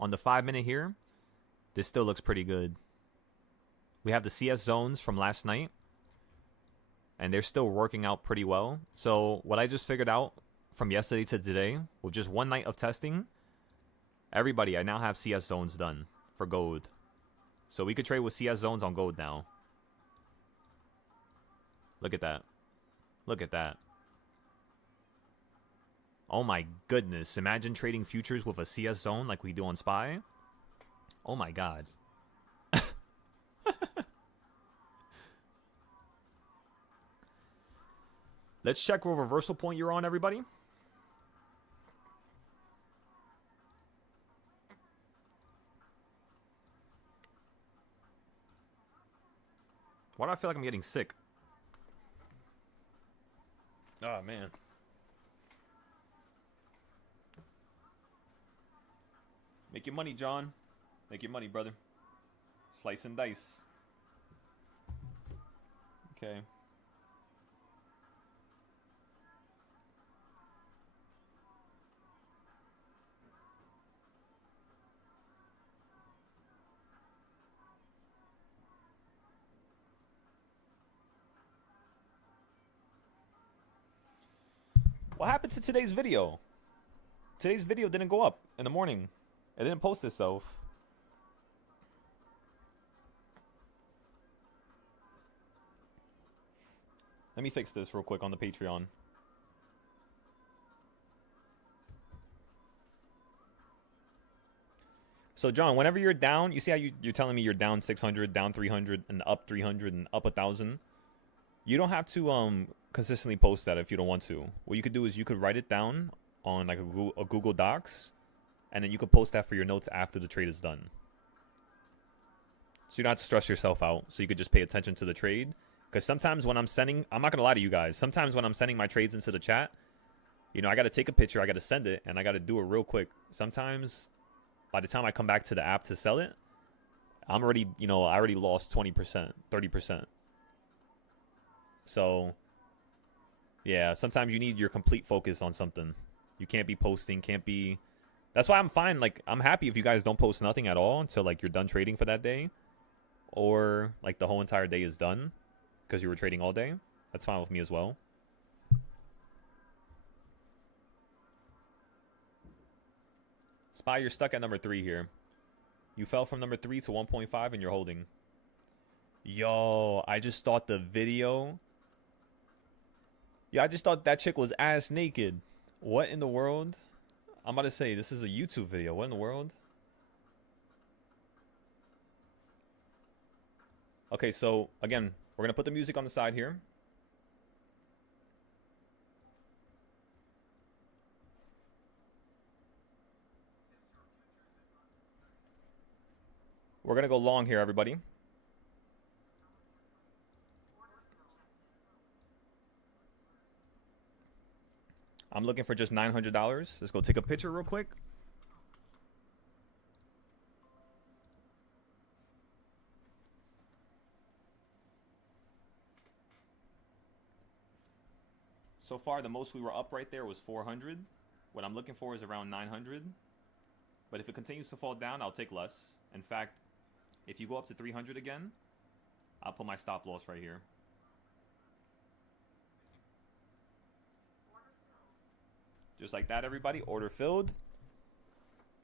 On the 5-minute here, this still looks pretty good. We have the CS zones from last night, and they're still working out pretty well. So what I just figured out from yesterday to today, with just one night of testing, everybody, I now have CS zones done for gold. So we could trade with CS zones on gold now. Look at that. Look at that. Oh my goodness. Imagine trading futures with a CS zone like we do on SPY. Oh my god. Let's check what reversal point you're on, everybody. Why do I feel like I'm getting sick? Oh, man. Make your money, John. Make your money, brother. Slice and dice. Okay. What happened to today's video? Today's video didn't go up in the morning. It didn't post itself. Let me fix this real quick on the Patreon. So, John, whenever you're down, you see how you're telling me you're down 600, down 300, and up 300, and up 1,000? You don't have to consistently post that if you don't want to. What you could do is you could write it down on like a Google Docs, and then you could post that for your notes after the trade is done. So you don't have to stress yourself out. So you could just pay attention to the trade. Because sometimes when I'm not going to lie to you guys, sometimes when I'm sending my trades into the chat, you know, I got to take a picture, I got to send it, and I got to do it real quick. Sometimes by the time I come back to the app to sell it, I'm already, you know, I already lost 20%, 30%. So, yeah, sometimes you need your complete focus on something. You can't be posting, can't be... That's why I'm fine. Like, I'm happy if you guys don't post nothing at all until, like, you're done trading for that day. Or, like, the whole entire day is done because you were trading all day. That's fine with me as well. Spy, you're stuck at number 3 here. You fell from number 3 to 1.5 and you're holding. Yo, I just thought the video... Yeah, I just thought that chick was ass naked. What in the world? I'm about to say, this is a YouTube video. What in the world? Okay, so, again, we're going to put the music on the side here. We're going to go long here, everybody. I'm looking for just $900. Let's go take a picture real quick. So far, the most we were up right there was 400. What I'm looking for is around 900. But if it continues to fall down, I'll take less. In fact, if you go up to 300 again, I'll put my stop loss right here. Just like that, everybody. Order filled.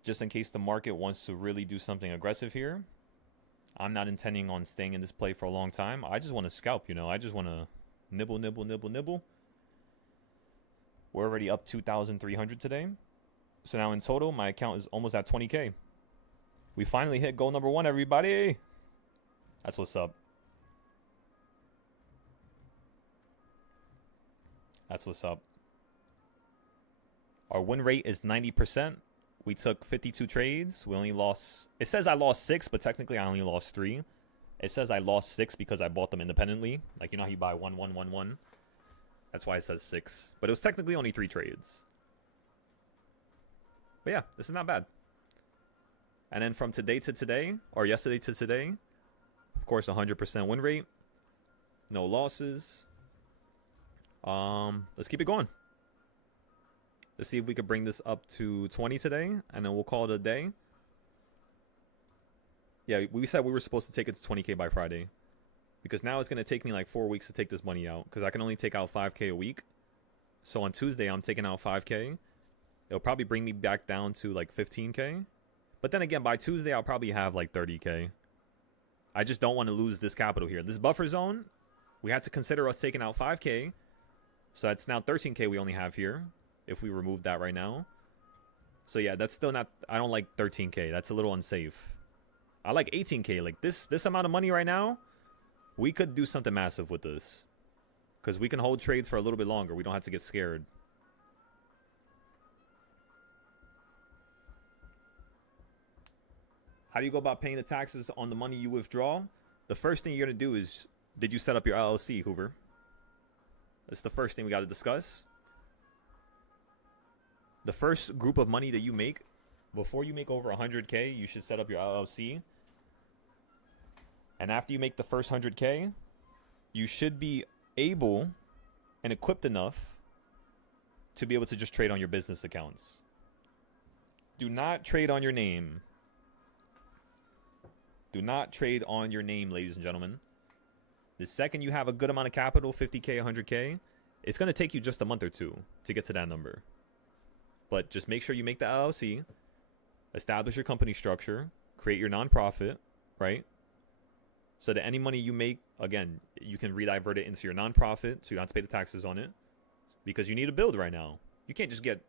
Just in case the market wants to really do something aggressive here. I'm not intending on staying in this play for a long time. I just want to scalp, you know. I just want to nibble, nibble, nibble, nibble. We're already up 2,300 today. So now in total, my account is almost at 20K. We finally hit goal number 1, everybody. That's what's up. That's what's up. Our win rate is 90%. We took 52 trades. We only lost... It says I lost 6, but technically I only lost 3. It says I lost 6 because I bought them independently. Like, you know how you buy 1, 1, 1, 1? That's why it says 6. But it was technically only 3 trades. But yeah, this is not bad. And then from today to today, or yesterday to today, of course, 100% win rate. No losses. Let's keep it going. Let's see if we could bring this up to 20 today, and then we'll call it a day. Yeah, we said we were supposed to take it to 20K by Friday. Because now it's going to take me like 4 weeks to take this money out. Because I can only take out 5K a week. So on Tuesday, I'm taking out 5K. It'll probably bring me back down to like 15K. But then again, by Tuesday, I'll probably have like 30K. I just don't want to lose this capital here. This buffer zone, we had to consider us taking out 5K. So that's now 13K we only have here. If we remove that right now. So yeah, that's still not... I don't like 13K. That's a little unsafe. I like 18K. Like this amount of money right now, we could do something massive with this. Because we can hold trades for a little bit longer. We don't have to get scared. How do you go about paying the taxes on the money you withdraw? The first thing you're going to do is did you set up your LLC, Hoover? That's the first thing we got to discuss. The first group of money that you make, before you make over 100K, you should set up your LLC. And after you make the first 100K, you should be able and equipped enough to be able to just trade on your business accounts. Do not trade on your name. Do not trade on your name, ladies and gentlemen. The second you have a good amount of capital, 50K, 100K, it's going to take you just a month or two to get to that number. But just make sure you make the LLC, establish your company structure, create your nonprofit, right? So that any money you make, again, you can redivert it into your nonprofit so you don't have to pay the taxes on it. Because you need to build right now. You can't just get,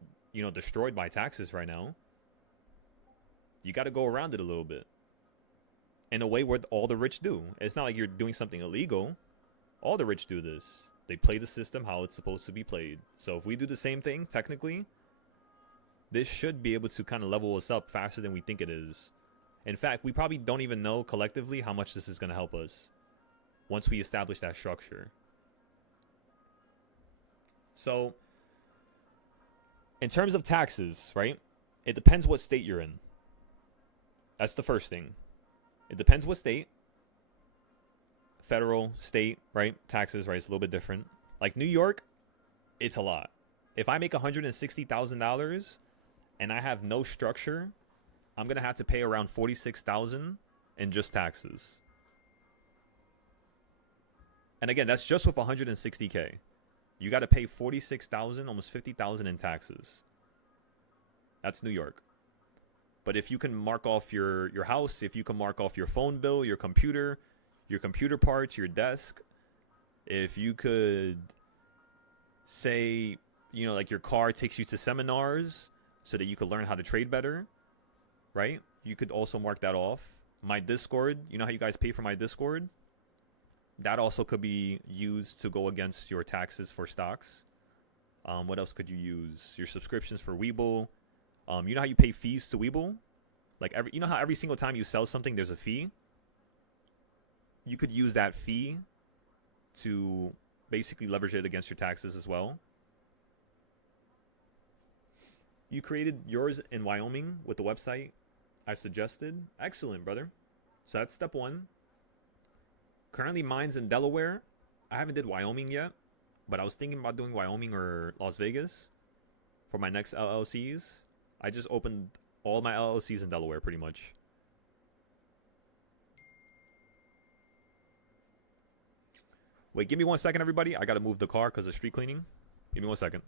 destroyed by taxes right now. You got to go around it a little bit. In a way where all the rich do. It's not like you're doing something illegal. All the rich do this. They play the system how it's supposed to be played. So if we do the same thing, technically, this should be able to kind of level us up faster than we think it is. In fact, we probably don't even know collectively how much this is going to help us once we establish that structure. So, in terms of taxes, right? It depends what state you're in. That's the first thing. It depends what state. Federal, state, right? Taxes, right? It's a little bit different. Like New York, it's a lot. If I make $160,000 and I have no structure, I'm going to have to pay around $46,000 in just taxes. And again, that's just with 160K. You got to pay $46,000, almost $50,000 in taxes. That's New York. But if you can mark off your house, if you can mark off your phone bill, your computer parts, your desk, if you could say, like your car takes you to seminars so that you could learn how to trade better, right? You could also mark that off. My Discord, you know how you guys pay for my Discord? That also could be used to go against your taxes for stocks. What else could you use? Your subscriptions for Webull. You know how you pay fees to Webull? Like you know how every single time you sell something, there's a fee? You could use that fee to basically leverage it against your taxes as well. You created yours in Wyoming with the website I suggested. Excellent, brother. So that's step one. Currently, mine's in Delaware. I haven't did Wyoming yet, but I was thinking about doing Wyoming or Las Vegas for my next LLCs. I just opened all my LLCs in Delaware, pretty much. Wait, give me 1 second, everybody. I gotta move the car because of street cleaning. Give me 1 second.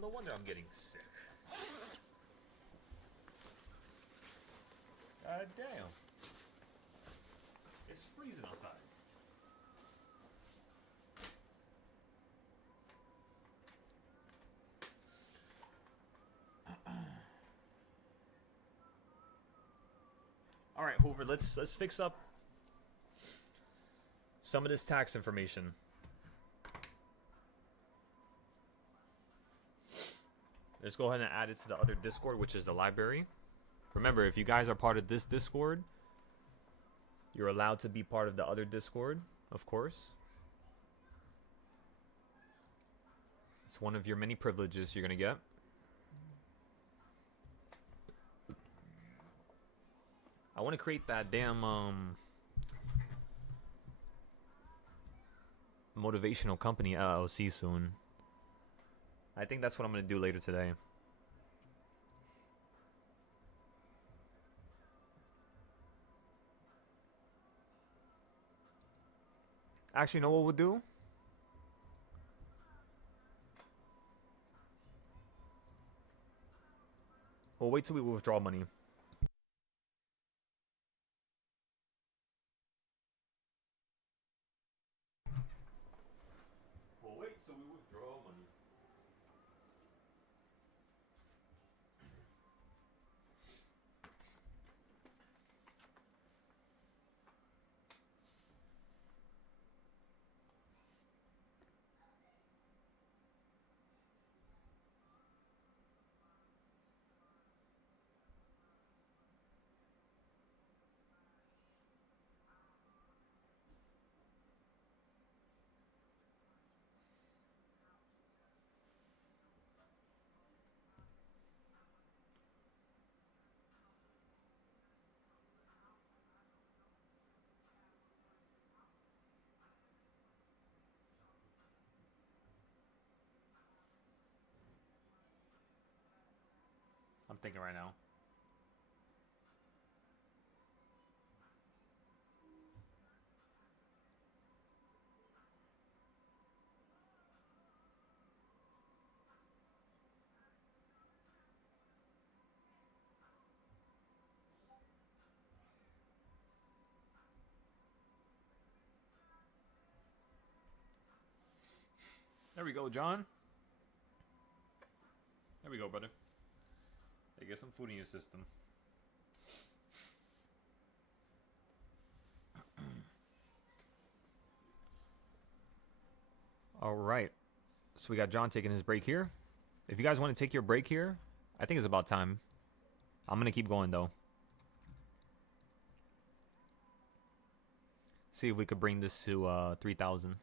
No wonder I'm getting sick. God damn. It's freezing outside. All right, Hoover, let's fix up some of this tax information. Let's go ahead and add it to the other Discord, which is the library. Remember, if you guys are part of this Discord, you're allowed to be part of the other Discord, of course. It's one of your many privileges you're going to get. I want to create that damn motivational company LLC soon. I think that's what I'm going to do later today. Actually, you know what we'll do? We'll wait till we withdraw money. We'll wait till we withdraw money. I'm thinking right now. There we go, John. There we go, brother. Hey, get some food in your system. All right. So we got John taking his break here. If you guys want to take your break here, I think it's about time. I'm going to keep going, though. See if we could bring this to 3,000.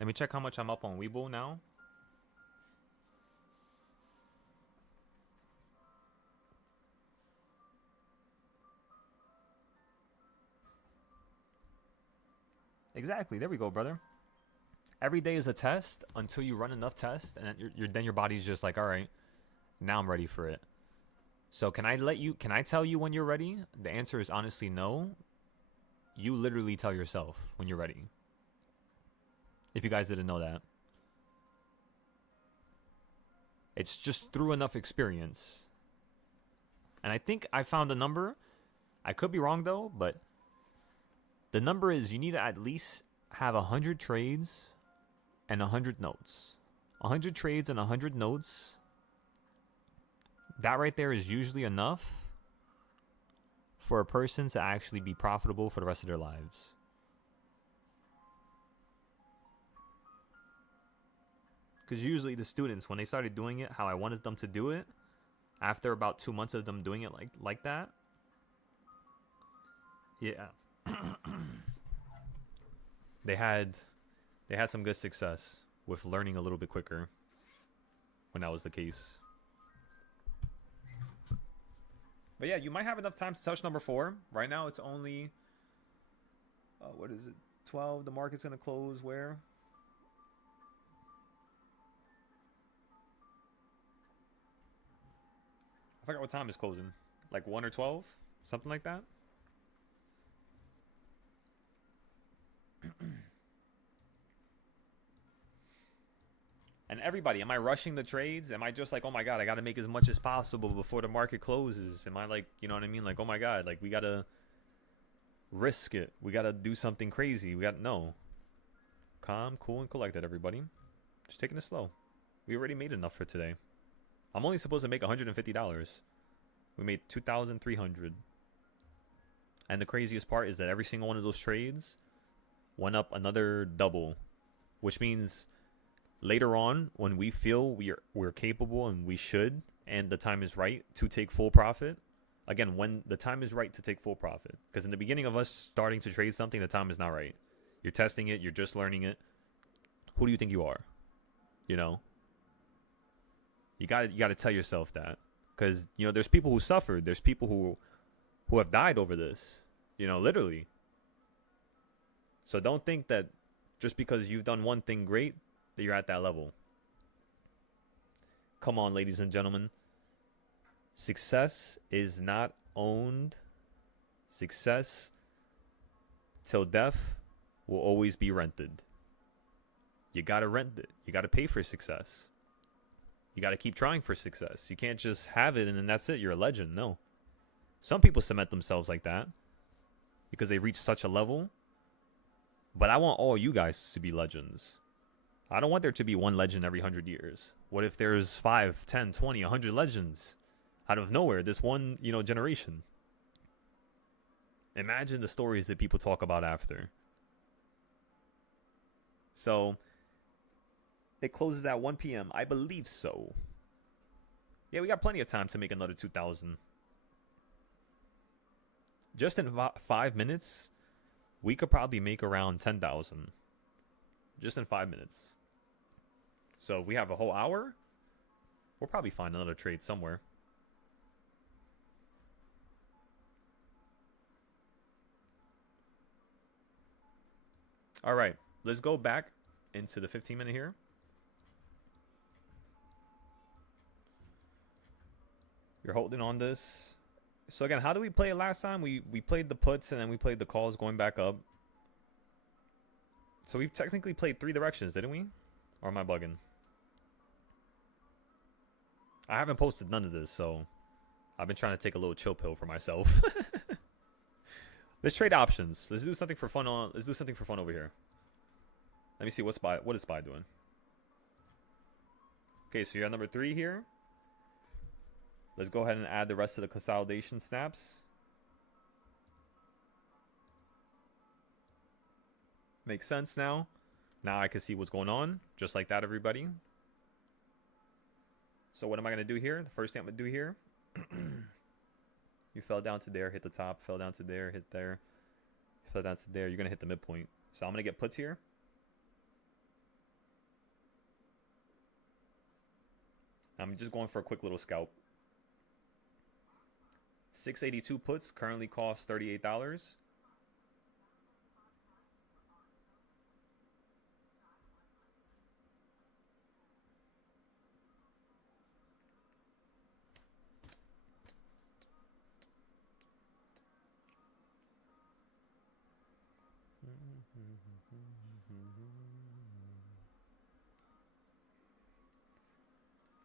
Let me check how much I'm up on Webull now. Exactly. There we go, brother. Every day is a test until you run enough tests, and then your body's just like, all right, now I'm ready for it. So can I tell you when you're ready? The answer is honestly no. You literally tell yourself when you're ready. If you guys didn't know that. It's just through enough experience. And I think I found a number. I could be wrong though, but the number is you need to at least have 100 trades and 100 notes. 100 trades and 100 notes. That right there is usually enough for a person to actually be profitable for the rest of their lives. Because usually the students, when they started doing it how I wanted them to do it, after about 2 months of them doing it like that, yeah, they had some good success with learning a little bit quicker when that was the case. But yeah, you might have enough time to touch number 4. Right now it's only, what is it, 12. The market's going to close where? I forgot what time it's closing. Like 1 or 12? Something like that? And everybody, am I rushing the trades? Am I just like, oh my God, I got to make as much as possible before the market closes? Am I like, you know what I mean? Like, oh my God, like we got to risk it. We got to do something crazy. No. Calm, cool, and collected, everybody. Just taking it slow. We already made enough for today. I'm only supposed to make $150. We made $2,300. And the craziest part is that every single one of those trades went up another double, which means later on, when we feel we're capable and we should, and the time is right to take full profit. Again, when the time is right to take full profit, because in the beginning of us starting to trade something, the time is not right. You're testing it. You're just learning it. Who do you think you are? You know. You got to tell yourself that, because you know there's people who suffered. There's people who have died over this. You know, literally. So don't think that just because you've done one thing great that you're at that level. Come on, ladies and gentlemen. Success is not owned. Success till death will always be rented. You got to rent it. You got to pay for success. You got to keep trying for success. You can't just have it and then that's it. You're a legend. No. Some people cement themselves like that because they reach such a level. But I want all you guys to be legends. I don't want there to be one legend every 100 years. What if there's 5, 10, 20, 100 legends out of nowhere this one, generation? Imagine the stories that people talk about after. So it closes at 1 p.m. I believe so. Yeah, we got plenty of time to make another 2,000. Just in 5 minutes, we could probably make around 10,000. Just in 5 minutes. So if we have a whole hour, we'll probably find another trade somewhere. All right, let's go back into the 15-minute here. You're holding on this. So again, how did we play it last time? We played the puts and then we played the calls going back up. So we technically played 3 directions, didn't we? Or am I bugging? I haven't posted none of this, so I've been trying to take a little chill pill for myself. Let's trade options. Let's do something for fun let's do something for fun over here. Let me see what is SPY doing. Okay, so you're at number 3 here. Let's go ahead and add the rest of the consolidation snaps. Makes sense now. Now I can see what's going on. Just like that, everybody. So what am I going to do here? The first thing I'm going to do here. You fell down to there, hit the top. Fell down to there, hit there. Fell down to there. You're going to hit the midpoint. So I'm going to get puts here. I'm just going for a quick little scalp. 682 puts currently cost $38.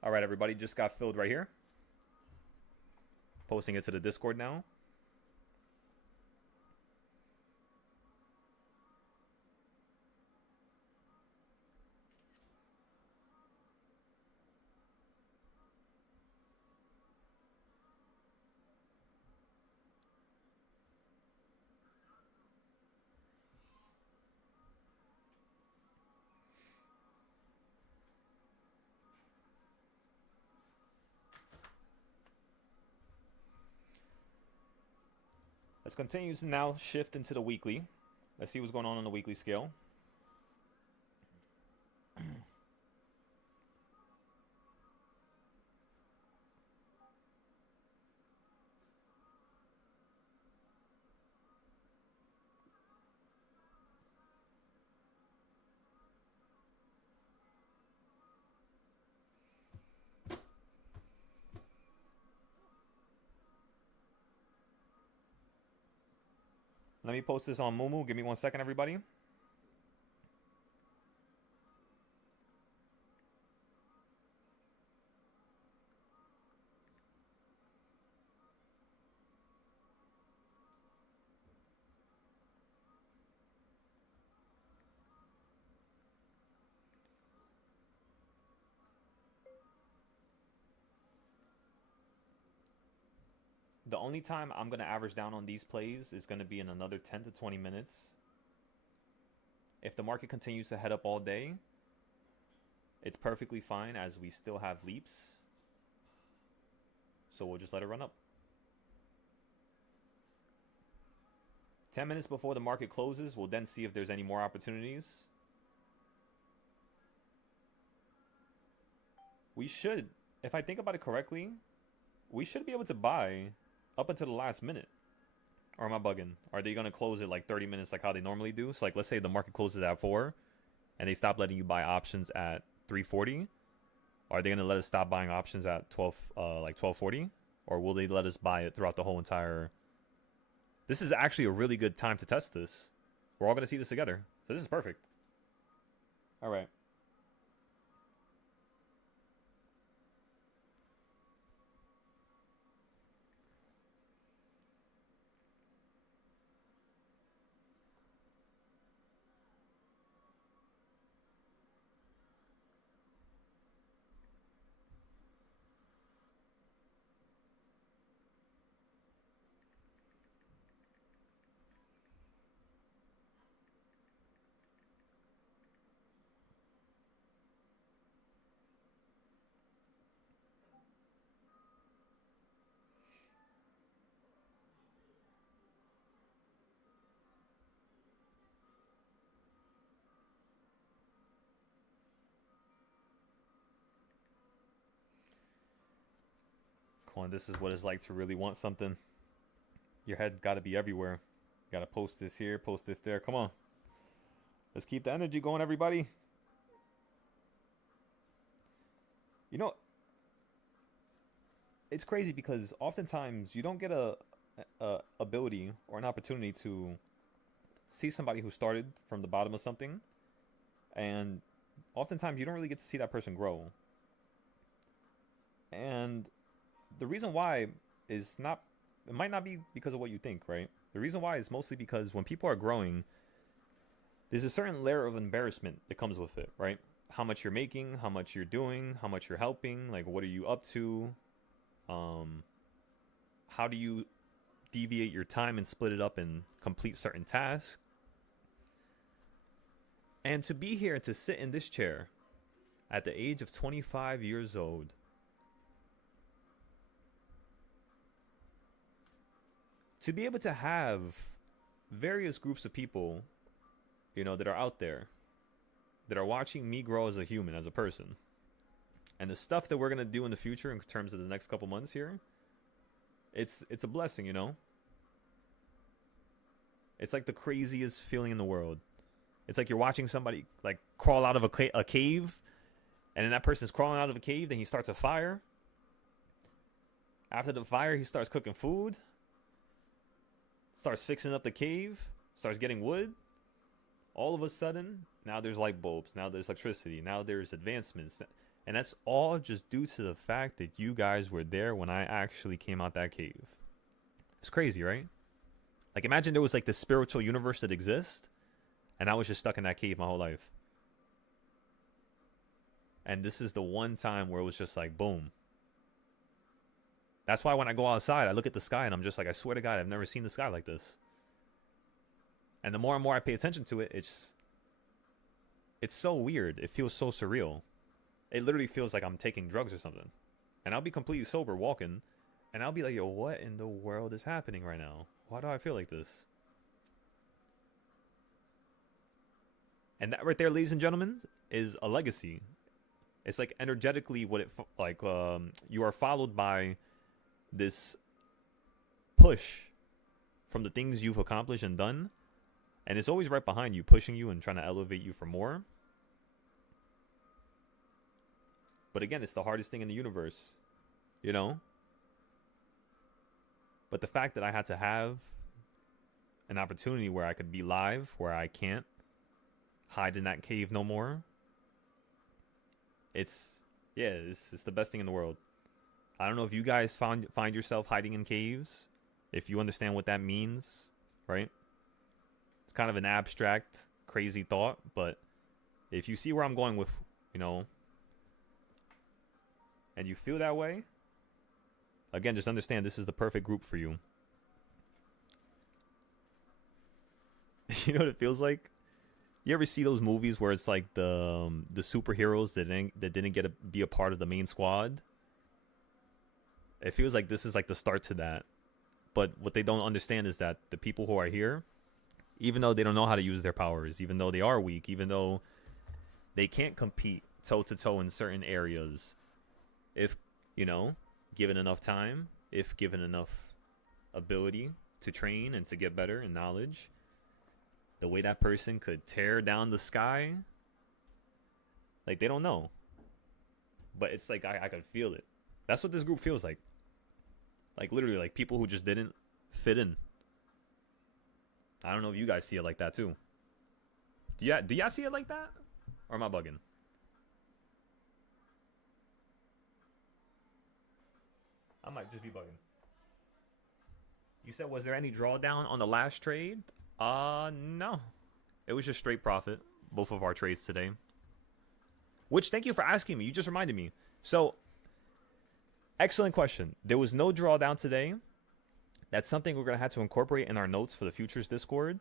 All right, everybody, just got filled right here. Posting it to the Discord now. Let's continue to now shift into the weekly. Let's see what's going on the weekly scale. Let me post this on Moomoo. Give me 1 second, everybody. The only time I'm going to average down on these plays is going to be in another 10 to 20 minutes. If the market continues to head up all day, it's perfectly fine as we still have leaps. So we'll just let it run up. 10 minutes before the market closes, we'll then see if there's any more opportunities. We should, if I think about it correctly, we should be able to buy up until the last minute. Or am I bugging? Are they going to close it like 30 minutes like how they normally do? So like let's say the market closes at 4 and they stop letting you buy options at 3:40. Are they going to let us stop buying options at 12:40? Or will they let us buy it throughout the whole entire... This is actually a really good time to test this. We're all going to see this together. So this is perfect. All right. Come on, this is what it's like to really want something. Your head got to be everywhere. Got to post this here, post this there. Come on. Let's keep the energy going, everybody. You know, it's crazy because oftentimes you don't get a ability or an opportunity to see somebody who started from the bottom of something, and oftentimes you don't really get to see that person grow. And the reason why is not, it might not be because of what you think, right? The reason why is mostly because when people are growing, there's a certain layer of embarrassment that comes with it, right? How much you're making, how much you're doing, how much you're helping, like what are you up to? How do you deviate your time and split it up and complete certain tasks? And to be here, to sit in this chair at the age of 25 years old, to be able to have various groups of people, you know, that are out there, that are watching me grow as a human, as a person, and the stuff that we're going to do in the future in terms of the next couple months here, it's a blessing, you know? It's like the craziest feeling in the world. It's like you're watching somebody like crawl out of a cave, and then that person's crawling out of a cave, then he starts a fire. After the fire, he starts cooking food, starts fixing up the cave, starts getting wood. All of a sudden, now there's light bulbs, now there's electricity, now there's advancements. And that's all just due to the fact that you guys were there when I actually came out that cave. It's crazy, right? Like, imagine there was like this spiritual universe that exists, and I was just stuck in that cave my whole life. And this is the one time where it was just like, boom. That's why when I go outside, I look at the sky and I'm just like, I swear to God, I've never seen the sky like this. And the more and more I pay attention to it, it's so weird. It feels so surreal. It literally feels like I'm taking drugs or something. And I'll be completely sober walking, and I'll be like, yo, what in the world is happening right now? Why do I feel like this? And that right there, ladies and gentlemen, is a legacy. It's like energetically what it like. You are followed by this push from the things you've accomplished and done, and it's always right behind you, pushing you and trying to elevate you for more. But again, it's the hardest thing in the universe, you know? But the fact that I had to have an opportunity where I could be live, where I can't hide in that cave no more, it's the best thing in the world. I don't know if you guys find yourself hiding in caves, if you understand what that means, right? It's kind of an abstract, crazy thought, but if you see where I'm going with, you know, and you feel that way, again, just understand this is the perfect group for you. You know what it feels like? You ever see those movies where it's like the superheroes that didn't get to be a part of the main squad? It feels like this is like the start to that. But what they don't understand is that the people who are here, even though they don't know how to use their powers, even though they are weak, even though they can't compete toe to toe in certain areas, if, you know, given enough time, if given enough ability to train and to get better in knowledge, the way that person could tear down the sky, like, they don't know. But it's like, I could feel it. That's what this group feels like. Like, literally, like, people who just didn't fit in. I don't know if you guys see it like that, too. Do y'all see it like that? Or am I bugging? I might just be bugging. You said, was there any drawdown on the last trade? No. It was just straight profit. Both of our trades today. Which, thank you for asking me. You just reminded me. So, excellent question. There was no drawdown today. That's something we're going to have to incorporate in our notes for the futures Discord.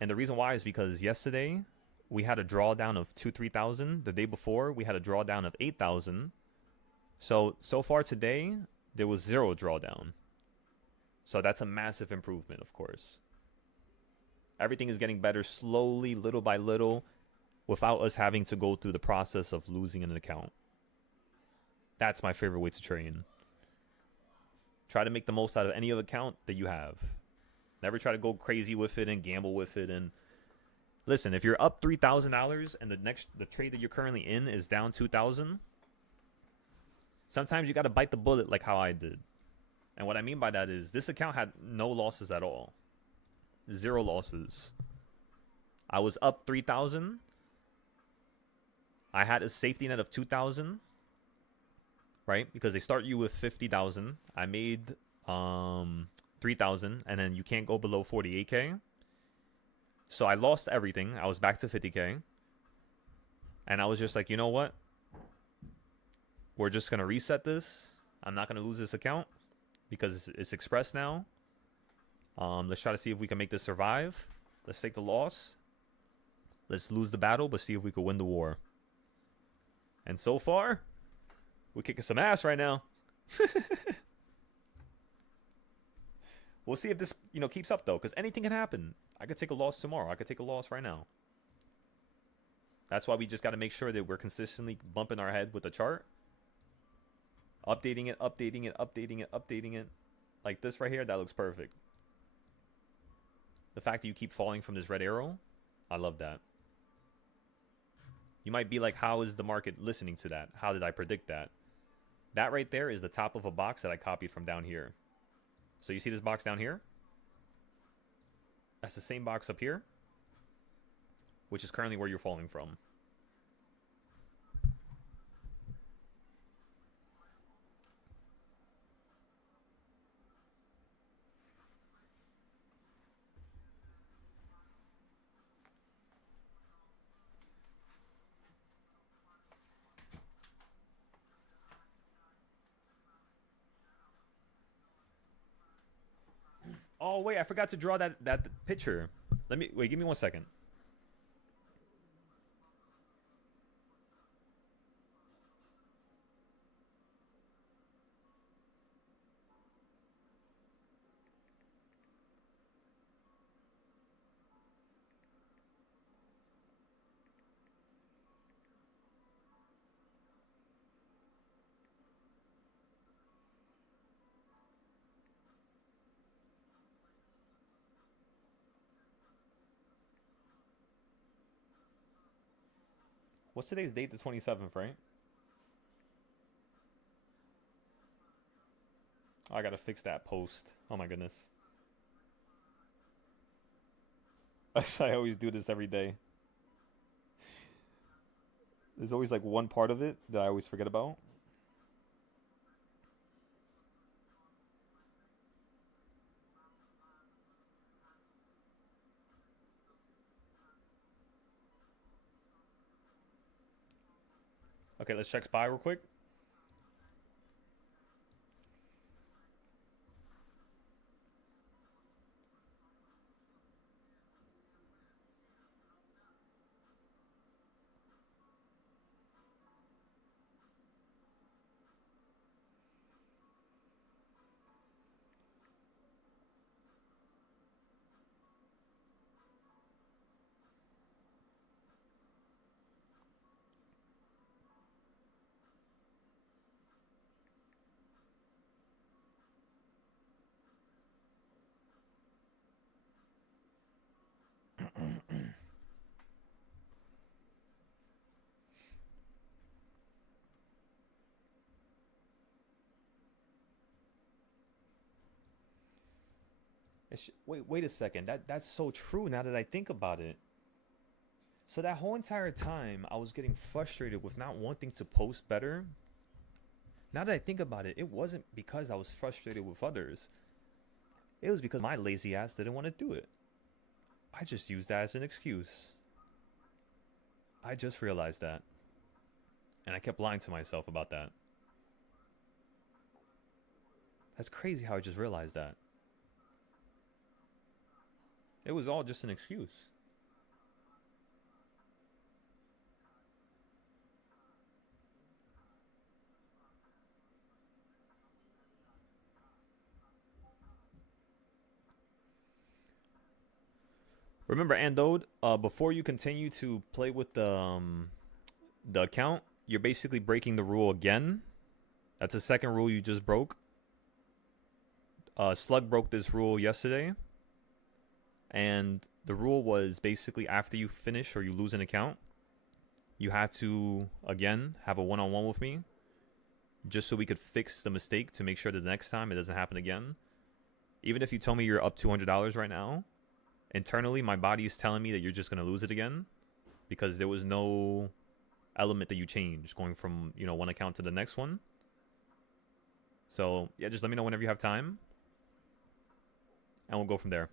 And the reason why is because yesterday we had a drawdown of 3,000. The day before we had a drawdown of 8,000. So far today there was 0 drawdown. So that's a massive improvement, of course. Everything is getting better slowly, little by little, without us having to go through the process of losing an account. That's my favorite way to train. Try to make the most out of any account that you have. Never try to go crazy with it and gamble with it. And listen, if you're up $3,000 and the trade that you're currently in is down 2,000, sometimes you got to bite the bullet like how I did. And what I mean by that is this account had no losses at all. 0 losses. I was up 3,000. I had a safety net of 2,000. Right? Because they start you with 50,000. I made 3,000, and then you can't go below 48K. So I lost everything. I was back to 50K. And I was just like, you know what? We're just going to reset this. I'm not going to lose this account because it's Express now. Let's try to see if we can make this survive. Let's take the loss. Let's lose the battle, but see if we can win the war. And so far, we're kicking some ass right now. We'll see if this, keeps up, though, because anything can happen. I could take a loss tomorrow. I could take a loss right now. That's why we just got to make sure that we're consistently bumping our head with the chart. Updating it, updating it, updating it, updating it. Like this right here, that looks perfect. The fact that you keep falling from this red arrow, I love that. You might be like, how is the market listening to that? How did I predict that? That right there is the top of a box that I copied from down here. So you see this box down here? That's the same box up here, which is currently where you're falling from. Oh wait, I forgot to draw that picture. Let me wait. Give me 1 second. What's today's date? The 27th, right? Oh, I gotta fix that post. Oh my goodness. I always do this every day. There's always like one part of it that I always forget about. Okay, let's check SPY real quick. Wait a second. That's so true now that I think about it. So that whole entire time I was getting frustrated with not wanting to post better. Now that I think about it, it wasn't because I was frustrated with others. It was because my lazy ass didn't want to do it. I just used that as an excuse. I just realized that. And I kept lying to myself about that. That's crazy how I just realized that. It was all just an excuse. Remember, Andode, before you continue to play with the account, you're basically breaking the rule again. That's the second rule you just broke. Slug broke this rule yesterday. And the rule was basically after you finish or you lose an account, you have to, again, have a one-on-one with me. Just so we could fix the mistake to make sure that the next time it doesn't happen again. Even if you tell me you're up $200 right now, internally my body is telling me that you're just going to lose it again. Because there was no element that you changed going from, one account to the next one. So, yeah, just let me know whenever you have time. And we'll go from there.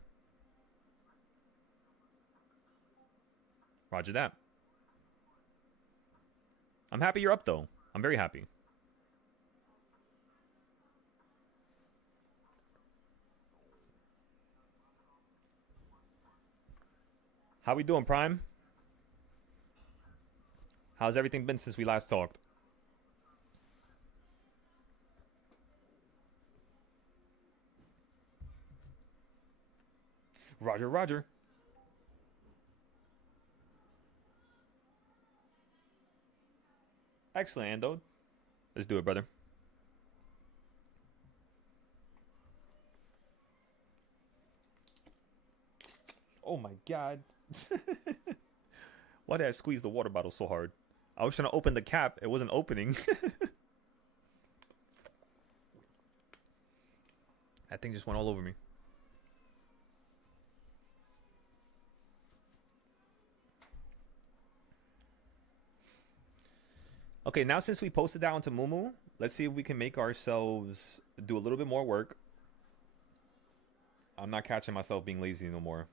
Roger that. I'm happy you're up, though. I'm very happy. How we doing, Prime? How's everything been since we last talked? Roger, roger. Excellent, Ando. Let's do it, brother. Oh my god. Why did I squeeze the water bottle so hard? I was trying to open the cap. It wasn't opening. That thing just went all over me. Okay, now since we posted that onto Mumu, let's see if we can make ourselves do a little bit more work. I'm not catching myself being lazy no more.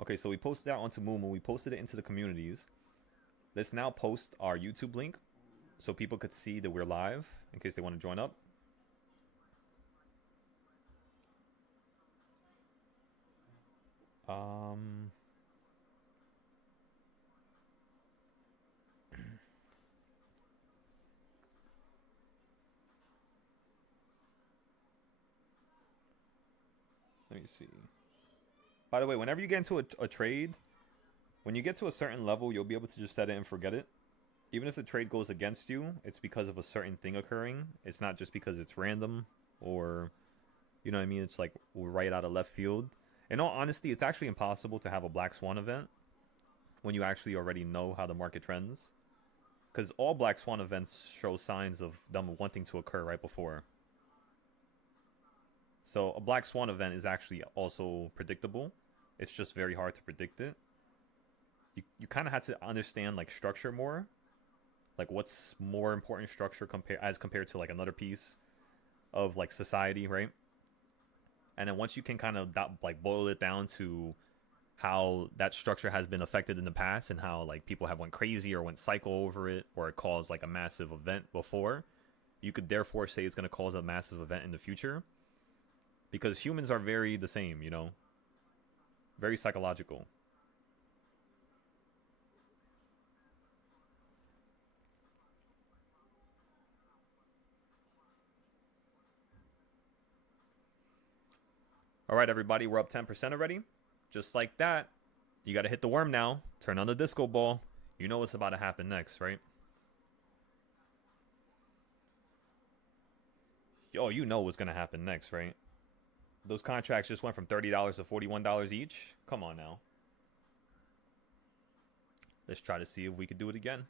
Okay, so we posted that onto Mumu. We posted it into the communities. Let's now post our YouTube link so people could see that we're live in case they want to join up. Um, let me see. By the way, whenever you get into a trade, when you get to a certain level, you'll be able to just set it and forget it. Even if the trade goes against you, it's because of a certain thing occurring. It's not just because it's random or, you know what I mean? It's like right out of left field. In all honesty, it's actually impossible to have a black swan event when you actually already know how the market trends. Because all black swan events show signs of them wanting to occur right before. So a black swan event is actually also predictable. It's just very hard to predict it. You kind of have to understand like structure more. Like what's more important structure compared to like another piece of like society, right? And then once you can kind of like boil it down to how that structure has been affected in the past and how like people have went crazy or went psycho over it or it caused like a massive event before, you could therefore say it's going to cause a massive event in the future. Because humans are very the same, you know? Very psychological. All right, everybody, we're up 10% already. Just like that. You got to hit the worm now. Turn on the disco ball. You know what's about to happen next, right? Oh, you know what's going to happen next, right? Those contracts just went from $30 to $41 each. Come on now. Let's try to see if we could do it again.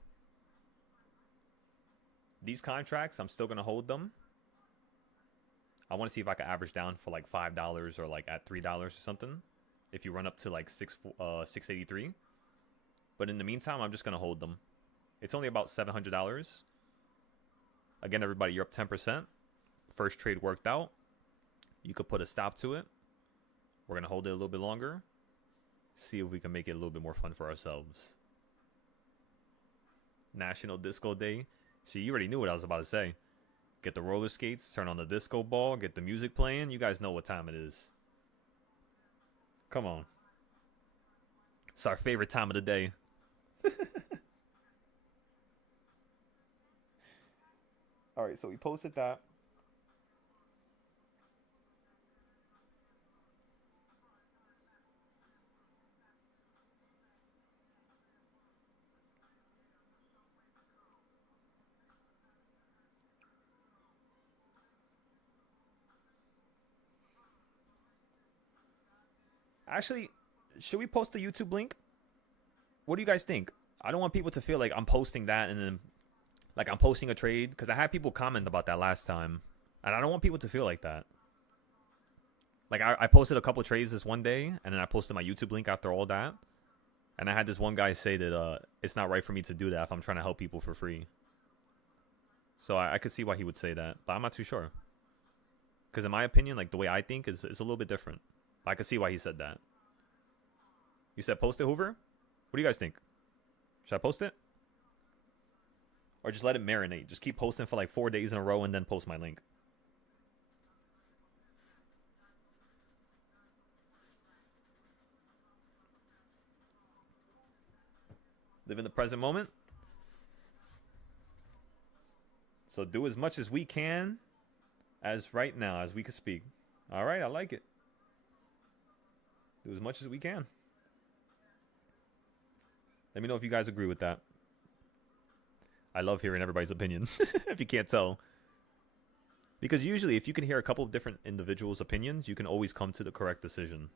These contracts, I'm still going to hold them. I want to see if I can average down for like $5 or like at $3 or something. If you run up to like 683. But in the meantime, I'm just going to hold them. It's only about $700. Again, everybody, you're up 10%. First trade worked out. You could put a stop to it. We're going to hold it a little bit longer. See if we can make it a little bit more fun for ourselves. National Disco Day. See, you already knew what I was about to say. Get the roller skates, turn on the disco ball, get the music playing. You guys know what time it is. Come on. It's our favorite time of the day. All right, so we posted that. Actually, should we post the YouTube link? What do you guys think? I don't want people to feel like I'm posting that and then like I'm posting a trade because I had people comment about that last time. And I don't want people to feel like that. Like I posted a couple trades this one day and then I posted my YouTube link after all that. And I had this one guy say that it's not right for me to do that if I'm trying to help people for free. So I could see why he would say that, but I'm not too sure. Because in my opinion, like the way I think is a little bit different. I could see why he said that. You said post it, Hoover? What do you guys think? Should I post it? Or just let it marinate? Just keep posting for like 4 days in a row and then post my link. Live in the present moment. So do as much as we can as right now, as we can speak. All right, I like it. Do as much as we can. Let me know if you guys agree with that. I love hearing everybody's opinion, if you can't tell. Because usually, if you can hear a couple of different individuals' opinions, you can always come to the correct decision.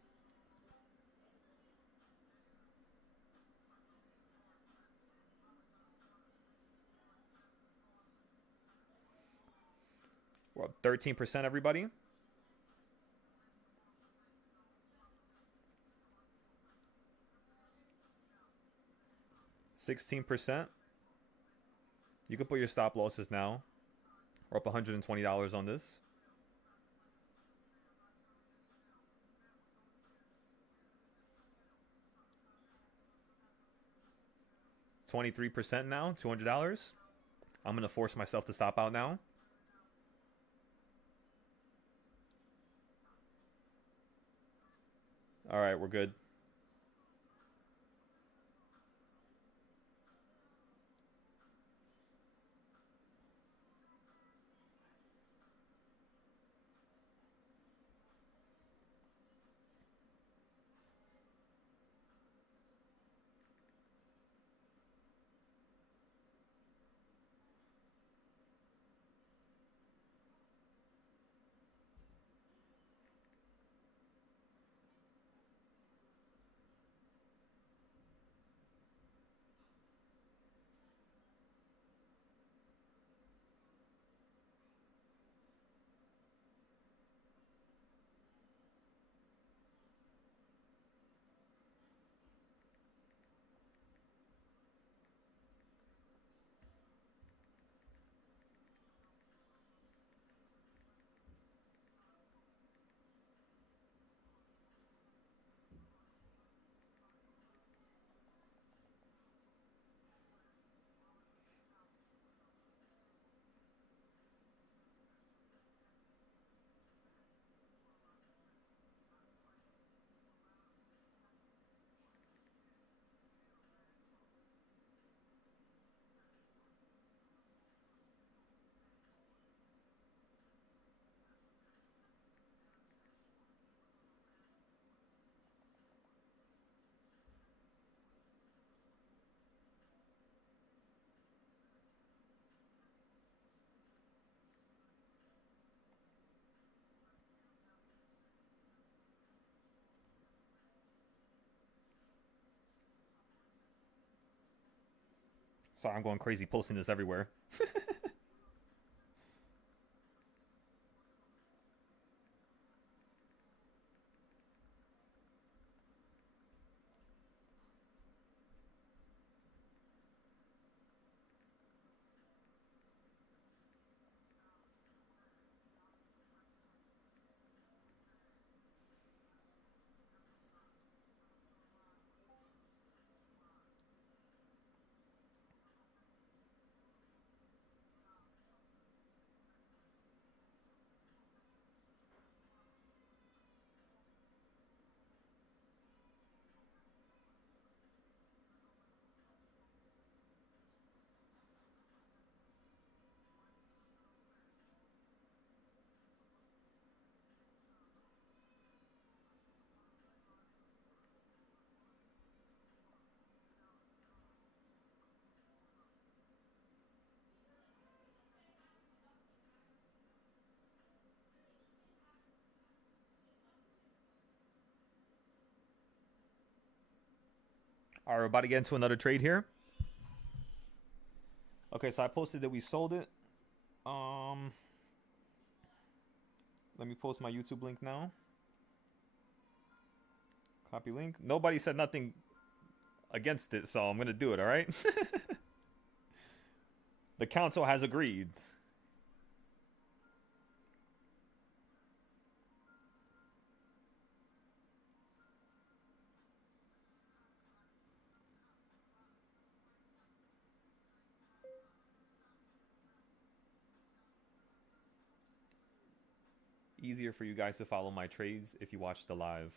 We're up 13%, everybody. $16%. You can put your stop losses now. We're up $120 on this. $23% now, $200. I'm going to force myself to stop out now. All right, we're good. Sorry, I'm going crazy posting this everywhere. All right, we're about to get into another trade here. Okay, so I posted that we sold it. Let me post my YouTube link now. Copy link. Nobody said nothing against it, so I'm gonna do it. All right. The council has agreed. Easier for you guys to follow my trades if you watch the live.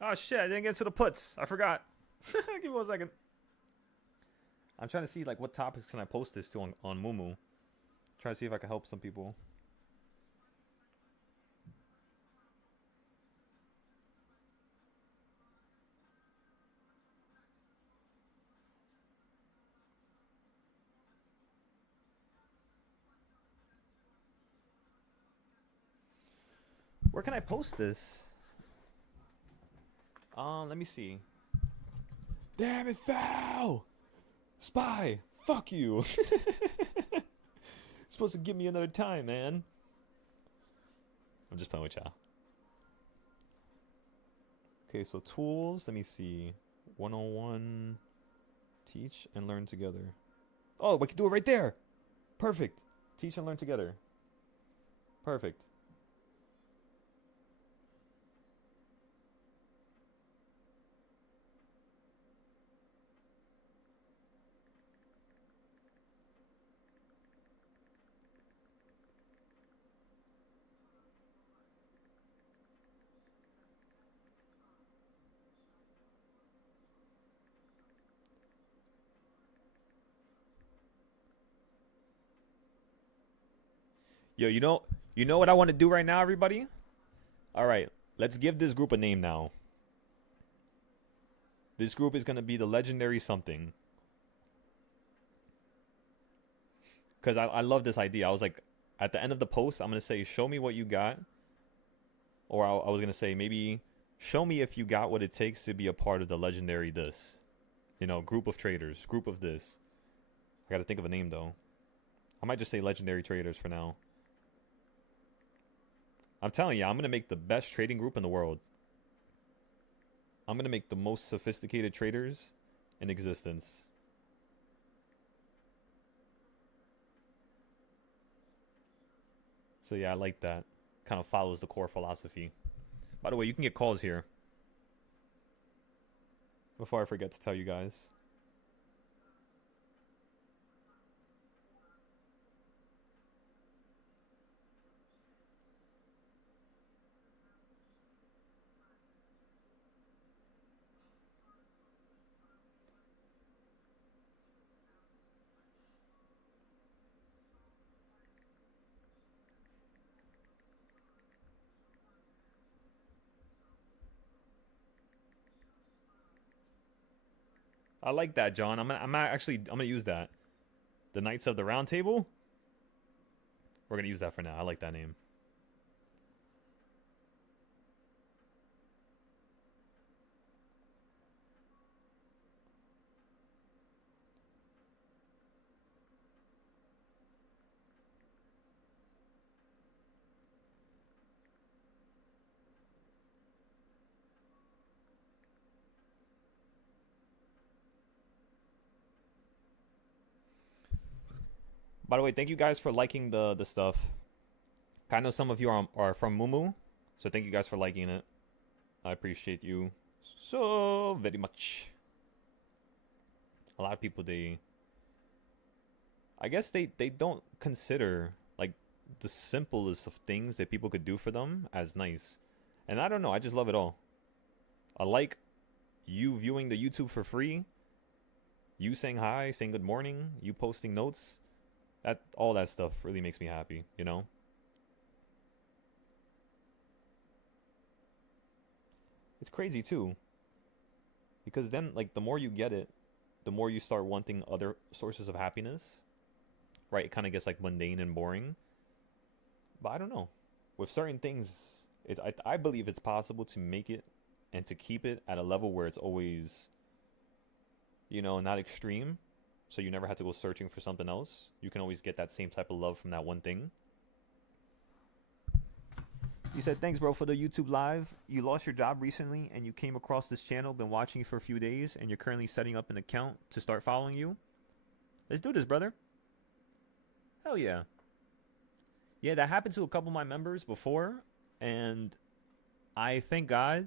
Oh shit, I didn't get to the puts. I forgot. Give me 1 second. I'm trying to see like what topics can I post this to on Mumu. Trying to see if I can help some people. Where can I post this? Let me see. Damn it, foul! Spy! Fuck you! Supposed to give me another time, man. I'm just playing with y'all. Okay, so tools. Let me see. 101. Teach and learn together. Oh, we can do it right there. Perfect. Teach and learn together. Perfect. Yo, you know what I want to do right now, everybody? All right, let's give this group a name now. This group is gonna be the legendary something. Cause I love this idea. I was like, at the end of the post, I'm gonna say, show me what you got, or I was gonna say maybe show me if you got what it takes to be a part of the legendary this. You know, group of traders, group of this. I gotta think of a name though. I might just say legendary traders for now. I'm telling you, I'm gonna make the best trading group in the world. I'm gonna make the most sophisticated traders in existence. So yeah, I like that. Kind of follows the core philosophy. By the way, you can get calls here. Before I forget to tell you guys. I like that, John. I'm gonna use that. The Knights of the Round Table. We're gonna use that for now. I like that name. By the way, thank you guys for liking the stuff. I know some of you are from Mumu, so thank you guys for liking it. I appreciate you so very much. A lot of people, I guess they don't consider like the simplest of things that people could do for them as nice. And I don't know, I just love it all. I like you viewing the YouTube for free, you saying hi, saying good morning, you posting notes. That all that stuff really makes me happy, you know? It's crazy too. Because then like the more you get it, the more you start wanting other sources of happiness. Right? It kind of gets like mundane and boring. But I don't know. With certain things, I believe it's possible to make it and to keep it at a level where it's always, you know, not extreme. So you never have to go searching for something else. You can always get that same type of love from that one thing. You said, thanks, bro, for the YouTube live. You lost your job recently and you came across this channel, been watching you for a few days, and you're currently setting up an account to start following you. Let's do this, brother. Hell yeah. Yeah, that happened to a couple of my members before, and I thank God,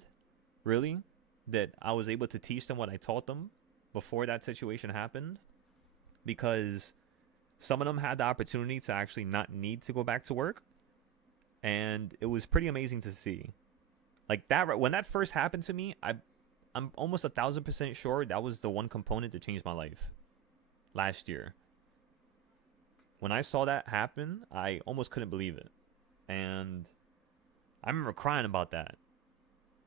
really, that I was able to teach them what I taught them before that situation happened, because some of them had the opportunity to actually not need to go back to work, and it was pretty amazing to see. Like that, when that first happened to me, I'm almost 1,000% sure that was the one component that changed my life last year. When I saw that happen, I almost couldn't believe it, and I remember crying about that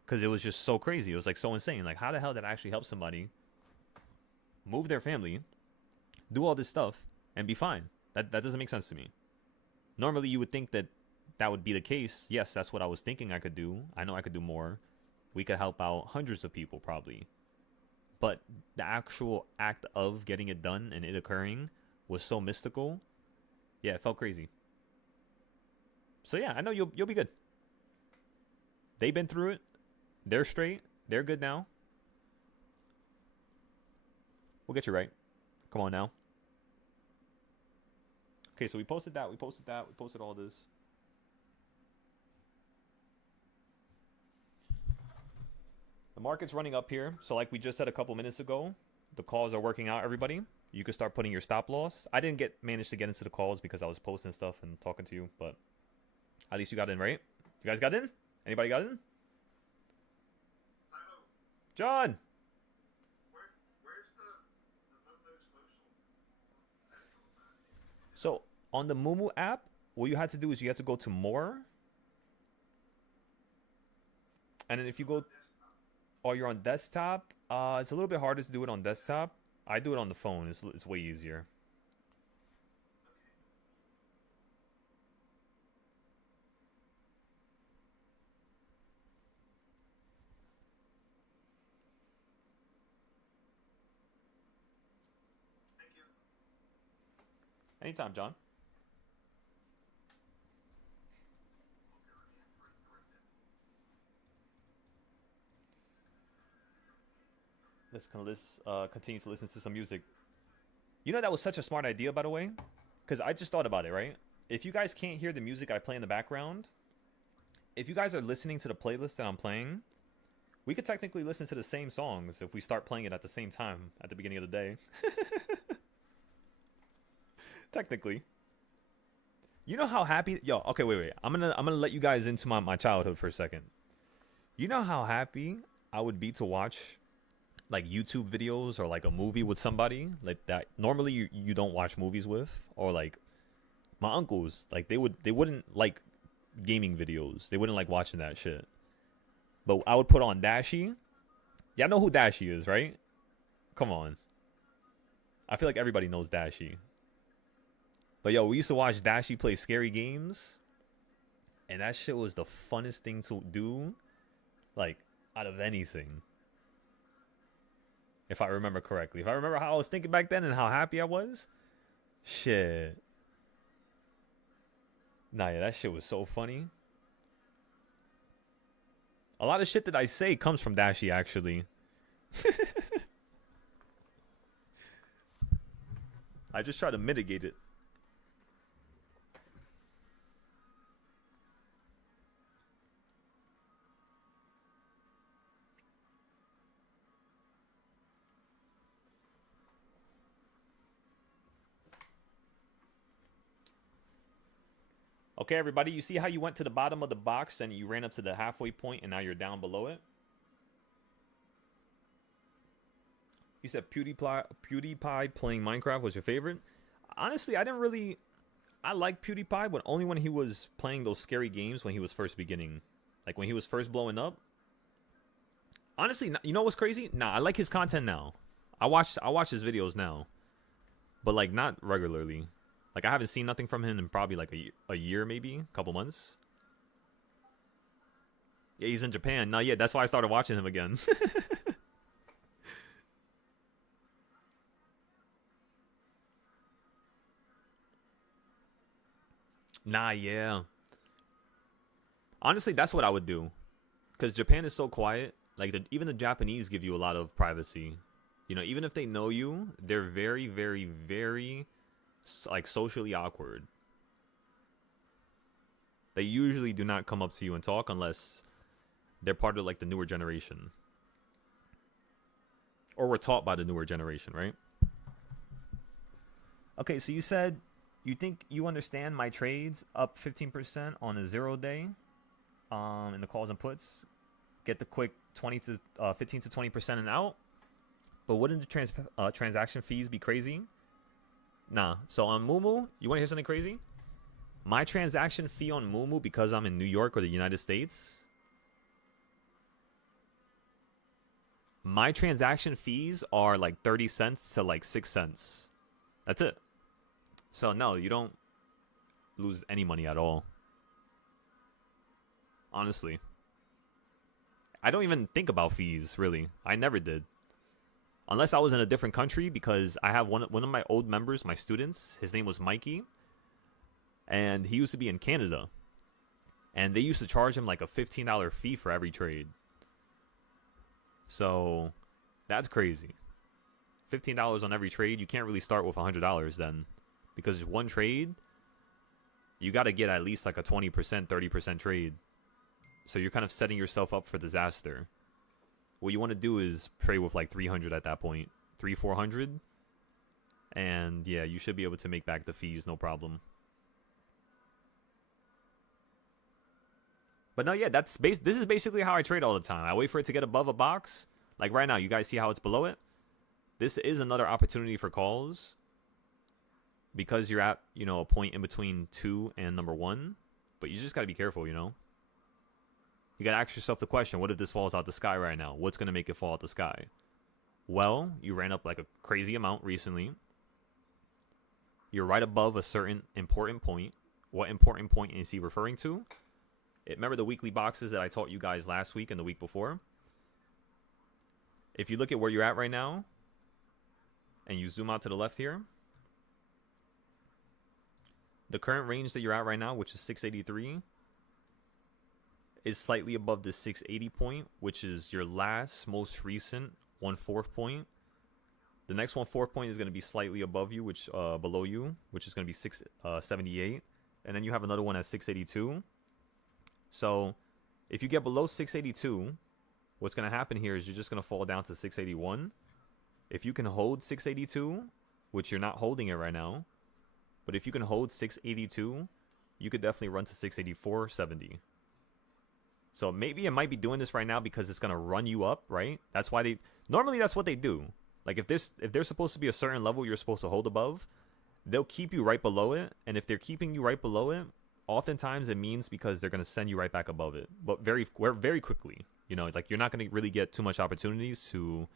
because it was just so crazy. It was like so insane. Like, how the hell did I actually help somebody move their family, do all this stuff, and be fine? That doesn't make sense to me. Normally, you would think that that would be the case. Yes, that's what I was thinking I could do. I know I could do more. We could help out hundreds of people probably. But the actual act of getting it done and it occurring was so mystical. Yeah, it felt crazy. So yeah, I know you'll be good. They've been through it. They're straight. They're good now. We'll get you right. Come on now. Okay, so we posted that. We posted all this. The market's running up here. So like we just said a couple minutes ago, the calls are working out, everybody. You can start putting your stop loss. I didn't manage to get into the calls because I was posting stuff and talking to you, but at least you got in, right? You guys got in? Anybody got in? John! Where's the Momo social? So on the Mumu app, what you had to do is you had to go to more, and then if you go, oh, you're on desktop. It's a little bit harder to do it on desktop. I do it on the phone. It's way easier. Thank you. Anytime, John. Let's continue to listen to some music. You know that was such a smart idea, by the way, because I just thought about it. Right? If you guys can't hear the music I play in the background, if you guys are listening to the playlist that I'm playing, we could technically listen to the same songs if we start playing it at the same time at the beginning of the day. Technically. You know how happy... Yo, okay, wait. I'm gonna let you guys into my childhood for a second. You know how happy I would be to watch like YouTube videos or like a movie with somebody like that normally you don't watch movies with, or like my uncles, like they wouldn't like gaming videos. They wouldn't like watching that shit. But I would put on Dashie. Y'all know who Dashie is, right? Come on. I feel like everybody knows Dashie. But yo, we used to watch Dashie play scary games, and that shit was the funnest thing to do, like, out of anything. If I remember correctly. If I remember how I was thinking back then and how happy I was, shit. Nah, yeah, that shit was so funny. A lot of shit that I say comes from Dashie, actually. I just try to mitigate it. Okay, everybody, you see how you went to the bottom of the box and you ran up to the halfway point and now you're down below it? You said PewDiePie playing Minecraft was your favorite? Honestly, I like PewDiePie, but only when he was playing those scary games when he was first beginning. Like when he was first blowing up. Honestly, you know what's crazy? Nah, I like his content now. I watch his videos now. But like not regularly. Like, I haven't seen nothing from him in probably, like, a year, maybe. A couple months. Yeah, he's in Japan. No, yeah, that's why I started watching him again. Nah, yeah. Honestly, that's what I would do. Because Japan is so quiet. Like, even the Japanese give you a lot of privacy. You know, even if they know you, they're very, very, very... like socially awkward. They usually do not come up to you and talk unless they're part of like the newer generation, or were taught by the newer generation, right? Okay, so you said you think you understand my trades up 15% on a 0 day in the calls and puts, get the quick 15 to 20% and out, but wouldn't the transaction fees be crazy? Nah. So on Moomoo, you want to hear something crazy? My transaction fee on Moomoo, because I'm in New York or the United States, my transaction fees are like 30 cents to like 6 cents. That's it. So no, you don't lose any money at all. Honestly. I don't even think about fees, really. I never did. Unless I was in a different country, because I have one of my old members, my students, his name was Mikey. And he used to be in Canada. And they used to charge him like a $15 fee for every trade. So, that's crazy. $15 on every trade, you can't really start with $100 then. Because one trade, you got to get at least like a 20%, 30% trade. So you're kind of setting yourself up for disaster. What you want to do is trade with like 300 at that point. 400. And yeah, you should be able to make back the fees, no problem. But no, yeah, this is basically how I trade all the time. I wait for it to get above a box. Like right now, you guys see how it's below it? This is another opportunity for calls. because you're at, you know, a point in between 2 and number 1. But you just got to be careful, you know. You got to ask yourself the question, what if this falls out the sky right now? What's going to make it fall out the sky? Well, you ran up like a crazy amount recently. You're right above a certain important point. What important point is he referring to? Remember the weekly boxes that I taught you guys last week and the week before? If you look at where you're at right now, and you zoom out to the left here, the current range that you're at right now, which is 683, is slightly above the 680 point, which is your last, most recent 1/4 point. The next 1/4 point is going to be slightly above you, which below you, which is going to be 678, and then you have another one at 682. So if you get below 682, what's going to happen here is you're just going to fall down to 681. If you can hold 682, which you're not holding it right now, but if you can hold 682, you could definitely run to 684.70. So maybe it might be doing this right now because it's going to run you up, right? That's why normally that's what they do. Like if there's supposed to be a certain level you're supposed to hold above, they'll keep you right below it. And if they're keeping you right below it, oftentimes it means because they're going to send you right back above it, but very quickly. You know, like you're not going to really get too much opportunities to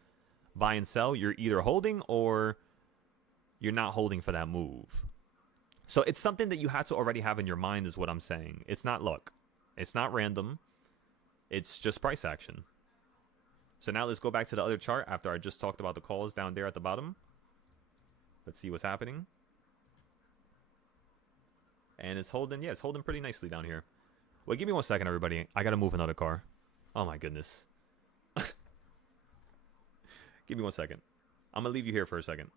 buy and sell. You're either holding or you're not holding for that move. So it's something that you have to already have in your mind is what I'm saying. It's not luck. It's not random. It's just price action. So now let's go back to the other chart after I just talked about the calls down there at the bottom. Let's see what's happening. And it's holding, yeah, it's holding pretty nicely down here. Wait, give me 1 second, everybody. I got to move another car. Oh, my goodness. Give me 1 second. I'm going to leave you here for a second.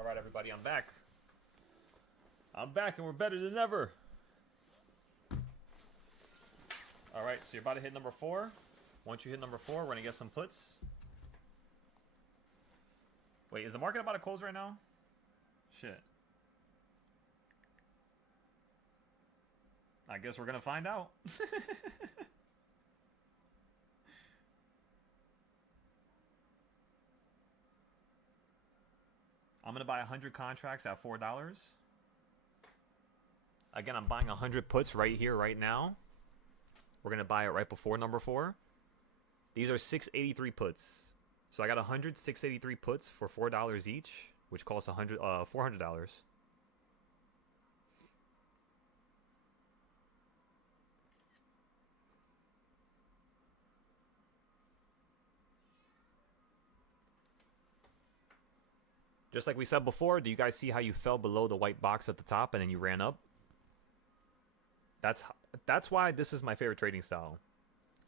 All right, everybody, I'm back. I'm back, and we're better than ever. All right, so you're about to hit number 4. Once you hit number 4, we're gonna get some puts. Wait, is the market about to close right now? Shit. I guess we're gonna find out. I'm gonna buy 100 contracts at $4. Again, I'm buying 100 puts right here, right now. We're gonna buy it right before number 4. These are 683 puts. So I got 100 683 puts for $4 each, which costs $400. Just like we said before, do you guys see how you fell below the white box at the top and then you ran up? That's why this is my favorite trading style.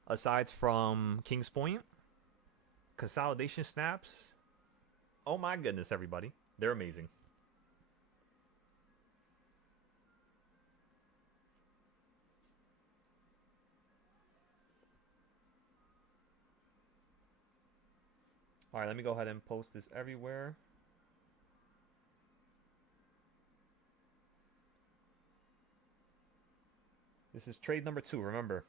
Aside from King's Point, consolidation snaps. Oh my goodness, everybody. They're amazing. All right, let me go ahead and post this everywhere. This is trade number 2, remember.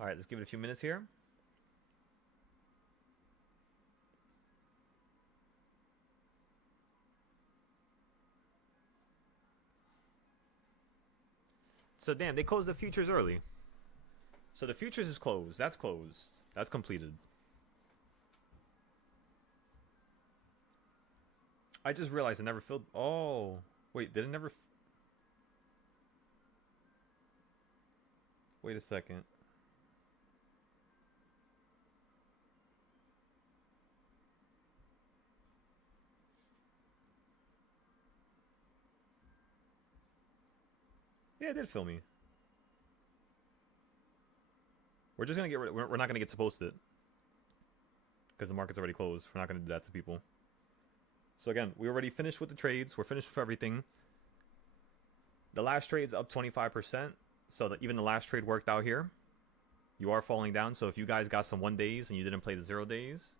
All right, let's give it a few minutes here. So damn, they closed the futures early. So the futures is closed. That's closed. That's completed. I just realized it never filled. Oh, wait, did it never? Wait a second. Yeah, it did fill me. We're just gonna get rid. We're not gonna get to post it because the market's already closed. We're not gonna do that to people. So again, we already finished with the trades. We're finished with everything. The last trade's up 25%. So that even the last trade worked out here. You are falling down. So if you guys got some 1 days and you didn't play the 0 days,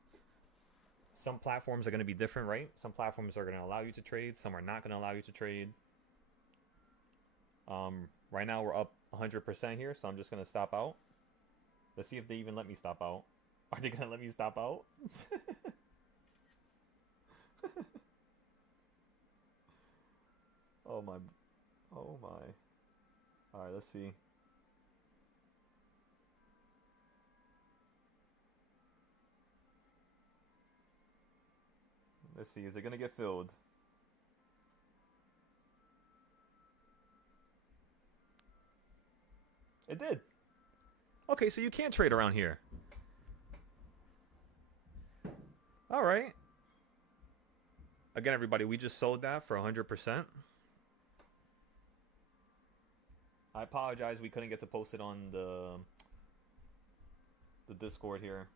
some platforms are going to be different, right? Some platforms are going to allow you to trade. Some are not going to allow you to trade. Right now we're up 100% here. So I'm just going to stop out. Let's see if they even let me stop out. Are they going to let me stop out? Oh my. Oh my. Alright, let's see. Let's see, is it gonna get filled? It did. Okay, so you can't trade around here. Alright. Again, everybody, we just sold that for 100%. I apologize, we couldn't get to post it on the Discord here.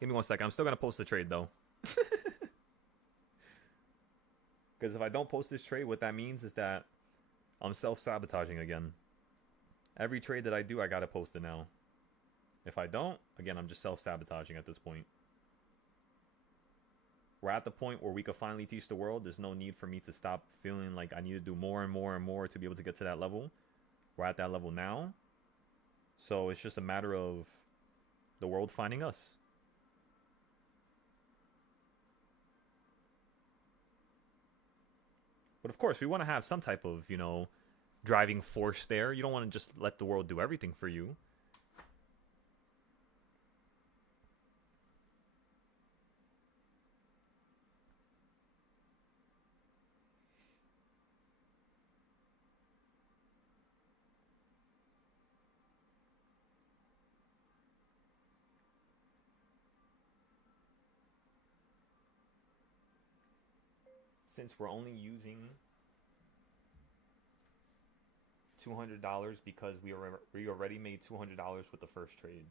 Give me 1 second. I'm still gonna post the trade though. Because if I don't post this trade, what that means is that I'm self-sabotaging again. Every trade that I do, I gotta post it now. If I don't, again, I'm just self-sabotaging at this point. We're at the point where we could finally teach the world. There's no need for me to stop feeling like I need to do more and more and more to be able to get to that level. We're at that level now. So it's just a matter of the world finding us. But of course, we want to have some type of, you know, driving force there. You don't want to just let the world do everything for you. Since we're only using $200 because we already made $200 with the first trade.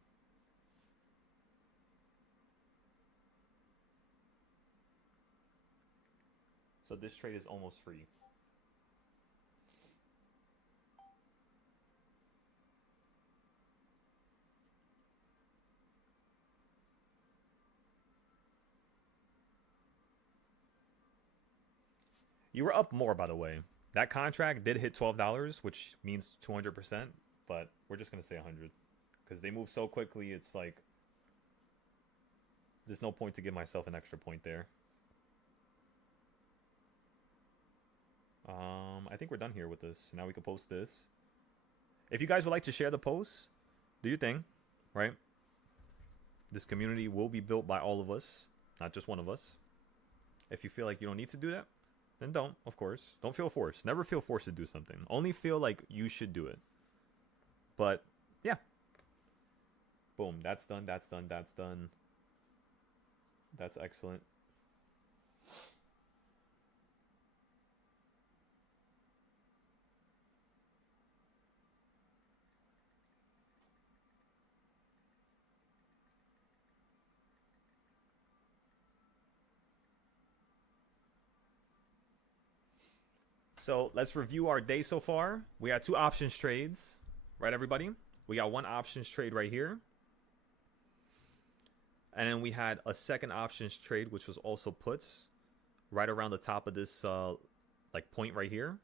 So this trade is almost free. You were up more, by the way. That contract did hit $12, which means 200%, but we're just going to say 100 because they move so quickly. It's like there's no point to give myself an extra point there. I think we're done here with this. Now we can post this. If you guys would like to share the posts, do your thing, right? This community will be built by all of us, not just one of us. If you feel like you don't need to do that, then don't, of course. Don't feel forced. Never feel forced to do something. Only feel like you should do it. But, yeah. Boom. That's done. That's done. That's done. That's excellent. So let's review our day so far. We had 2 options trades, right, everybody? We got 1 options trade right here. And then we had a second options trade, which was also puts right around the top of this like point right here.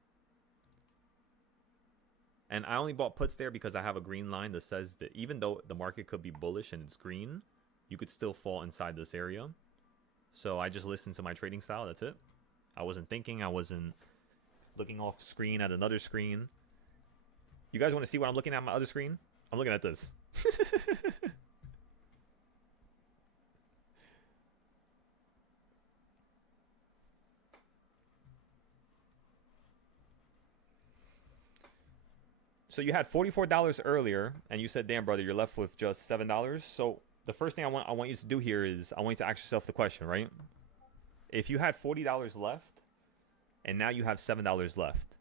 And I only bought puts there because I have a green line that says that even though the market could be bullish and it's green, you could still fall inside this area. So I just listened to my trading style. That's it. I wasn't thinking. I wasn't looking off screen at another screen. You guys want to see what I'm looking at on my other screen? I'm looking at this. So you had $44 earlier, and you said, damn, brother, you're left with just $7. So the first thing I want you to do here is I want you to ask yourself the question, right? If you had $40 left, and now you have $7 left,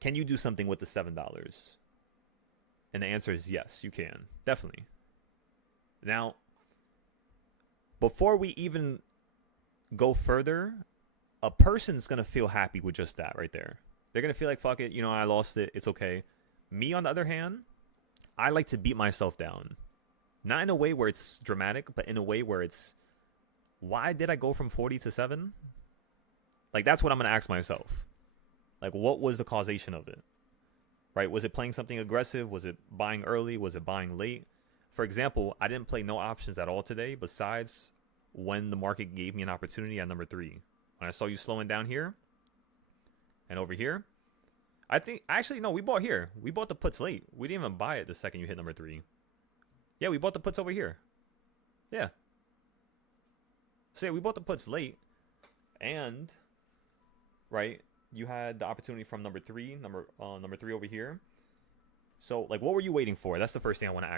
can you do something with the $7? And the answer is yes, you can. Definitely. Now, before we even go further, a person's going to feel happy with just that right there. They're going to feel like, fuck it, you know, I lost it. It's okay. Me, on the other hand, I like to beat myself down. Not in a way where it's dramatic, but in a way where it's, why did I go from 40 to 7? Like, that's what I'm going to ask myself. Like, what was the causation of it? Right? Was it playing something aggressive? Was it buying early? Was it buying late? For example, I didn't play no options at all today besides when the market gave me an opportunity at number 3. When I saw you slowing down here and over here. I think, actually, no, we bought here. We bought the puts late. We didn't even buy it the second you hit number 3. Yeah, we bought the puts over here. Yeah. So, yeah, we bought the puts late. And, right, you had the opportunity from number 3 over here. So, like, what were you waiting for? That's the first thing I want to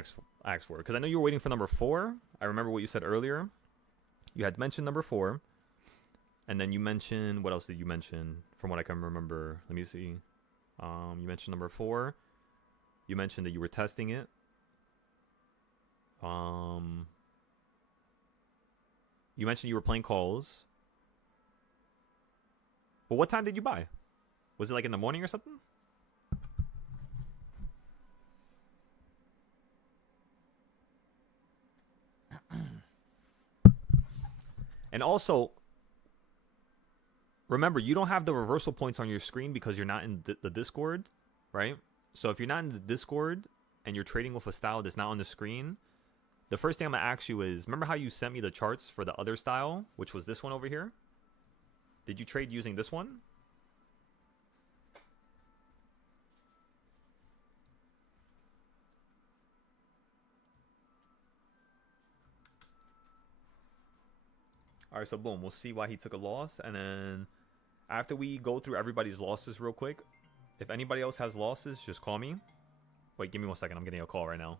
ask for. Because I know you were waiting for number 4. I remember what you said earlier. You had mentioned number 4. And then you mentioned, what else did you mention? From what I can remember, let me see. You mentioned number 4. You mentioned that you were testing it. You mentioned you were playing calls. Well, what time did you buy? Was it like in the morning or something? And also, remember, you don't have the reversal points on your screen because you're not in the Discord, right? So if you're not in the Discord and you're trading with a style that's not on the screen, the first thing I'm going to ask you is, remember how you sent me the charts for the other style, which was this one over here? Did you trade using this one? All right, so boom, we'll see why he took a loss. And then after we go through everybody's losses real quick, if anybody else has losses, just call me. Wait, give me 1 second. I'm getting a call right now.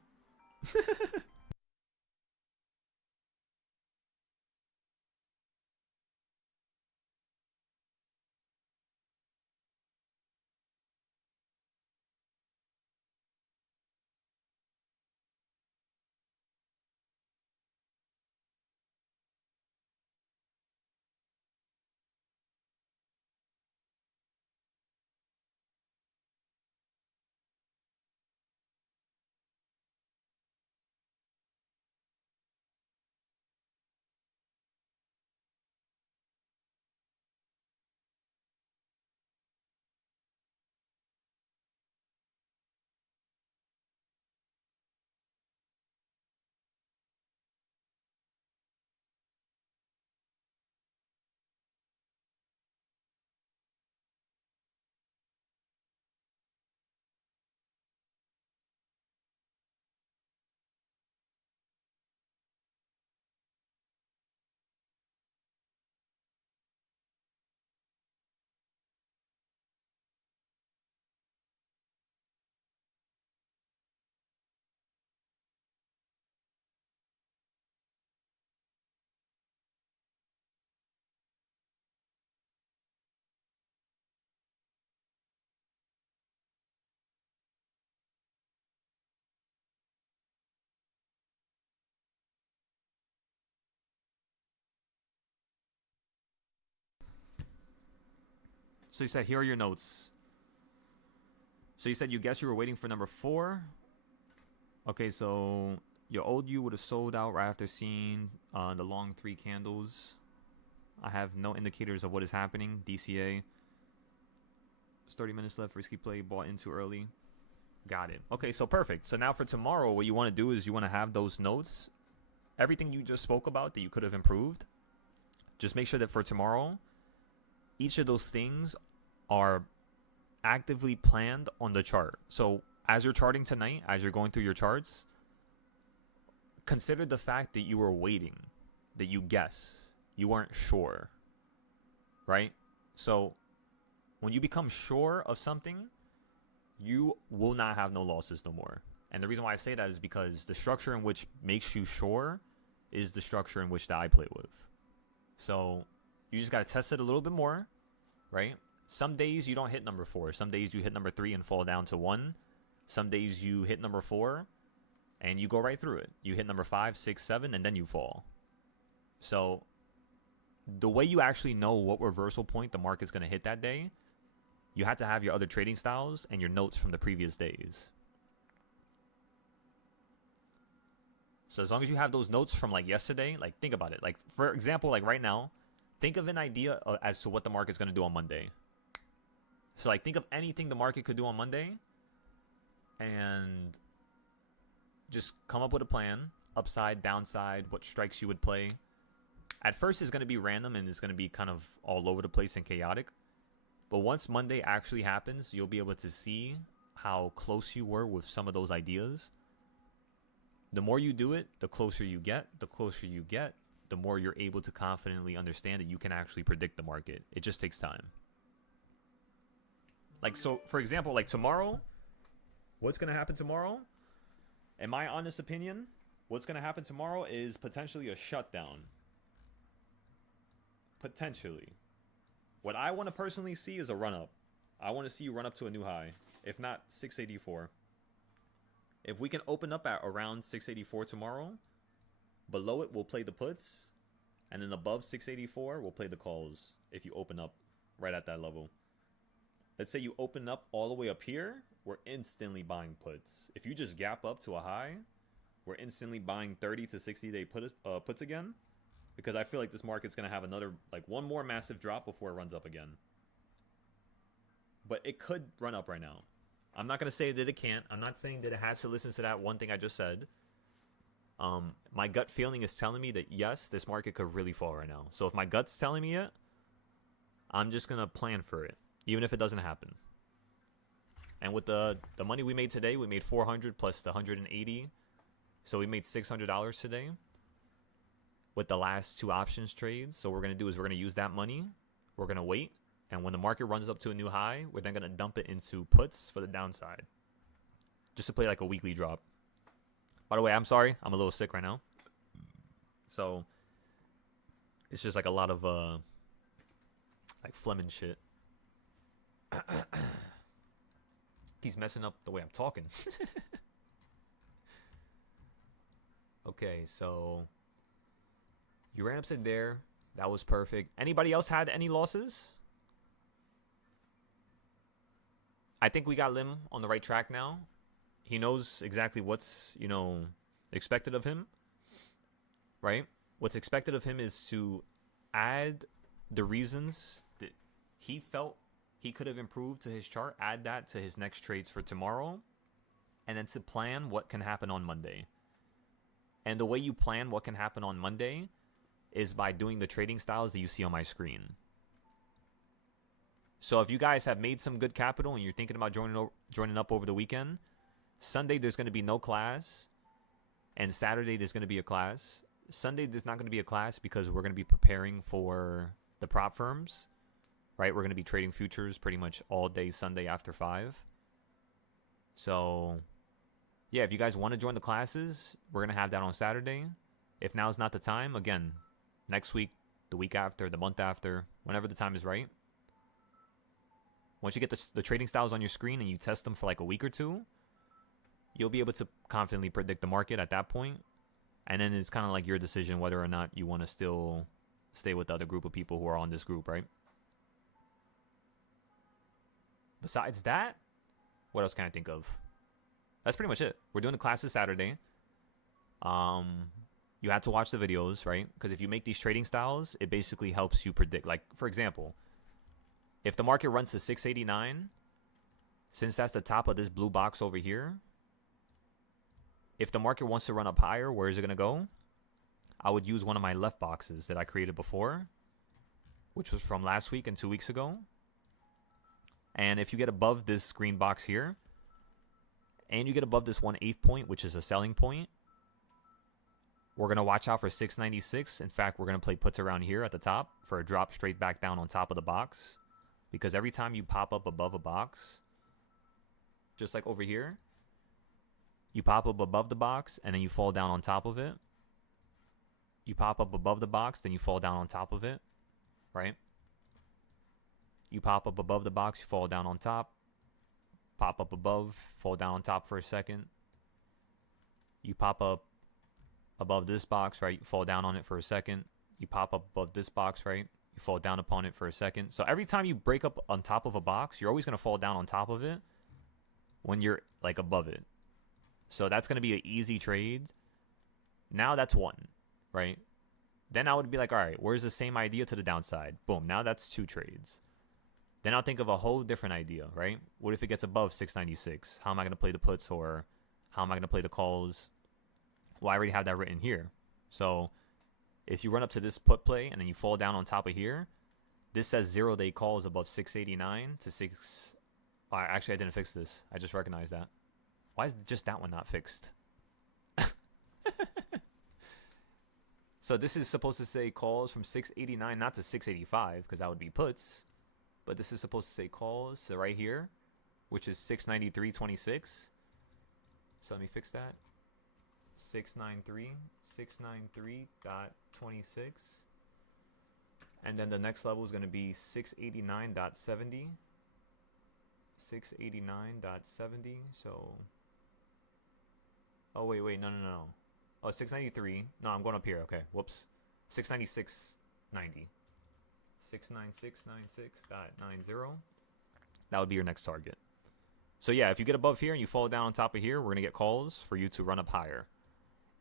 So you said, here are your notes. So you said you guessed you were waiting for number 4. Okay, so your old you would have sold out right after seeing the long 3 candles. I have no indicators of what is happening. DCA. 30 minutes left. Risky play. Bought in too early. Got it. Okay, so perfect. So now for tomorrow, what you want to do is you want to have those notes. Everything you just spoke about that you could have improved. Just make sure that for tomorrow, each of those things are actively planned on the chart. So as you're charting tonight, as you're going through your charts, consider the fact that you were waiting, that you guess, you weren't sure, right? So when you become sure of something, you will not have no losses no more. And the reason why I say that is because the structure in which makes you sure is the structure in which that I play with. So you just got to test it a little bit more, right? Some days you don't hit number 4. Some days you hit number 3 and fall down to 1. Some days you hit number 4 and you go right through it. You hit number 5, 6, 7, and then you fall. So the way you actually know what reversal point the market's going to hit that day, you have to have your other trading styles and your notes from the previous days. So as long as you have those notes from like yesterday, like think about it. Like for example, like right now, think of an idea as to what the market's going to do on Monday. So like think of anything the market could do on Monday and just come up with a plan, upside, downside, what strikes you would play. At first it's going to be random and it's going to be kind of all over the place and chaotic. But once Monday actually happens, you'll be able to see how close you were with some of those ideas. The more you do it, the closer you get. The closer you get, the more you're able to confidently understand that you can actually predict the market. It just takes time. Like, so, for example, like tomorrow, what's going to happen tomorrow? In my honest opinion, what's going to happen tomorrow is potentially a shutdown. Potentially. What I want to personally see is a run-up. I want to see you run up to a new high. If not, 684. If we can open up at around 684 tomorrow, below it we'll play the puts. And then above 684, we'll play the calls if you open up right at that level. Let's say you open up all the way up here, we're instantly buying puts. If you just gap up to a high, we're instantly buying 30 to 60-day puts again. Because I feel like this market's going to have another, like one more massive drop before it runs up again. But it could run up right now. I'm not going to say that it can't. I'm not saying that it has to listen to that one thing I just said. My gut feeling is telling me that, yes, this market could really fall right now. So if my gut's telling me it, I'm just going to plan for it, even if it doesn't happen. And with the money we made today, we made 400 plus the 180. So we made $600 today with the last two options trades. So what we're going to do is we're going to use that money. We're going to wait. And when the market runs up to a new high, we're then going to dump it into puts for the downside. Just to play like a weekly drop. By the way, I'm sorry. I'm a little sick right now. So it's just like a lot of like phlegm and shit. He's messing up the way I'm talking. Okay, so you ran up to there. That was perfect. Anybody else had any losses? I think we got Lim on the right track now. He knows exactly what's, expected of him, right? What's expected of him is to add the reasons that he felt he could have improved to his chart, add that to his next trades for tomorrow, and then to plan what can happen on Monday. And the way you plan what can happen on Monday is by doing the trading styles that you see on my screen. So if you guys have made some good capital and you're thinking about joining up over the weekend, Sunday there's going to be no class, and Saturday there's going to be a class. Sunday there's not going to be a class because we're going to be preparing for the prop firms, right? We're going to be trading futures pretty much all day Sunday after 5. So, yeah, if you guys want to join the classes, we're going to have that on Saturday. If now's not the time, again, next week, the week after, the month after, whenever the time is right. Once you get the trading styles on your screen and you test them for like a week or two, you'll be able to confidently predict the market at that point. And then it's kind of like your decision whether or not you want to still stay with the other group of people who are on this group, right? Besides that, what else can I think of? That's pretty much it. We're doing the classes Saturday. You had to watch the videos, right? Because if you make these trading styles, it basically helps you predict. Like, for example, if the market runs to 689, since that's the top of this blue box over here, if the market wants to run up higher, where is it going to go? I would use one of my left boxes that I created before, which was from last week and 2 weeks ago. And if you get above this green box here, and you get above this 1/8 point, which is a selling point, we're going to watch out for 696. In fact, we're going to play puts around here at the top for a drop straight back down on top of the box. Because every time you pop up above a box, just like over here, you pop up above the box and then you fall down on top of it. You pop up above the box, then you fall down on top of it, right? You pop up above the box, you fall down on top. Pop up above, fall down on top for a second. You pop up above this box, right? You fall down on it for a second. You pop up above this box, right? You fall down upon it for a second. So every time you break up on top of a box, you're always going to fall down on top of it when you're like above it. So that's going to be an easy trade. Now that's one, right? Then I would be like, all right, where's the same idea to the downside? Boom, now that's 2 trades. Then I'll think of a whole different idea, right? What if it gets above 696? How am I going to play the puts, or how am I going to play the calls? Well, I already have that written here. So if you run up to this put play and then you fall down on top of here, this says 0-day calls above 689 to 6. Oh, actually, I didn't fix this. I just recognized that. Why is just that one not fixed? So this is supposed to say calls from 689, not to 685, because that would be puts. But this is supposed to say calls, so right here, which is 693.26. So let me fix that. 693.26. And then the next level is going to be 689.70. 689.70. So, oh wait, no. Oh, 693. No, I'm going up here. Okay, whoops. 696.90. 696.96.90. That would be your next target. So yeah, if you get above here and you fall down on top of here, we're going to get calls for you to run up higher.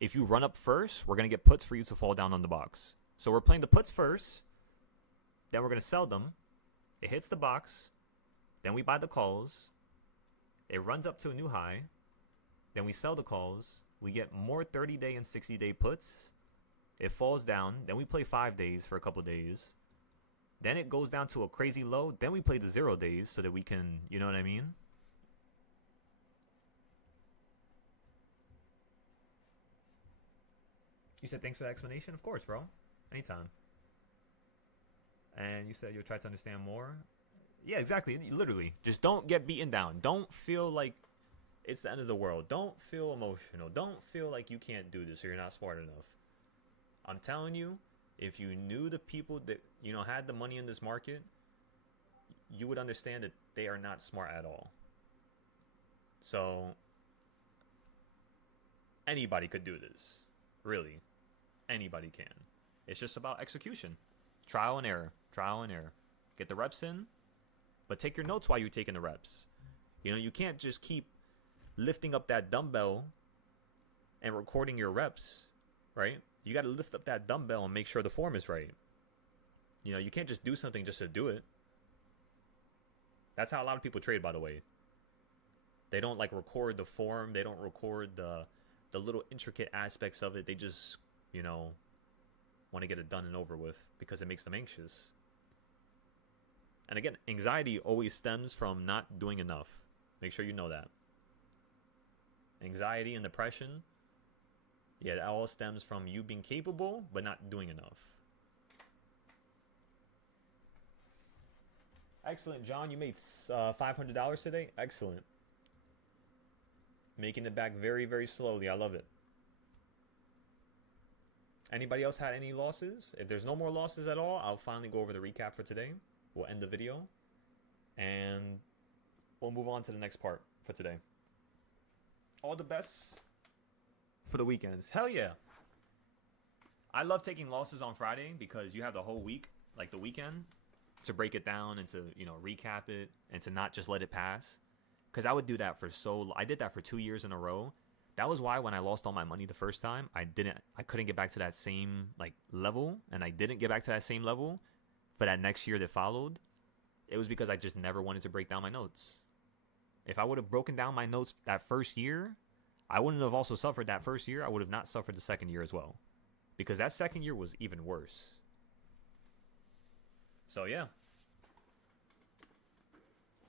If you run up first, we're going to get puts for you to fall down on the box. So we're playing the puts first. Then we're going to sell them. It hits the box. Then we buy the calls. It runs up to a new high. Then we sell the calls. We get more 30-day and 60-day puts. It falls down. Then we play 5 days for a couple days. Then it goes down to a crazy low. Then we play the 0 days so that we can, you know what I mean? You said thanks for the explanation? Of course, bro. Anytime. And you said you'll try to understand more? Yeah, exactly. Literally. Just don't get beaten down. Don't feel like it's the end of the world. Don't feel emotional. Don't feel like you can't do this or you're not smart enough. I'm telling you, if you knew the people that, you know, had the money in this market, you would understand that they are not smart at all. So, anybody could do this. Really. Anybody can. It's just about execution. Trial and error. Trial and error. Get the reps in, but take your notes while you're taking the reps. You know, you can't just keep lifting up that dumbbell and recording your reps, right? You got to lift up that dumbbell and make sure the form is right. You know, you can't just do something just to do it. That's how a lot of people trade, by the way. They don't like record the form. They don't record the little intricate aspects of it. They just, you know, want to get it done and over with because it makes them anxious. And again, anxiety always stems from not doing enough. Make sure you know that. Anxiety and depression, yeah, that all stems from you being capable but not doing enough. Excellent, John. You made $500 today. Excellent. Making it back very, very slowly. I love it. Anybody else had any losses? If there's no more losses at all, I'll finally go over the recap for today. We'll end the video. And we'll move on to the next part for today. All the best for the weekends. Hell yeah. I love taking losses on Friday because you have the whole week, like the weekend, to break it down and to, you know, recap it and to not just let it pass. Because I would do that I did that for 2 years in a row. That was why when I lost all my money the first time, I couldn't get back to that same like level, and I didn't get back to that same level for that next year that followed. It was because I just never wanted to break down my notes. If I would have broken down my notes that first year, I wouldn't have also suffered that first year. I would have not suffered the second year as well, because that second year was even worse. So yeah.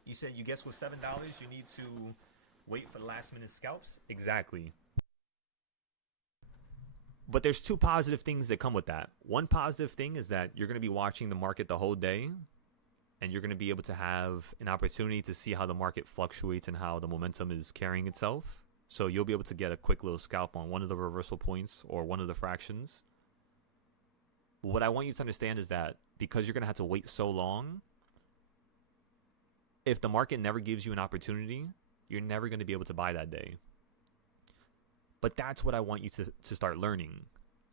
You said you guess with $7 you need to wait for the last minute scalps? Exactly. But there's two positive things that come with that. One positive thing is that you're going to be watching the market the whole day, and you're going to be able to have an opportunity to see how the market fluctuates and how the momentum is carrying itself. So you'll be able to get a quick little scalp on one of the reversal points or one of the fractions. What I want you to understand is that because you're going to have to wait so long, if the market never gives you an opportunity, you're never going to be able to buy that day. But that's what I want you to start learning.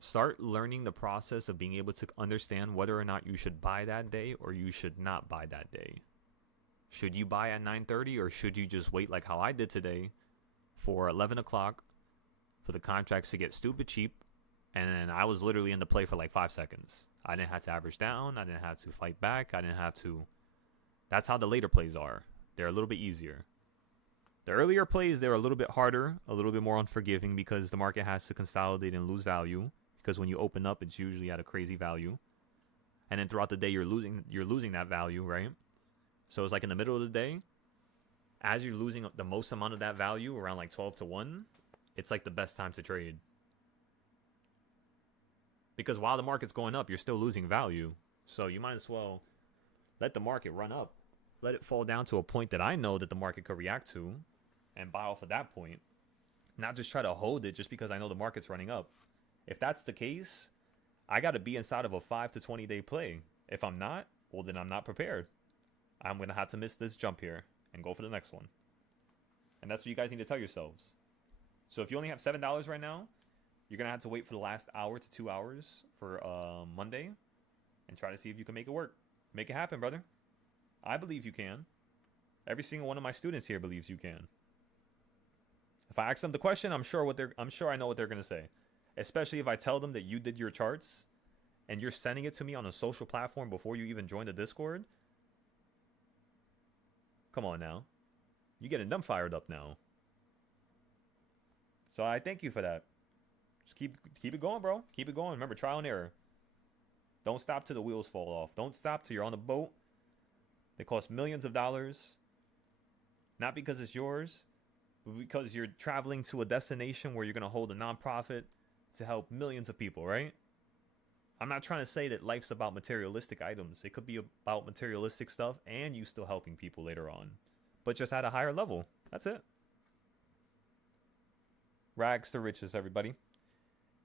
Start learning the process of being able to understand whether or not you should buy that day or you should not buy that day. Should you buy at 9:30 or should you just wait like how I did today for 11 o'clock for the contracts to get stupid cheap? And then I was literally in the play for like 5 seconds. I didn't have to average down. I didn't have to fight back. I didn't have to. That's how the later plays are. They're a little bit easier. The earlier plays, they're a little bit harder, a little bit more unforgiving because the market has to consolidate and lose value. Because when you open up, it's usually at a crazy value. And then throughout the day, you're losing that value, right? So it's like in the middle of the day, as you're losing the most amount of that value, around like 12 to 1, it's like the best time to trade. Because while the market's going up, you're still losing value. So you might as well let the market run up. Let it fall down to a point that I know that the market could react to and buy off of that point. Not just try to hold it just because I know the market's running up. If that's the case, I got to be inside of a 5 to 20 day play. If I'm not, well, then I'm not prepared. I'm going to have to miss this jump here and go for the next one. And that's what you guys need to tell yourselves. So if you only have $7 right now, you're going to have to wait for the last hour to 2 hours for Monday and try to see if you can make it work. Make it happen, brother. I believe you can. Every single one of my students here believes you can. If I ask them the question, I'm sure I know what they're gonna say. Especially if I tell them that you did your charts and you're sending it to me on a social platform before you even join the Discord. Come on now. You're getting them fired up now. So I thank you for that. Just keep it going, bro. Keep it going. Remember, trial and error. Don't stop till the wheels fall off. Don't stop till you're on the boat. They cost millions of dollars. Not because it's yours, but because you're traveling to a destination where you're going to hold a nonprofit to help millions of people, right? I'm not trying to say that life's about materialistic items. It could be about materialistic stuff and you still helping people later on, but just at a higher level. That's it. Rags to riches, everybody.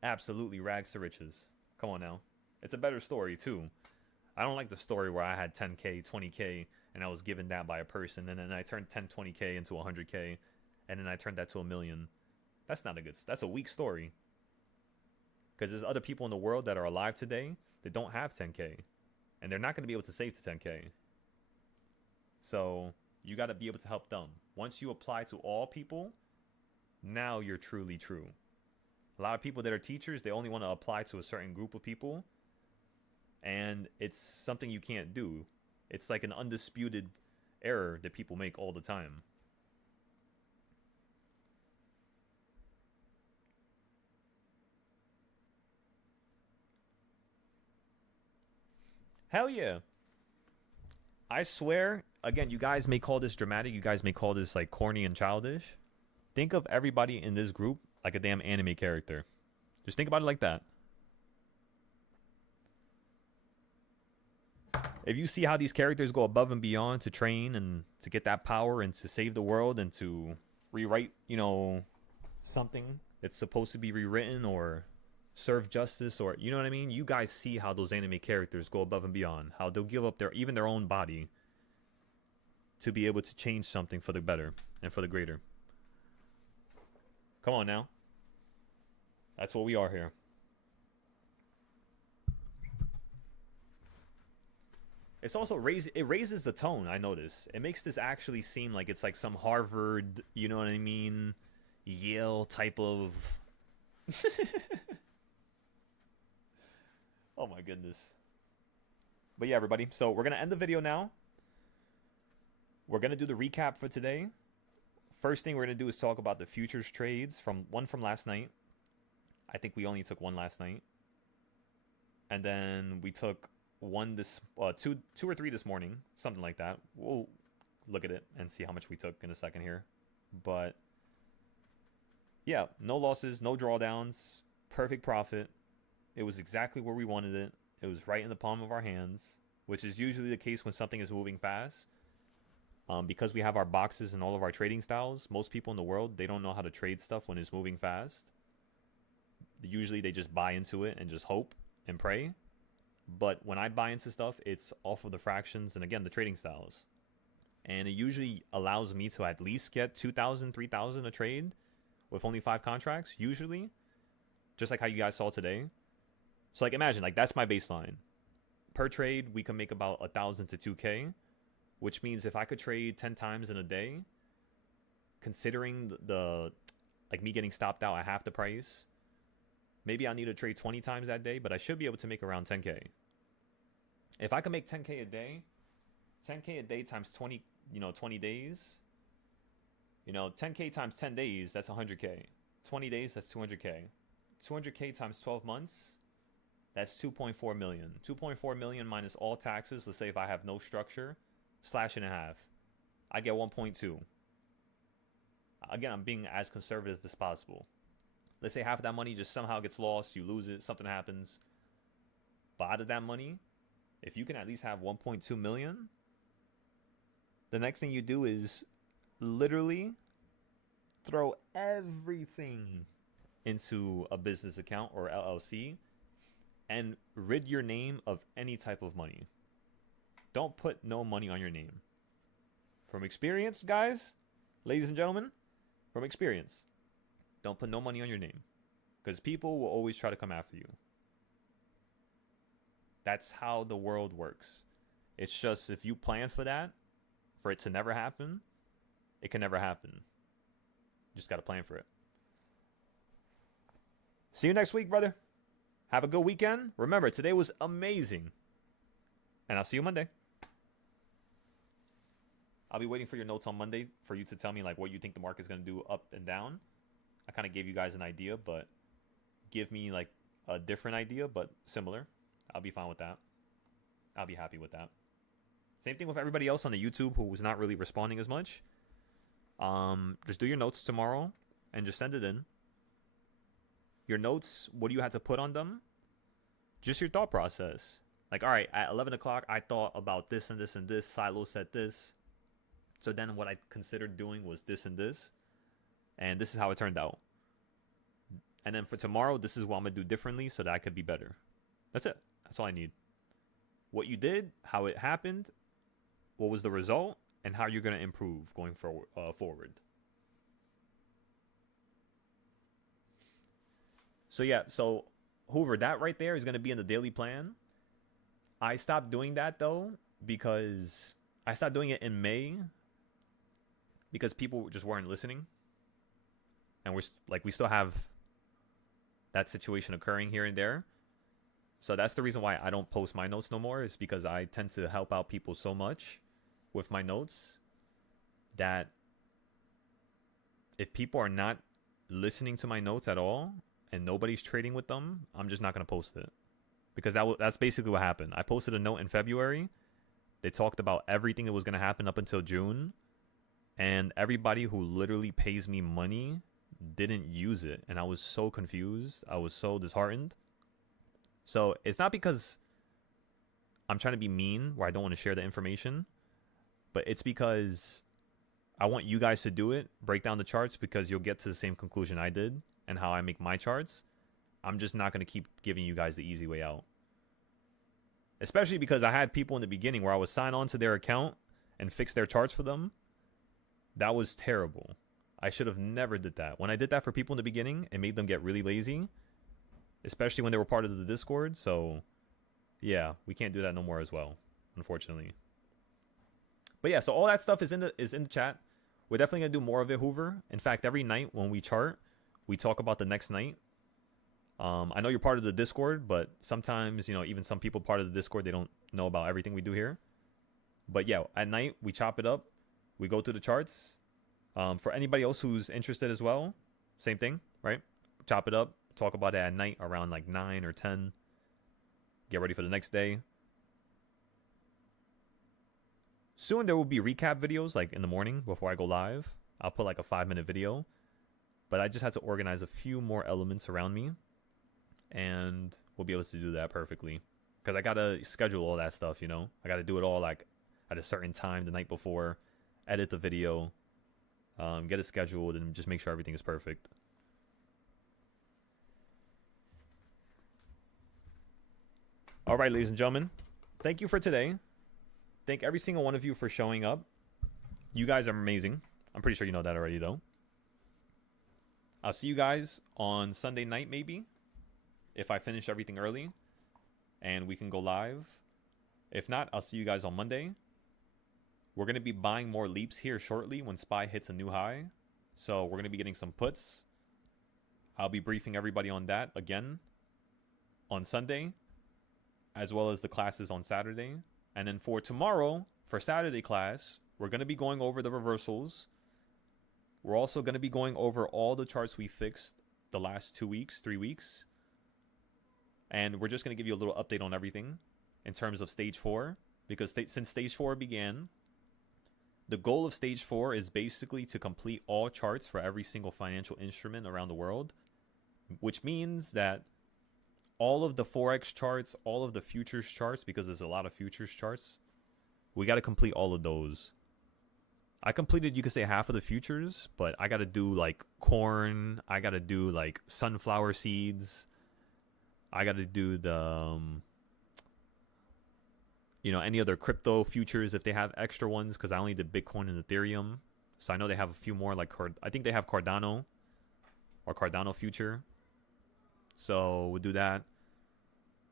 Absolutely rags to riches. Come on now. It's a better story, too. I don't like the story where I had 10K, 20K, and I was given that by a person, and then I turned 10, 20K into 100K, and then I turned that to $1 million. That's not a good. That's a weak story. Because there's other people in the world that are alive today that don't have 10K, and they're not going to be able to save to 10K. So you got to be able to help them. Once you apply to all people, now you're truly true. A lot of people that are teachers, they only want to apply to a certain group of people, and it's something you can't do. It's like an undisputed error that people make all the time. Hell yeah. I swear, again, you guys may call this dramatic. You guys may call this like corny and childish. Think of everybody in this group like a damn anime character. Just think about it like that. If you see how these characters go above and beyond to train and to get that power and to save the world and to rewrite, something that's supposed to be rewritten or serve justice, or you know what I mean? You guys see how those anime characters go above and beyond, how they'll give up their own body to be able to change something for the better and for the greater. Come on now. That's what we are here. It's also raises the tone, I notice. It makes this actually seem like it's like some Harvard, you know what I mean, Yale type of Oh my goodness. But yeah, everybody. So we're going to end the video now. We're going to do the recap for today. First thing we're going to do is talk about the futures trades from last night. I think we only took one last night. And then we took two or three this morning, something like that. We'll look at it and see how much we took in a second here. But yeah, no losses, no drawdowns, perfect profit. It was exactly where we wanted it. It was right in the palm of our hands, which is usually the case when something is moving fast. Because we have our boxes and all of our trading styles, most people in the world, they don't know how to trade stuff when it's moving fast. Usually they just buy into it and just hope and pray. But when I buy into stuff, it's off of the fractions and, again, the trading styles. And it usually allows me to at least get 2,000, 3,000 a trade with only 5 contracts, usually. Just like how you guys saw today. So, like, imagine, like, that's my baseline. Per trade, we can make about 1,000 to 2K, which means if I could trade 10 times in a day, considering the like, me getting stopped out at half the price, maybe I need to trade 20 times that day, but I should be able to make around 10K. If I can make 10K a day, 10K a day times 20, 20 days, 10K times 10 days, that's 100K. 20 days, that's 200K. 200K times 12 months, that's 2.4 million. 2.4 million minus all taxes, let's say if I have no structure, slash and a half, I get 1.2. Again, I'm being as conservative as possible. Let's say half of that money just somehow gets lost, you lose it, something happens. But out of that money, if you can at least have 1.2 million, the next thing you do is literally throw everything into a business account or LLC and rid your name of any type of money. Don't put no money on your name. From experience, guys, ladies and gentlemen, from experience, don't put no money on your name, because people will always try to come after you. That's how the world works. It's just if you plan for that, for it to never happen, it can never happen. You just got to plan for it. See you next week, brother. Have a good weekend. Remember, today was amazing. And I'll see you Monday. I'll be waiting for your notes on Monday for you to tell me like what you think the market's going to do up and down. I kind of gave you guys an idea, but give me like a different idea, but similar. I'll be fine with that. I'll be happy with that. Same thing with everybody else on the YouTube who was not really responding as much. Just do your notes tomorrow and just send it in. Your notes, what do you have to put on them? Just your thought process. Like, all right, at 11 o'clock, I thought about this and this and this. Silo said this. So then what I considered doing was this and this. And this is how it turned out. And then for tomorrow, this is what I'm going to do differently so that I could be better. That's it. That's all I need. What you did, how it happened, what was the result, and how you're going to improve going forward. So yeah, so Hoover, that right there is going to be in the daily plan. I stopped doing that though because I stopped doing it in May because people just weren't listening. And we still have that situation occurring here and there. So that's the reason why I don't post my notes no more, is because I tend to help out people so much with my notes that if people are not listening to my notes at all and nobody's trading with them, I'm just not going to post it. Because that's basically what happened. I posted a note in February. They talked about everything that was going to happen up until June. And everybody who literally pays me money didn't use it. And I was so confused. I was so disheartened. So it's not because I'm trying to be mean where I don't want to share the information. But it's because I want you guys to do it. Break down the charts because you'll get to the same conclusion I did and how I make my charts. I'm just not going to keep giving you guys the easy way out. Especially because I had people in the beginning where I would sign on to their account and fix their charts for them. That was terrible. I should have never did that. When I did that for people in the beginning, it made them get really lazy. Especially when they were part of the Discord. So, yeah, we can't do that no more as well, unfortunately. But yeah, so all that stuff is in the chat. We're definitely going to do more of it, Hoover. In fact, every night when we chart, we talk about the next night. I know you're part of the Discord, but sometimes, even some people part of the Discord, they don't know about everything we do here. But yeah, at night, we chop it up. We go through the charts. For anybody else who's interested as well, same thing, right? Chop it up. Talk about it at night around like 9 or 10. Get ready for the next day. Soon there will be recap videos like in the morning before I go live. I'll put like a 5-minute video. But I just had to organize a few more elements around me. And we'll be able to do that perfectly. Because I got to schedule all that stuff, I got to do it all like at a certain time the night before. Edit the video. Get it scheduled and just make sure everything is perfect. All right, ladies and gentlemen. Thank you for today. Thank every single one of you for showing up. You guys are amazing. I'm pretty sure you know that already, though. I'll see you guys on Sunday night, maybe. If I finish everything early. And we can go live. If not, I'll see you guys on Monday. We're going to be buying more leaps here shortly when SPY hits a new high. So we're going to be getting some puts. I'll be briefing everybody on that again on Sunday. As well as the classes on Saturday. And then for tomorrow, for Saturday class, we're going to be going over the reversals. We're also going to be going over all the charts we fixed the last 2 weeks, 3 weeks. And we're just going to give you a little update on everything in terms of stage 4. Because since stage 4 began, the goal of stage 4 is basically to complete all charts for every single financial instrument around the world. Which means that all of the Forex charts, all of the futures charts, because there's a lot of futures charts, we got to complete all of those. I completed, you could say, half of the futures, but I got to do like corn. I got to do like sunflower seeds. I got to do the, any other crypto futures if they have extra ones, because I only did Bitcoin and Ethereum. So I know they have a few more, like I think they have Cardano or Cardano future. So we'll do that.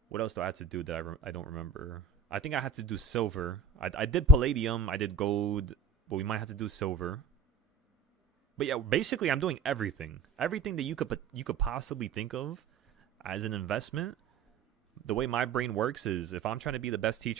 What else do I have to do that I don't remember? I think I had to do silver. I did palladium. I did gold. But we might have to do silver. But yeah, basically I'm doing everything. Everything that you could possibly think of as an investment. The way my brain works is if I'm trying to be the best teacher